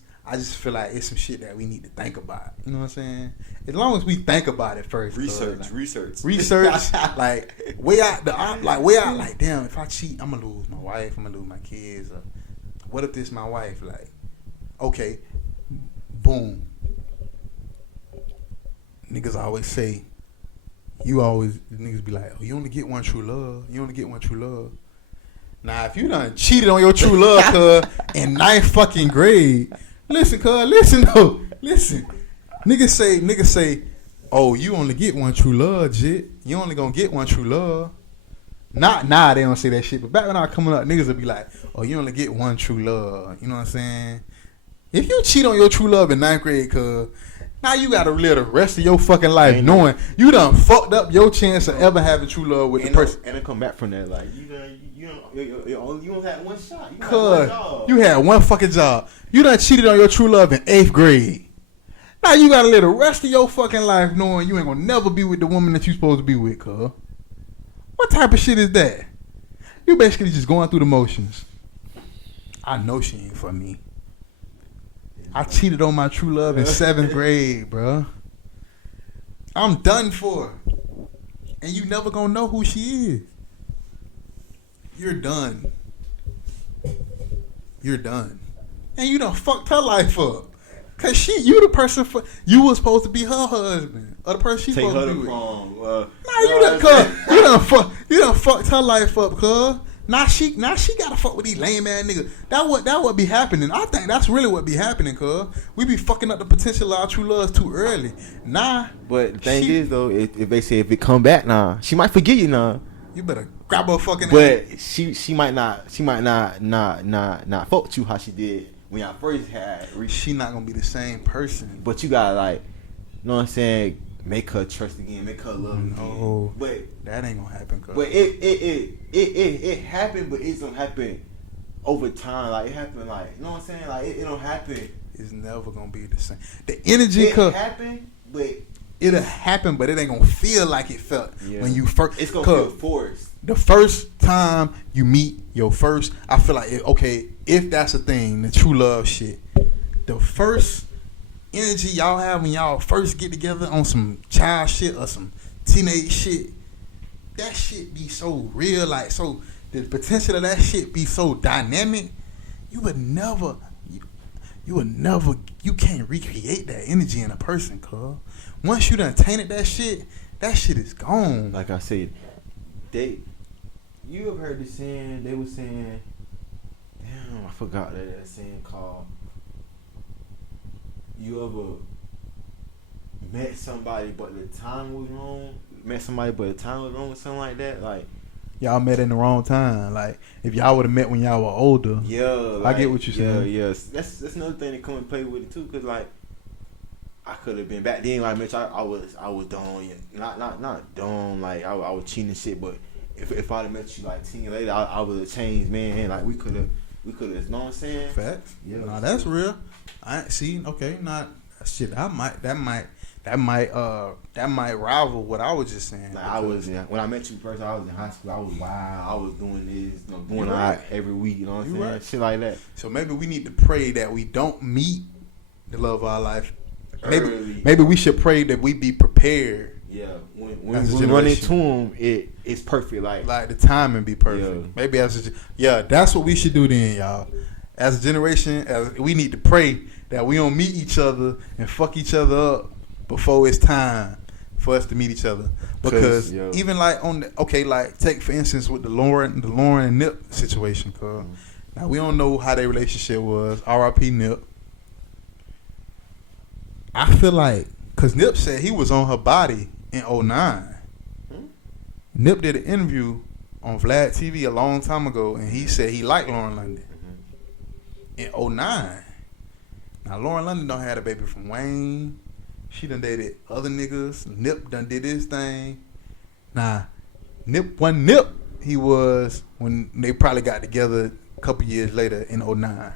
feel like it's some shit that we need to think about. You know what I'm saying? As long as we think about it first. Research. Like, way out. Like, damn, if I cheat, I'm gonna lose my wife. I'm gonna lose my kids. Or, what if this my wife? Like, okay, boom. Niggas always say, niggas be like, oh, you only get one true love. You only get one true love. Now, if you done cheated on your true love, cuz, in 9th fucking grade, listen, Niggas say, oh, you only get one true love, jit. You only gonna get one true love. Not now, they don't say that shit. But back when I was coming up, niggas would be like, oh, you only get one true love. You know what I'm saying? If you cheat on your true love in 9th grade, cuz, now you gotta live the rest of your fucking life knowing you done fucked up your chance of ever having true love with the person. And then come back from that, like, you only had one shot. You had one fucking job. You done cheated on your true love in 8th grade. Now you gotta live the rest of your fucking life knowing you ain't gonna never be with the woman that you supposed to be with, cuz. What type of shit is that? You basically just going through the motions. I know she ain't for me. I cheated on my true love in 7th grade, bro. I'm done for. And you never gonna know who she is. You're done. You're done. And you done fucked her life up. Cause you the person you was supposed to be her husband, or the person she's supposed to be with. You done fucked her life up, cuz. Now she gotta fuck with these lame ass niggas. That what be happening. I think that's really what be happening, cuz. We be fucking up the potential of our true loves too early. Nah. But the thing is though, if they say if it come back now, she might forgive you now. You better grab her fucking But ass. she might not fuck with you how she did when y'all first had. She not gonna be the same person. But you gotta, like, you know what I'm saying, make her trust again, make her love again. No, but that ain't gonna happen, cuz. But it happened, but it's gonna happen over time. Like it happened. Like you know what I'm saying? Like it don't happen. It's never gonna be the same. The energy it happen, but it'll happen, but it ain't gonna feel like it felt when you first. It's gonna feel forced. The first time you meet your first, I feel like okay, if that's a thing, the true love shit. The first energy y'all have when y'all first get together on some child shit or some teenage shit, that shit be so real, like so the potential of that shit be so dynamic. You can't recreate that energy in a person, cuz. Once you done tainted that shit is gone. Like I said, you have heard the saying, they were saying, damn, I forgot that saying called, you ever met somebody but the time was wrong? Or something like that? Like, y'all met in the wrong time. Like, if y'all would have met when y'all were older. Yeah. Like, I get what you're saying. Yeah. That's another thing that come and play with it too, cause like, I could have been back then. Like, Mitch, I was dumb, not dumb. Like, I was cheating and shit. But if I'd have met you like 10 years later, I would have changed, man. Like, we could have. You know what I'm saying? Facts. Yeah. Nah, that's real. I see. Okay, not shit. That might rival what I was just saying. Like when I met you first, I was in high school. I was wild. I was doing this, going out every week. You know what I'm saying? Right. Shit like that. So maybe we need to pray that we don't meet the love of our life. Maybe we should pray that we be prepared. Yeah, when we run into them, it's perfect. Like the timing be perfect. Yeah. Maybe that's what we should do then, y'all. As a generation, we need to pray that we don't meet each other and fuck each other up before it's time for us to meet each other. Because even like like take for instance with the Lauren and Nip situation, cause now we don't know how their relationship was. R.I.P. Nip. I feel like, cause Nip said he was on her body in 2009. Nip did an interview on Vlad TV a long time ago, and he said he liked Lauren London in 2009. Now Lauren London done had a baby from Wayne. She done dated other niggas. Nip done did his thing. Now Nip he was when they probably got together a couple years later in 2009.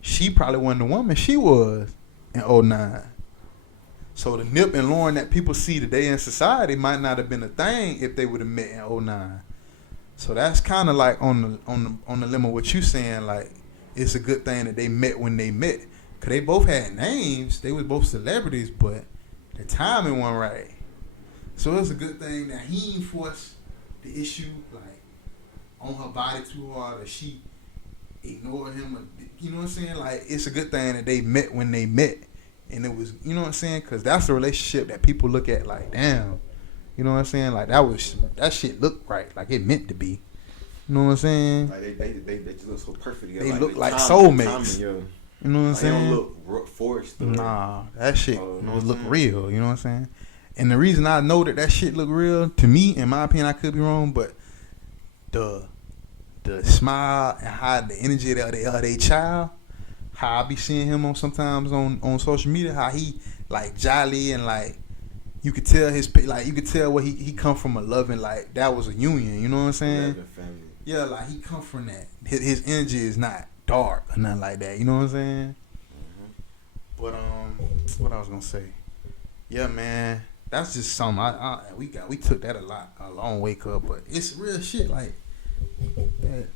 She probably wasn't the woman she was in 2009. So the Nip and Lauren that people see today in society might not have been a thing if they would have met in 2009. So that's kind of like on the limit of what you saying. Like, it's a good thing that they met when they met, cause they both had names. They was both celebrities, but the timing wasn't right. So it's a good thing that he ain't forced the issue like on her body too hard, or she ignored him. Or, you know what I'm saying? Like, it's a good thing that they met when they met. And it was, you know what I'm saying? Because that's the relationship that people look at like, damn. You know what I'm saying? Like, that shit looked right. Like, it meant to be. You know what I'm saying? Like, they just look so perfect together. They look like soulmates. You know what I'm saying? They don't look forced. Nah, that shit look real. You know what I'm saying? And the reason I know that shit look real, to me, in my opinion, I could be wrong, but the smile and how the energy of their child, how I be seeing him sometimes on social media, how he like jolly and like you could tell you could tell where he come from a loving, like that was a union, you know what I'm saying? Yeah, like he come from that. His energy is not dark or nothing like that, you know what I'm saying? But what I was gonna say? Yeah, man, that's just something we took that a long way up, but it's real shit like that.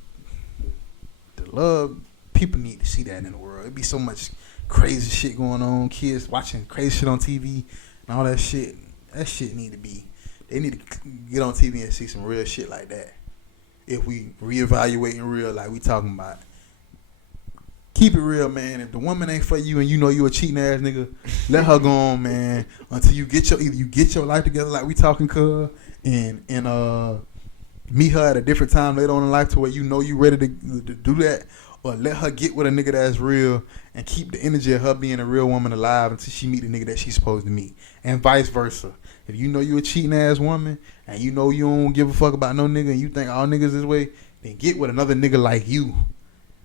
The love. People need to see that in the world. It'd be so much crazy shit going on. Kids watching crazy shit on TV and all that shit. That shit need to be. They need to get on TV and see some real shit like that. If we reevaluating real, like we talking about, keep it real, man. If the woman ain't for you and you know you a cheating ass nigga, let her go on, man. Until you get your life together, like we talking, cuz, and meet her at a different time later on in life to where you know you ready to do that. Or let her get with a nigga that's real and keep the energy of her being a real woman alive until she meet the nigga that she's supposed to meet. And vice versa. If you know you a cheating ass woman and you know you don't give a fuck about no nigga and you think all niggas this way, then get with another nigga like you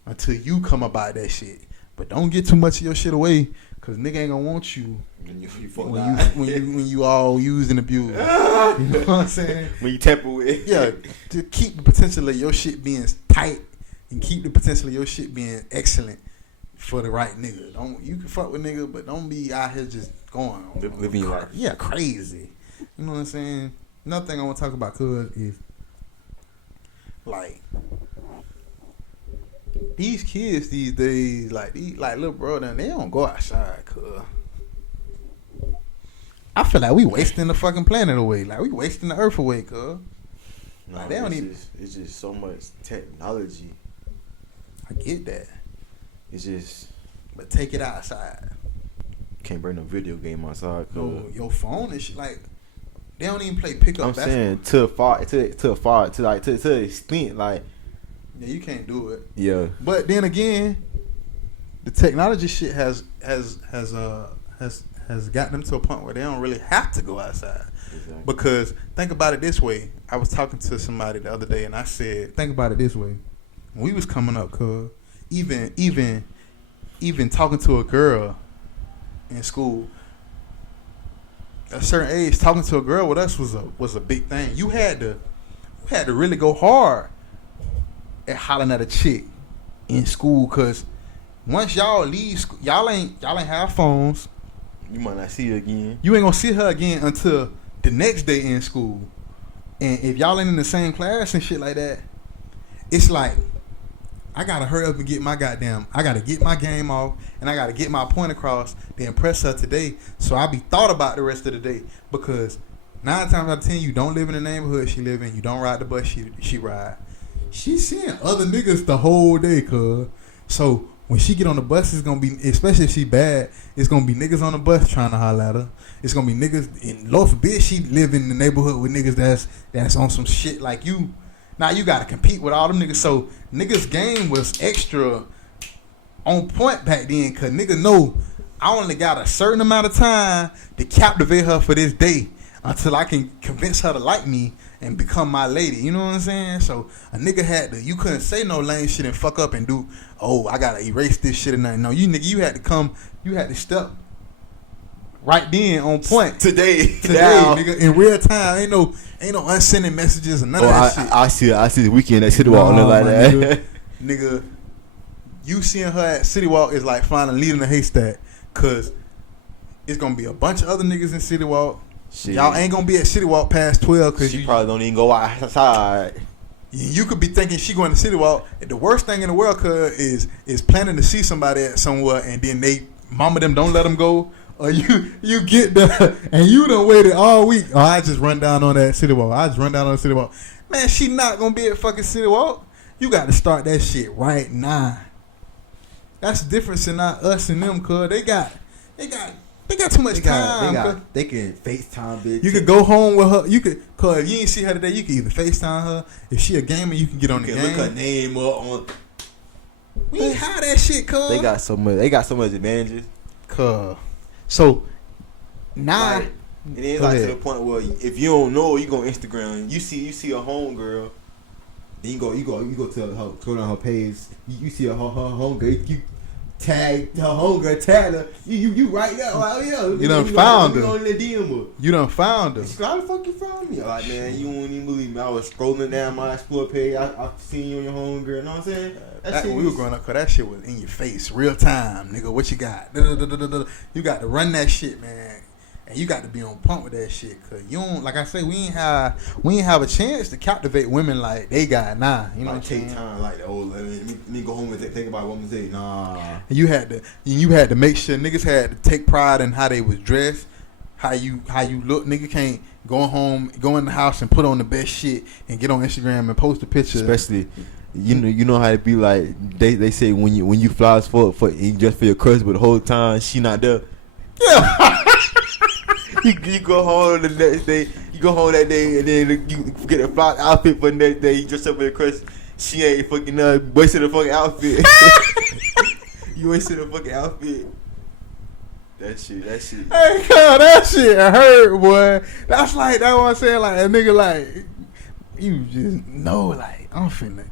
until you come about that shit. But don't get too much of your shit away, cause nigga ain't gonna want you when you all used and abused. You know what I'm saying? When you tamper with. Yeah, to keep the potential of your shit being tight. and keep the potential of your shit being excellent for the right nigga. You can fuck with nigga, but don't be out here just going living your life. Yeah, crazy. You know what I'm saying? Another thing I want to talk about, cuz, is like these kids these days, like little brother, they don't go outside, cuz. I feel like we wasting the fucking planet away. Like we wasting the earth away, cuz. No, like, they don't even. It's just so much technology. I get that. It's just. But take it outside. Can't bring no video game outside. No, your phone and shit. Like they don't even play pickup. I'm saying to the extent like. Yeah, you can't do it. Yeah. But then again, the technology shit has got them to a point where they don't really have to go outside. Exactly. Because think about it this way. I was talking to somebody the other day and I said, think about it this way. When we was coming up, cuz, even talking to a girl in school, at a certain age, talking to a girl with us was a big thing. You had to really go hard at hollering at a chick in school, cause once y'all leave school, y'all ain't have phones. You might not see her again. You ain't gonna see her again until the next day in school. And if y'all ain't in the same class and shit like that, it's like I gotta hurry up and I gotta get my game off and I gotta get my point across to impress her today, so I be thought about the rest of the day. Because 9 times out of 10, you don't live in the neighborhood she live in, you don't ride the bus she ride. She's seeing other niggas the whole day, cuz. So when she get on the bus, it's gonna be, especially if she bad, it's gonna be niggas on the bus trying to holler at her. It's gonna be niggas, and Lord forbid she live in the neighborhood with niggas that's on some shit like you. Now you gotta compete with all them niggas. So niggas' game was extra on point back then, cause niggas know I only got a certain amount of time to captivate her for this day until I can convince her to like me and become my lady. You know what I'm saying? So a nigga had to, you couldn't say no lame shit and fuck up and do, oh, I gotta erase this shit and nothing. No, you had to step right then on point. Today, nigga, in real time. Ain't no unsending messages or none of that shit. I see the weekend at City Walk like that. Nigga, you seeing her at City Walk is like finding a lead in a haystack, cause it's gonna be a bunch of other niggas in City Walk. Shit. Y'all ain't gonna be at City Walk past 12 because she probably don't even go outside. You could be thinking she going to City Walk. The worst thing in the world, cuz, is planning to see somebody at somewhere and then mama them don't let them go, or you get there and you done waited all week. Oh, I just run down on that City Walk. Man, she not gonna be at fucking City Walk. You got to start that shit right now. That's the difference in not us and them, cuz they got too much time. They can FaceTime, bitch. You could go home with her. Cause if you ain't see her today, you can either FaceTime her. If she a gamer, you can get on the game. Look her name up on. We ain't have that shit, cuz. They got so much advantages. Cuz. So now, like, it is like to the point where if you don't know, you go on Instagram. You see a homegirl. Then you go to her, go down her page. You see her homegirl. You tag her homegirl, tag her. You right there. Oh yeah. You done found her. You done found her. She's like, how the fuck you found me? Like, man, you won't even believe me. I was scrolling down my explore page. I seen you on your homegirl. You know what I'm saying? We were growing up, cause that shit was in your face, real time, nigga. What you got? You got to run that shit, man. And you got to be on point with that shit, cause you don't, like I say, we ain't have a chance to captivate women like they got now. You know what I'm saying? Take time, like, oh, let me go home and think about what I'm saying. Nah. You had to make sure niggas had to take pride in how they was dressed, how you look. Nigga can't go home, go in the house and put on the best shit and get on Instagram and post a picture. Especially, you know how it be like. They say when you fly for just for your crush, but the whole time she not there. Yeah. You go home the next day. You go home that day and then you get a fly outfit for the next day. You dress up for your crush. She ain't fucking wasted a fucking outfit. You wasted a fucking outfit. That shit. Hey, God, that shit hurt, boy. That's what I'm saying. Like a nigga, like you just know, like I'm finna.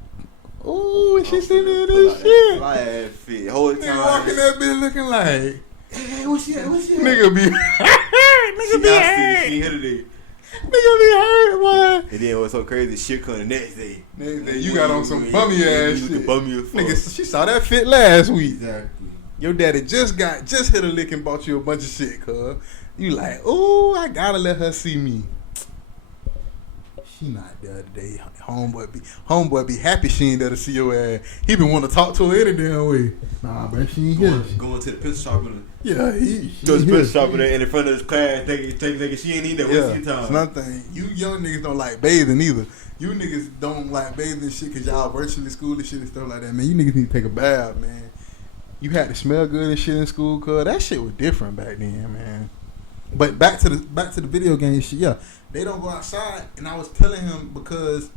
Ooh, she sitting in this shit. Fly ass fit. Whole time. Walking that bitch looking like. Hey, what's she at? Nigga be. Nigga be. She here today. Nigga be hurt, boy. And then what's so crazy? Shit come the next day. Next day, you got on some bummy ass shit. Bummy as fuck. Nigga, she saw that fit last week. Exactly. Your daddy just hit a lick and bought you a bunch of shit, cuz. You like, ooh, I gotta let her see me. She not there today. Homeboy be happy she ain't there to see your ass. He been want to talk to her any damn way. Nah, bro, she ain't here. Going to the pistol shop yeah, he go to the pistol shop in front of his class, thinking she ain't need that wasting time. It's nothing. You young niggas don't like bathing either. You niggas don't like bathing and shit because y'all virtually school and shit and stuff like that, man. You niggas need to take a bath, man. You had to smell good and shit in school, cuz that shit was different back then, man. But back to the video game shit, yeah. They don't go outside, and I was telling him because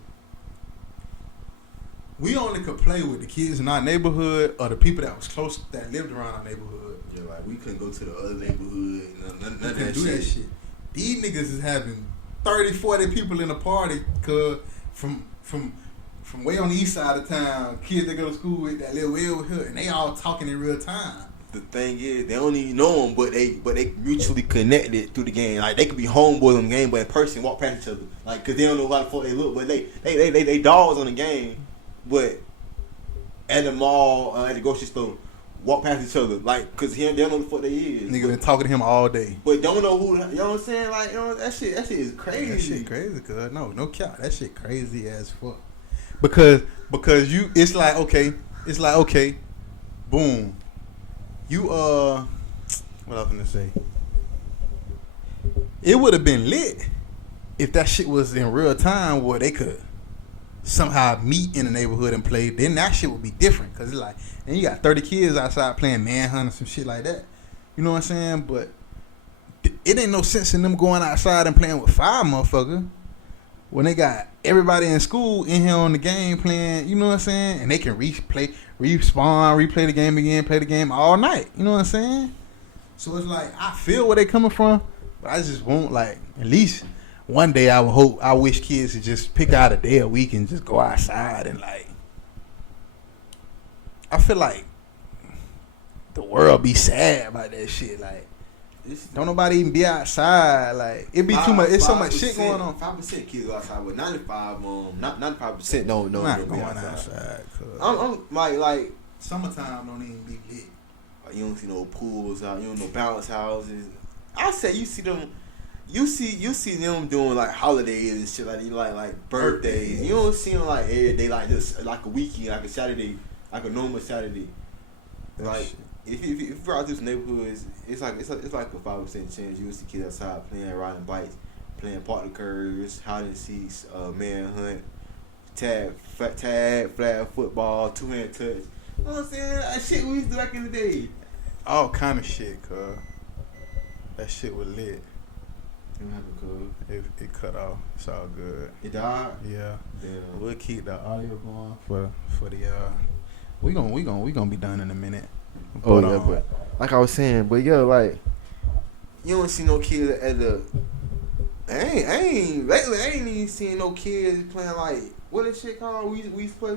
we only could play with the kids in our neighborhood or the people that was close that lived around our neighborhood. Yeah, like we couldn't go to the other neighborhood. None of that do shit. that shit. These niggas is having 30, 40 people in a party, cause from way on the east side of town, kids that go to school with that live way over here, and they all talking in real time. The thing is, they don't even know them, but they mutually connected through the game. Like they could be homeboys on the game, but in person walk past each other. Like, cause they don't know how the fuck they look, but they dogs on the game, but at the mall, at the grocery store, walk past each other. Like, cause they don't know the fuck they is. Nigga been talking to him all day, but don't know who. You know what I'm saying? Like, you know that shit is crazy. That shit crazy, cuz no cap. That shit crazy as fuck. Because you, it's like okay, boom. You what I was gonna say? It would have been lit if that shit was in real time where they could somehow meet in the neighborhood and play. Then that shit would be different because it's like, and you got 30 kids outside playing manhunt or some shit like that. You know what I'm saying? But it ain't no sense in them going outside and playing with 5 motherfuckers when they got everybody in school in here on the game playing, you know what I'm saying? And they can respawn, replay the game again, play the game all night. You know what I'm saying? So it's like, I feel where they coming from, but I just want, like, at least one day I wish kids to just pick out a day a week and just go outside and, like, I feel like the world be sad about that shit. Like, don't nobody even be outside. Like, it be too much. It's so much shit going on. 5% kids go outside, but 95% no not going outside. I'm like summertime don't even be lit. You don't see no pools out. You don't know bounce houses. I say you see them. You see them doing like holidays and shit like birthdays. You don't see them like every day, like just like a weekend, like a Saturday, like a normal Saturday. Like if you're out these neighborhoods, it's like a 5% chance you will see kids outside playing, riding bikes, playing park the curves, hide and seeks, manhunt, tag, flag football, 2-hand touch. You know what I'm saying? That shit we used to do back in the day. All kind of shit, cuz. That shit was lit. It cut off. It's all good. It died? Yeah. Damn. We'll keep the audio going for the we gonna be done in a minute. Oh yeah, but like I was saying, but yeah, like you don't see no kids at the I ain't even seen no kids playing like what is shit called? We used to play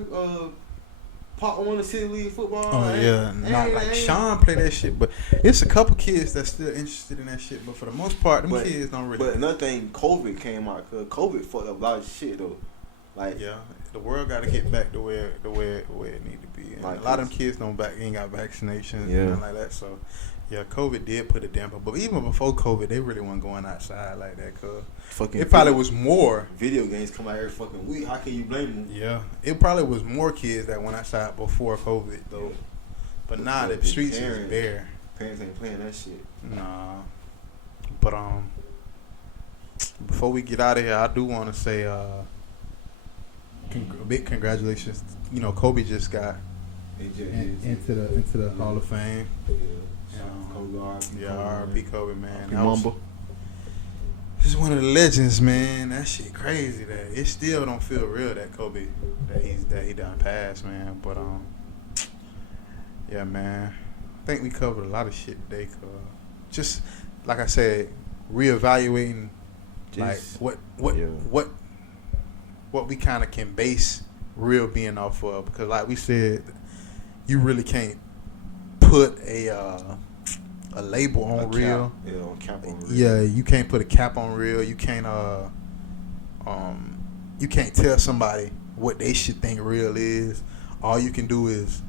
Part 1 of City League football. Oh yeah, not like Sean play that shit, but it's a couple kids that's still interested in that shit. But for the most part, them kids don't really. But another thing, COVID came out. Cause COVID fucked up a lot of shit though. Like yeah, the world got to get back to where it need to be. And like a lot of them kids ain't got vaccinations and nothing like that. So yeah, COVID did put a damper. But even before COVID, they really weren't going outside like that. Cause it probably was more. Video games come out every fucking week. How can you blame them? Yeah, it probably was more kids that went outside before COVID though. Yeah. But now the streets is bare. Parents ain't playing that shit. Nah. But before we get out of here, I do want to say a big congratulations. You know, Kobe just got into the Hall of Fame. Yeah, R.I.P. Kobe, man. This is one of the legends, man. That shit crazy. That it still don't feel real that Kobe that he done passed, man. But yeah, man. I think we covered a lot of shit today. Just like I said, reevaluating like what we kind of can base real being off of, because like we said, you really can't put a a label on real. Yeah, on cap on real. Yeah, you can't put a cap on real. You can't tell somebody what they should think real is. All you can do is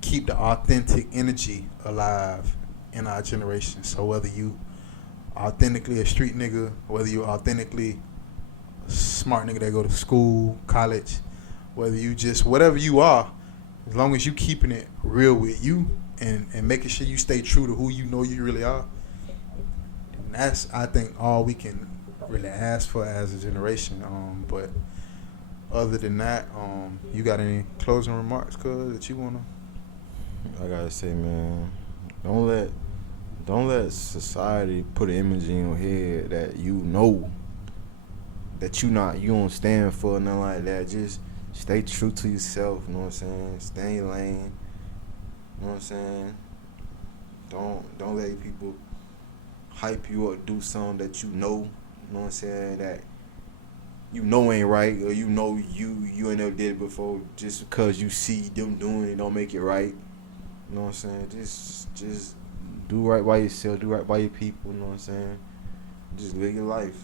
keep the authentic energy alive in our generation. So whether you authentically a street nigga, whether you authentically a smart nigga that go to school, college, whether you just whatever you are, as long as you keeping it real with you and making sure you stay true to who you know you really are, and that's I think all we can really ask for as a generation. But other than that, you got any closing remarks, cuz, that you wanna? I gotta say, man, don't let society put an image in your head that you know that you don't stand for, nothing like that. Just stay true to yourself, you know what I'm saying? Stay in your lane, you know what I'm saying? Don't let people hype you up, do something that you know what I'm saying, that you know ain't right, or you know you ain't never did it before. Just because you see them doing it don't make it right. You know what I'm saying? Just do right by yourself, do right by your people, you know what I'm saying? Just live your life.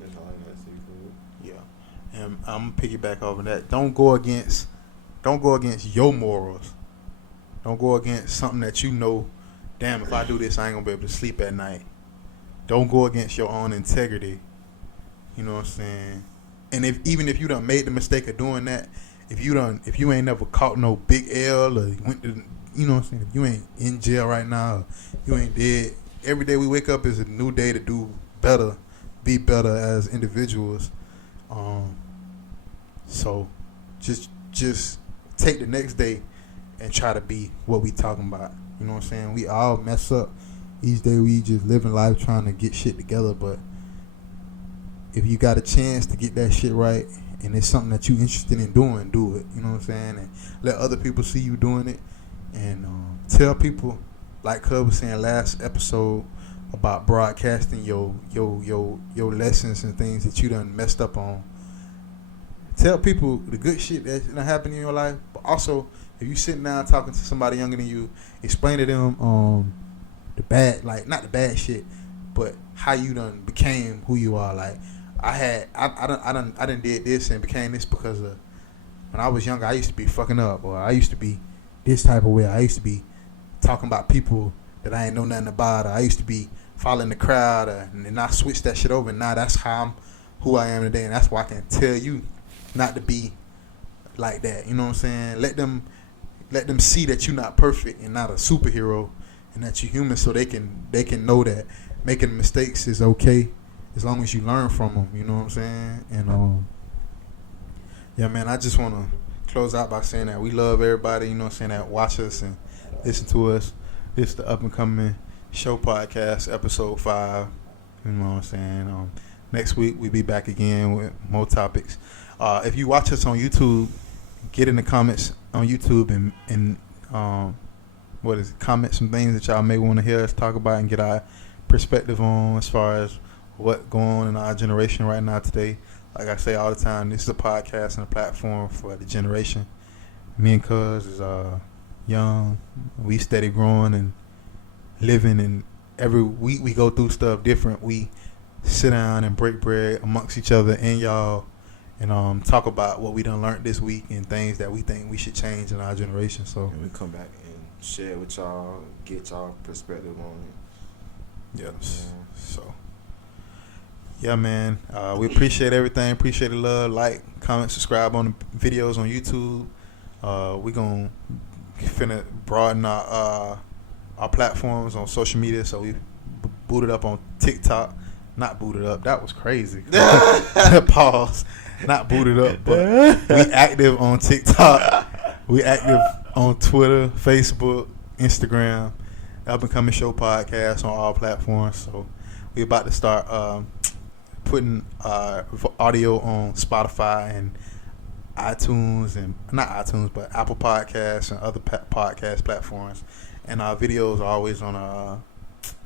That's all I gotta say for it. Yeah. And I'm gonna piggyback off of that. Don't go against your morals. Don't go against something that you know, damn, if I do this I ain't gonna be able to sleep at night. Don't go against your own integrity. You know what I'm saying? And even if you done made the mistake of doing that, if you ain't never caught no big L or went to, you know what I'm saying, if you ain't in jail right now, or you ain't dead, every day we wake up is a new day to do better, be better as individuals. So just take the next day and try to be what we talking about. You know what I'm saying? We all mess up. Each day we just living life trying to get shit together, but if you got a chance to get that shit right and it's something that you interested in doing, do it. You know what I'm saying? And let other people see you doing it, and tell people, like Cub was saying last episode, about broadcasting your lessons and things that you done messed up on. Tell people the good shit that's gonna happen in your life, but also if you sitting down talking to somebody younger than you, explain to them the bad, like not the bad shit, but how you done became who you are. Like I done did this and became this because of when I was younger. I used to be fucking up, or I used to be this type of way. I used to be talking about people that I ain't know nothing about. Or I used to be following the crowd, and then I switched that shit over. And now that's how I'm who I am today, and that's why I can tell you not to be like that. You know what I'm saying? Let them see that you're not perfect and not a superhero, and that you're human, so they can know that making mistakes is okay as long as you learn from them. You know what I'm saying? And yeah, man, I just want to close out by saying that we love everybody, you know what I'm saying, that watch us and listen to us. This is the Up and Coming Show Podcast, episode 5. You know what I'm saying? Next week we'll be back again with more topics. If you watch us on YouTube, get in the comments on YouTube and comment some things that y'all may want to hear us talk about and get our perspective on as far as what going on in our generation right now today. Like I say all the time, this is a podcast and a platform for the generation. Me and Cuz is young. We steady growing and living, and every week we go through stuff different. We sit down and break bread amongst each other and y'all, and talk about what we done learned this week and things that we think we should change in our generation. So and we come back and share with y'all, get y'all perspective on it. Yes. Yeah. So yeah, man. We appreciate everything. Appreciate the love. Like, comment, subscribe on the videos on YouTube. We gonna finna broaden our platforms on social media. So we booted up on TikTok. Not booted up. That was crazy. Pause. Not booted up, but we active on TikTok. We active on Twitter, Facebook, Instagram. Up and Coming Show Podcast on all platforms. So we about to start putting audio on Spotify and iTunes, and not iTunes, but Apple Podcasts and other podcast platforms. And our videos are always on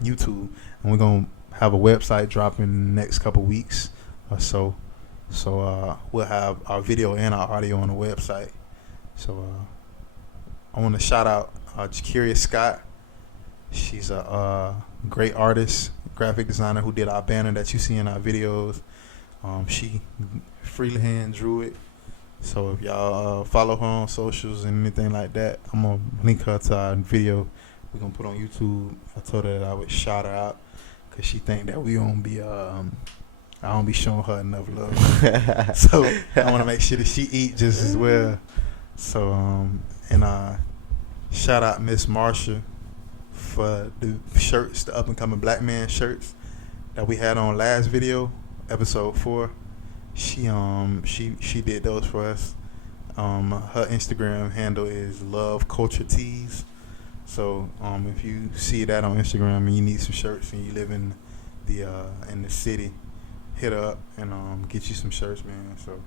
YouTube. And we're gonna have a website dropping in the next couple weeks or so. So we'll have our video and our audio on the website. So I want to shout out Ja'Kirius Scott. She's a great artist, graphic designer who did our banner that you see in our videos. She freehand drew it. So if y'all follow her on socials and anything like that, I'm gonna link her to our video we're gonna put on YouTube. I told her that I would shout her out because she think that we don't be I don't be showing her enough love. So I want to make sure that she eat just as well. So and shout out Miss Marsha for the shirts, the up and coming black man shirts that we had on last video, episode 4. She did those for us. Her Instagram handle is Love Culture Tees. So if you see that on Instagram and you need some shirts and you live in the city, hit her up and get you some shirts, man. So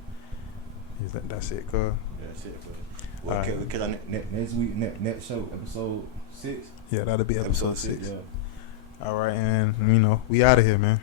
that's it, cuz. That's it, bro. Well, because next week, next show, episode 6. Yeah, that'll be episode 6. Yeah. All right, and we out of here, man.